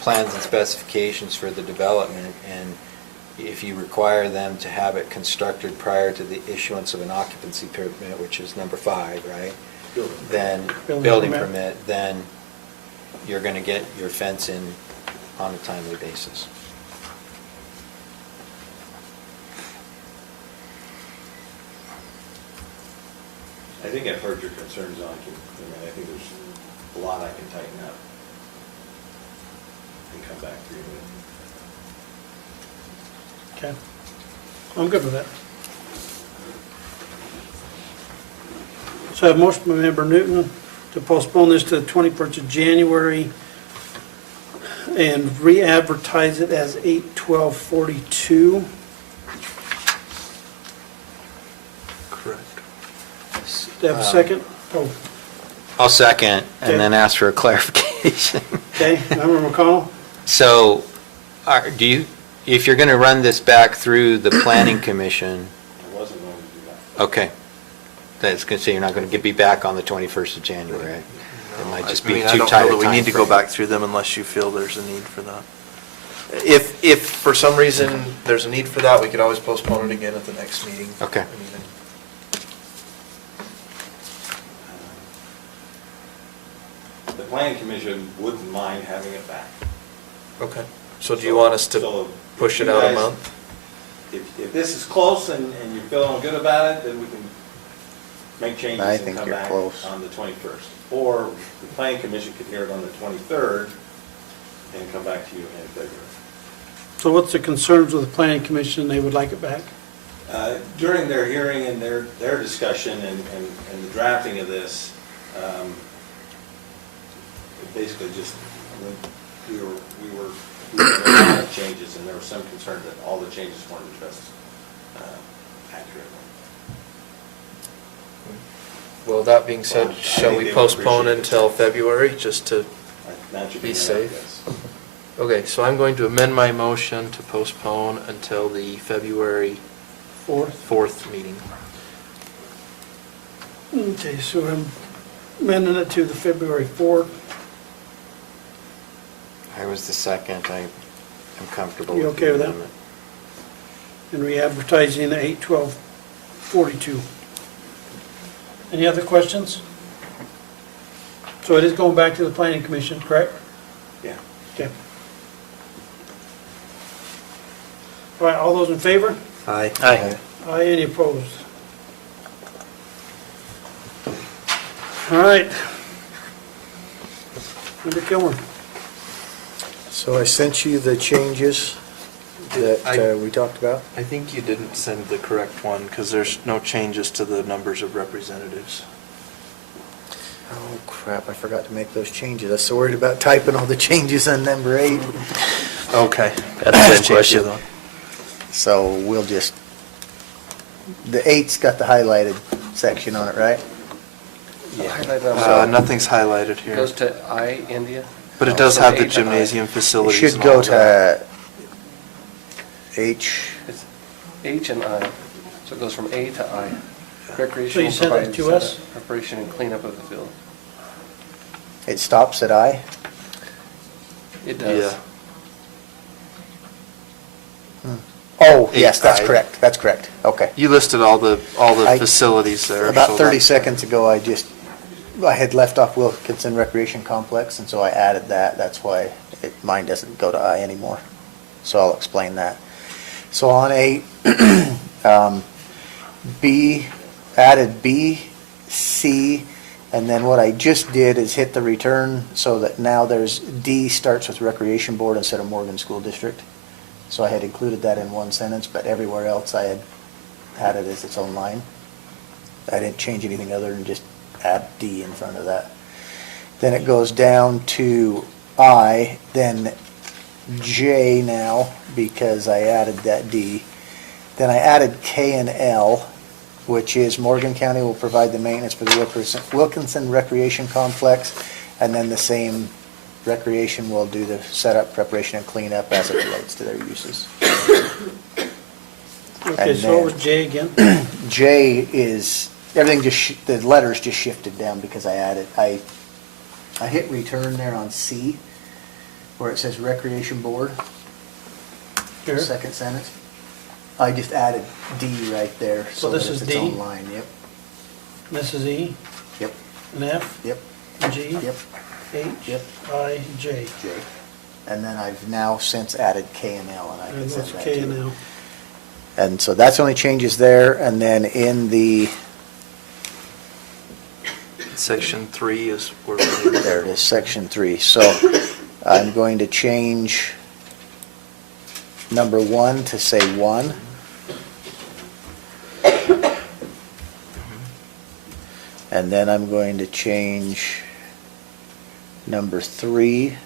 plans and specifications for the development, and if you require them to have it constructed prior to the issuance of an occupancy permit, which is number 5, right? Then, building permit, then you're going to get your fence in on a timely basis. I think I've heard your concerns on it. I think there's a lot I can tighten up and come back to you with. Okay. I'm good with that. So I have motion by Member Newton to postpone this to the 21st of January and re-advertise it as 8/12/42. Correct. Do you have a second? Oh, I'll second Okay. and then ask for a clarification. okay. Member McConnell? So, if you're going to run this back through the planning commission, I wasn't going to do that. okay. That's going to say you're not going to be back on the 21st of January. It might just I be mean, too I don't tight know a that we time need to go frame. back through them unless you feel there's a need for that. If for some reason there's a need for that, we could always postpone it again at the next meeting. Okay. I mean, The planning commission wouldn't mind having it back. Okay, so do you want us to So, push if it you out a guys- month? If this is close and you're feeling good about it, then we can make changes I and think come you're back close. on the 21st. Or the planning commission could hear it on the 23rd and come back to you in February. So what's the concerns with the planning commission? They would like it back? During their hearing and their discussion and the drafting of this, it basically just, we were making a lot of changes, and there was some concern that all the changes weren't addressed accurately. Well, that being said, Well, I shall think we they would postpone appreciate it. until February, just to, That should Be enough, safe. yes. okay, so I'm going to amend my motion to postpone until the February Fourth? 4th meeting. Okay, so I'm amending it to the February 4th. I was the second. I am comfortable You with okay the with that? amendment. And re-advertising the 8/12/42. Any other questions? So it is going back to the planning commission, correct? Yeah. Okay. All right, all those in favor? Aye. Aye. Aye, any opposed? All right. Member Kilmer? So I sent you the changes that we talked about. I think you didn't send the correct one, because there's no changes to the numbers of representatives. Oh crap, I forgot to make those changes. I was so worried about typing all the changes on number 8. Okay. That's the same question. So we'll just, the 8's got the highlighted section on it, right? Highlight on Nothing's highlighted It here, goes to I, India. but it does From have the A to I. gymnasium It facilities should and go all of that. to H. It's H and I, so it goes from A to I. So Recreation you will sent that provide to us? setup, preparation and cleanup of the field. It stops at I. It does. Yeah. Oh, yes, that's 8I. correct. That's correct. Okay. You listed all the I- facilities there. About so 30 that- seconds ago, I had left off Wilkinson Recreation Complex, and so I added that. That's why mine doesn't go to I anymore. So I'll explain that. So on 8, B, added B, C, and then what I just did is hit the return so that now there's D starts with Recreation Board instead of Morgan School District. So I had included that in one sentence, but everywhere else I had it as its own line. I didn't change anything other than just add D in front of that. Then it goes down to I, then J now, because I added that D. Then I added K and L, which is Morgan County will provide the maintenance for the Wilkinson Recreation Complex, and then the same recreation will do the setup, preparation, and cleanup as it relates to their uses. Okay, And so what then- was J again? J is, everything the letters just shifted down because I added, I hit return there on C, where it says Recreation Board, Here? second sentence. I just added D right there, So so this that is it's its D? own line, yep, This is E, yep, and F, yep, and G, yep, H, Yep. I, J. J. And then I've now since added K and L, and I can And send what's that K to and you. L? And so that's the only changes there, and then in the, Section 3 is where we there it is, section 3. So I'm going to change number 1 to say 1. And then I'm going to change number 3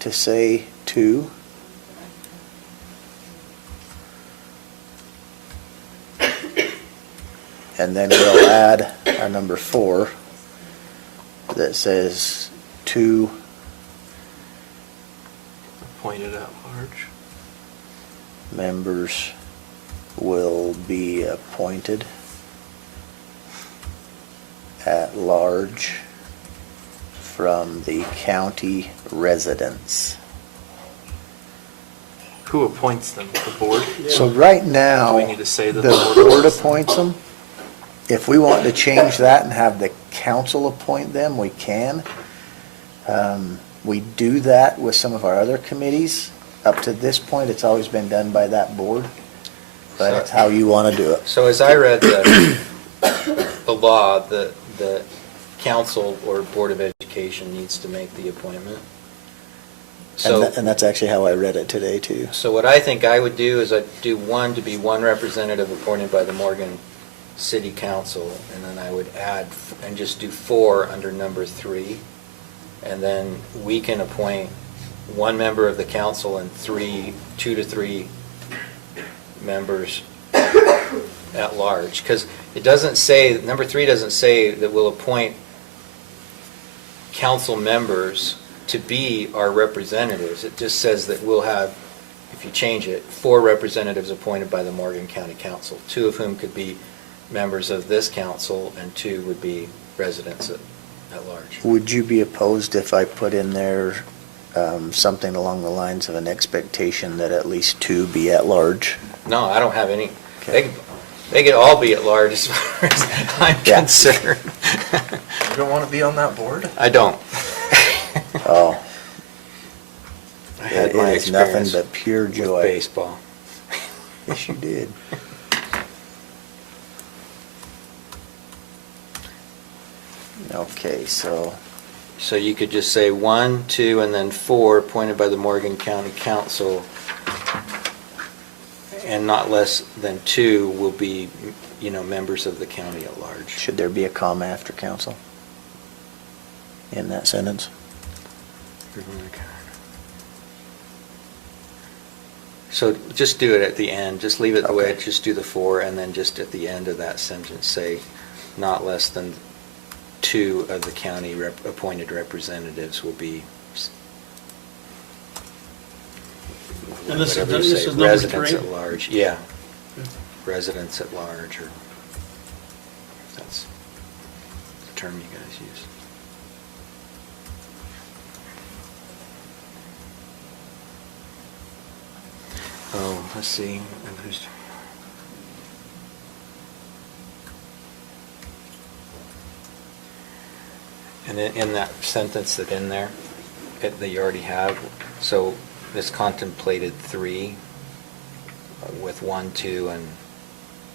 to say 2. And then we'll add our number 4 that says 2 Appointed at large. members will be appointed at large from the county residents. Who appoints them? The board? So right now, Do we need to say that the the board board appoints them. If we want to change that and have the council appoint them, we can. We do that with some of our other committees. Up to this point, it's always been done by that board, but it's how you want to do it. So as I read the law, the council or Board of Education needs to make the appointment. So, And that's actually how I read it today, too. so what I think I would do is I'd do 1 to be 1 representative appointed by the Morgan City Council, and then I would add, and just do 4 under number 3. And then we can appoint 1 member of the council and 2 to 3 members at large. Because it doesn't say, number 3 doesn't say that we'll appoint council members to be our representatives. It just says that we'll have, if you change it, 4 representatives appointed by the Morgan County Council, 2 of whom could be members of this council and 2 would be residents at large. Would you be opposed if I put in there something along the lines of an expectation that at least 2 be at large? No, I don't have any. Okay. They could all be at large as far as I'm Yeah. concerned. You don't want to be on that board? I don't. Oh, I had it my is nothing experience but pure with joy. baseball. Yes, you did. Okay, so, So you could just say 1, 2, and then 4 appointed by the Morgan County Council, and not less than 2 will be, members of the county at large. should there be a comma after council in that sentence? So just do it at the end, just leave it the way, just do the 4, and then just at the end of that sentence, say, not less than 2 of the county appointed representatives will be, And this is- whatever you this say, is number residents 3? at large, yeah. Residents at large, or if that's the term you guys use. Oh, let's see, and who's... And in that sentence that's in there, that you already have, so this contemplated 3 with 1, 2, and,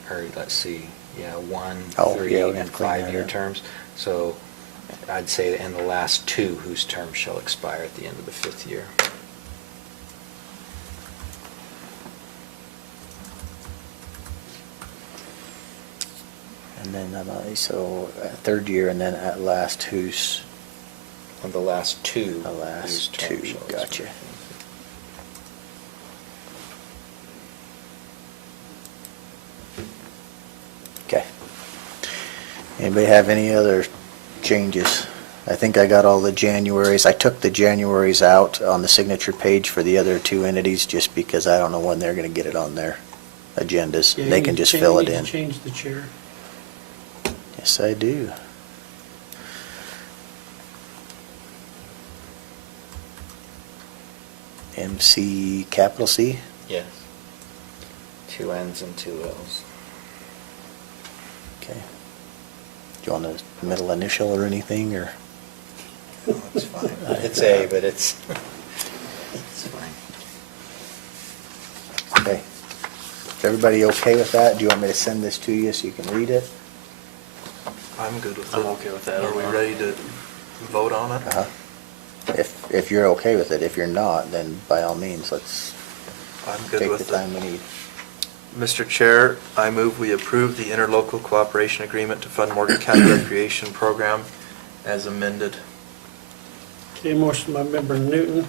or let's see, 1, Oh, 3, yeah, we're gonna and clean that 5-year up. terms. So I'd say in the last 2 whose terms shall expire at the end of the 5th year. And then, so, 3rd year, and then at last, who's, On the last 2. The last whose term 2, shall gotcha. expire. okay. Anybody have any other changes? I think I got all the Januaries. I took the Januaries out on the signature page for the other 2 entities, just because I don't know when they're gonna get it on their agendas. Yeah, They you can need just to fill it change- in. Change the chair. Yes, I do. MC, capital C? Yes. 2 N's and 2 L's. Okay. Do you want a middle initial or anything, or? No, it's fine. It's A, but it's fine. Okay. Is everybody okay with that? Do you want me to send this to you so you can read it? I'm good with it. I'm okay with that. Are we ready to vote on it? Uh-huh. If you're okay with it. If you're not, then by all means, let's I'm good take with the time we need. Mr. Chair, I move we approve the interlocal cooperation agreement to fund Morgan County Recreation Program as amended. Okay, motion by member Newton,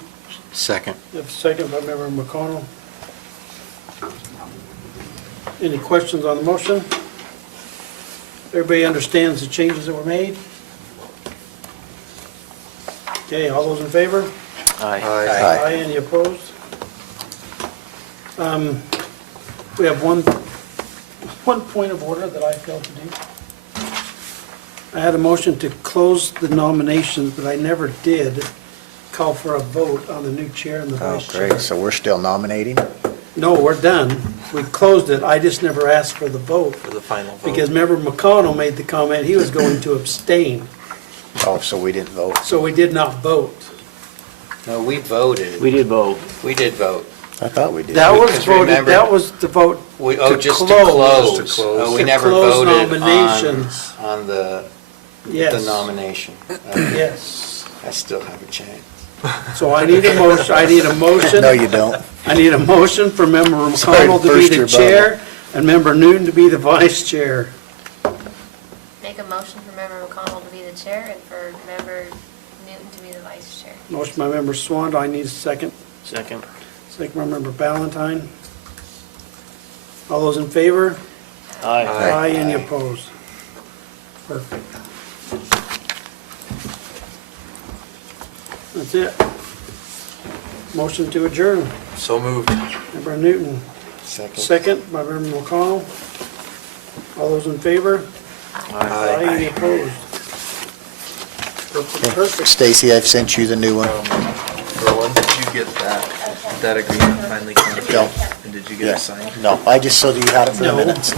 Second. we have a second by member McConnell. Any questions on the motion? Everybody understands the changes that were made? Okay, all those in favor? Aye. Aye. Any opposed? We have one point of order that I failed to do. I had a motion to close the nominations, but I never did call for a vote on the new chair and the Oh, vice chair. great, so we're still nominating? No, we're done. We closed it. I just never asked for the vote. For the final vote. Because member McConnell made the comment he was going to abstain, Oh, so we didn't vote? so we did not vote. No, we voted. We did vote. We did vote. I thought we did. That was Because voted, remember- that was the vote Just to close. close. Just to close. Oh, we To never close voted nominations. on the Yes. nomination. Yes. I still have a chance. So I need a motion. No, you don't. I need a motion for member Sorry to McConnell to be burst the your chair and member Newton to be the vice chair. Make a motion for member McConnell to be the chair and for member Newton to be the vice chair. Motion by member Swan, do I need a second? Second. Second by member Ballantyne. All those in favor? Aye. Aye, any opposed? Perfect. That's it. Motion to adjourn. So moved. Member Newton, Second. second by member McConnell. All those in favor? Aye, any opposed? Perfect, perfect. Stacy, I've sent you the new one. Roland, did you get that agreement finally come through? No. And did you get Yeah. it signed? No, I just so that you had it for the No, minutes.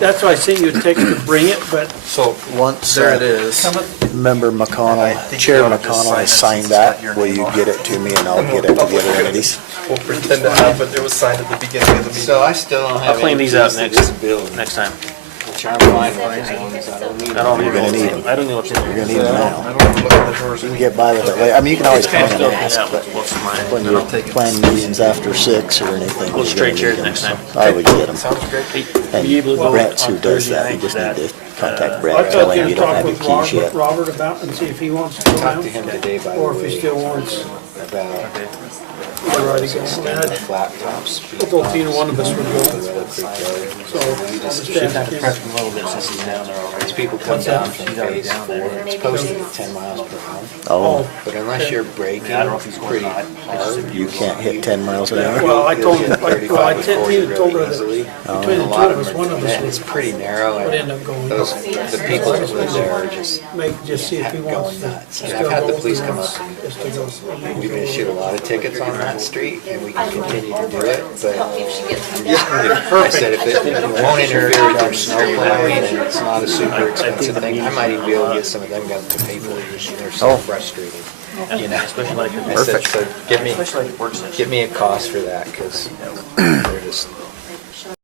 that's why I sent you a text to bring it, but So, Once there it is. Member I McConnell, think Chair you ought to just McConnell has sign it signed since it's got that, your will name you on get it? it to me and I'll get it to the other entities? We'll pretend it happened, it was signed at the beginning of the meeting. So I still don't have. I'll clean any these out keys to next, this building, next time. Which I'm fine with, as long as I don't need I don't them. You're gonna need them. I don't know what's in You're there. gonna need them I now. don't have to look at the drawers. You can get by with it later. I mean, you can always come in Still and clean ask, out but what's mine. when you plan meetings after 6 or anything. Go you're straight gonna chairs need them, next so time. I would get them. Sounds great. And Be able to go Brett's on who does Thursday that, you night just for need that, to contact I Brett, tell thought him you you don't talk have your with keys yet. Robert about and see if he wants to go Talked down, to him today, by the or if he way, still wants. about We're ready to go. extending the flat top speed I told Tina one of us would go, bumps with Oak Creek Road. so I'll just ask him. Prep him a little bit since he's down there already. These people come down from phase 4, it's posted at 10 miles per hour. Oh, But unless you're braking I don't know if he's going pretty or not. hard. you can't hit 10 miles an hour? Well, I told him, You'll get 35 I and Tina 40 told her really that easily. between the A two lot of us, them one are- of us and it's would pretty narrow, would end and up going. those, the people that live there are just Just see if he wants going to. nuts. And still I've had the go police with come us, up, just to go. we've been issued a lot of tickets on that street, and we can continue to do it, but I said if it won't interfere with your snow plowing, and it's not a super expensive thing, I might even be able to get some of them guys to pay for it, they're so Oh. frustrated. You know, Especially like your I said, so give me especially like work session. a cost for that, because they're just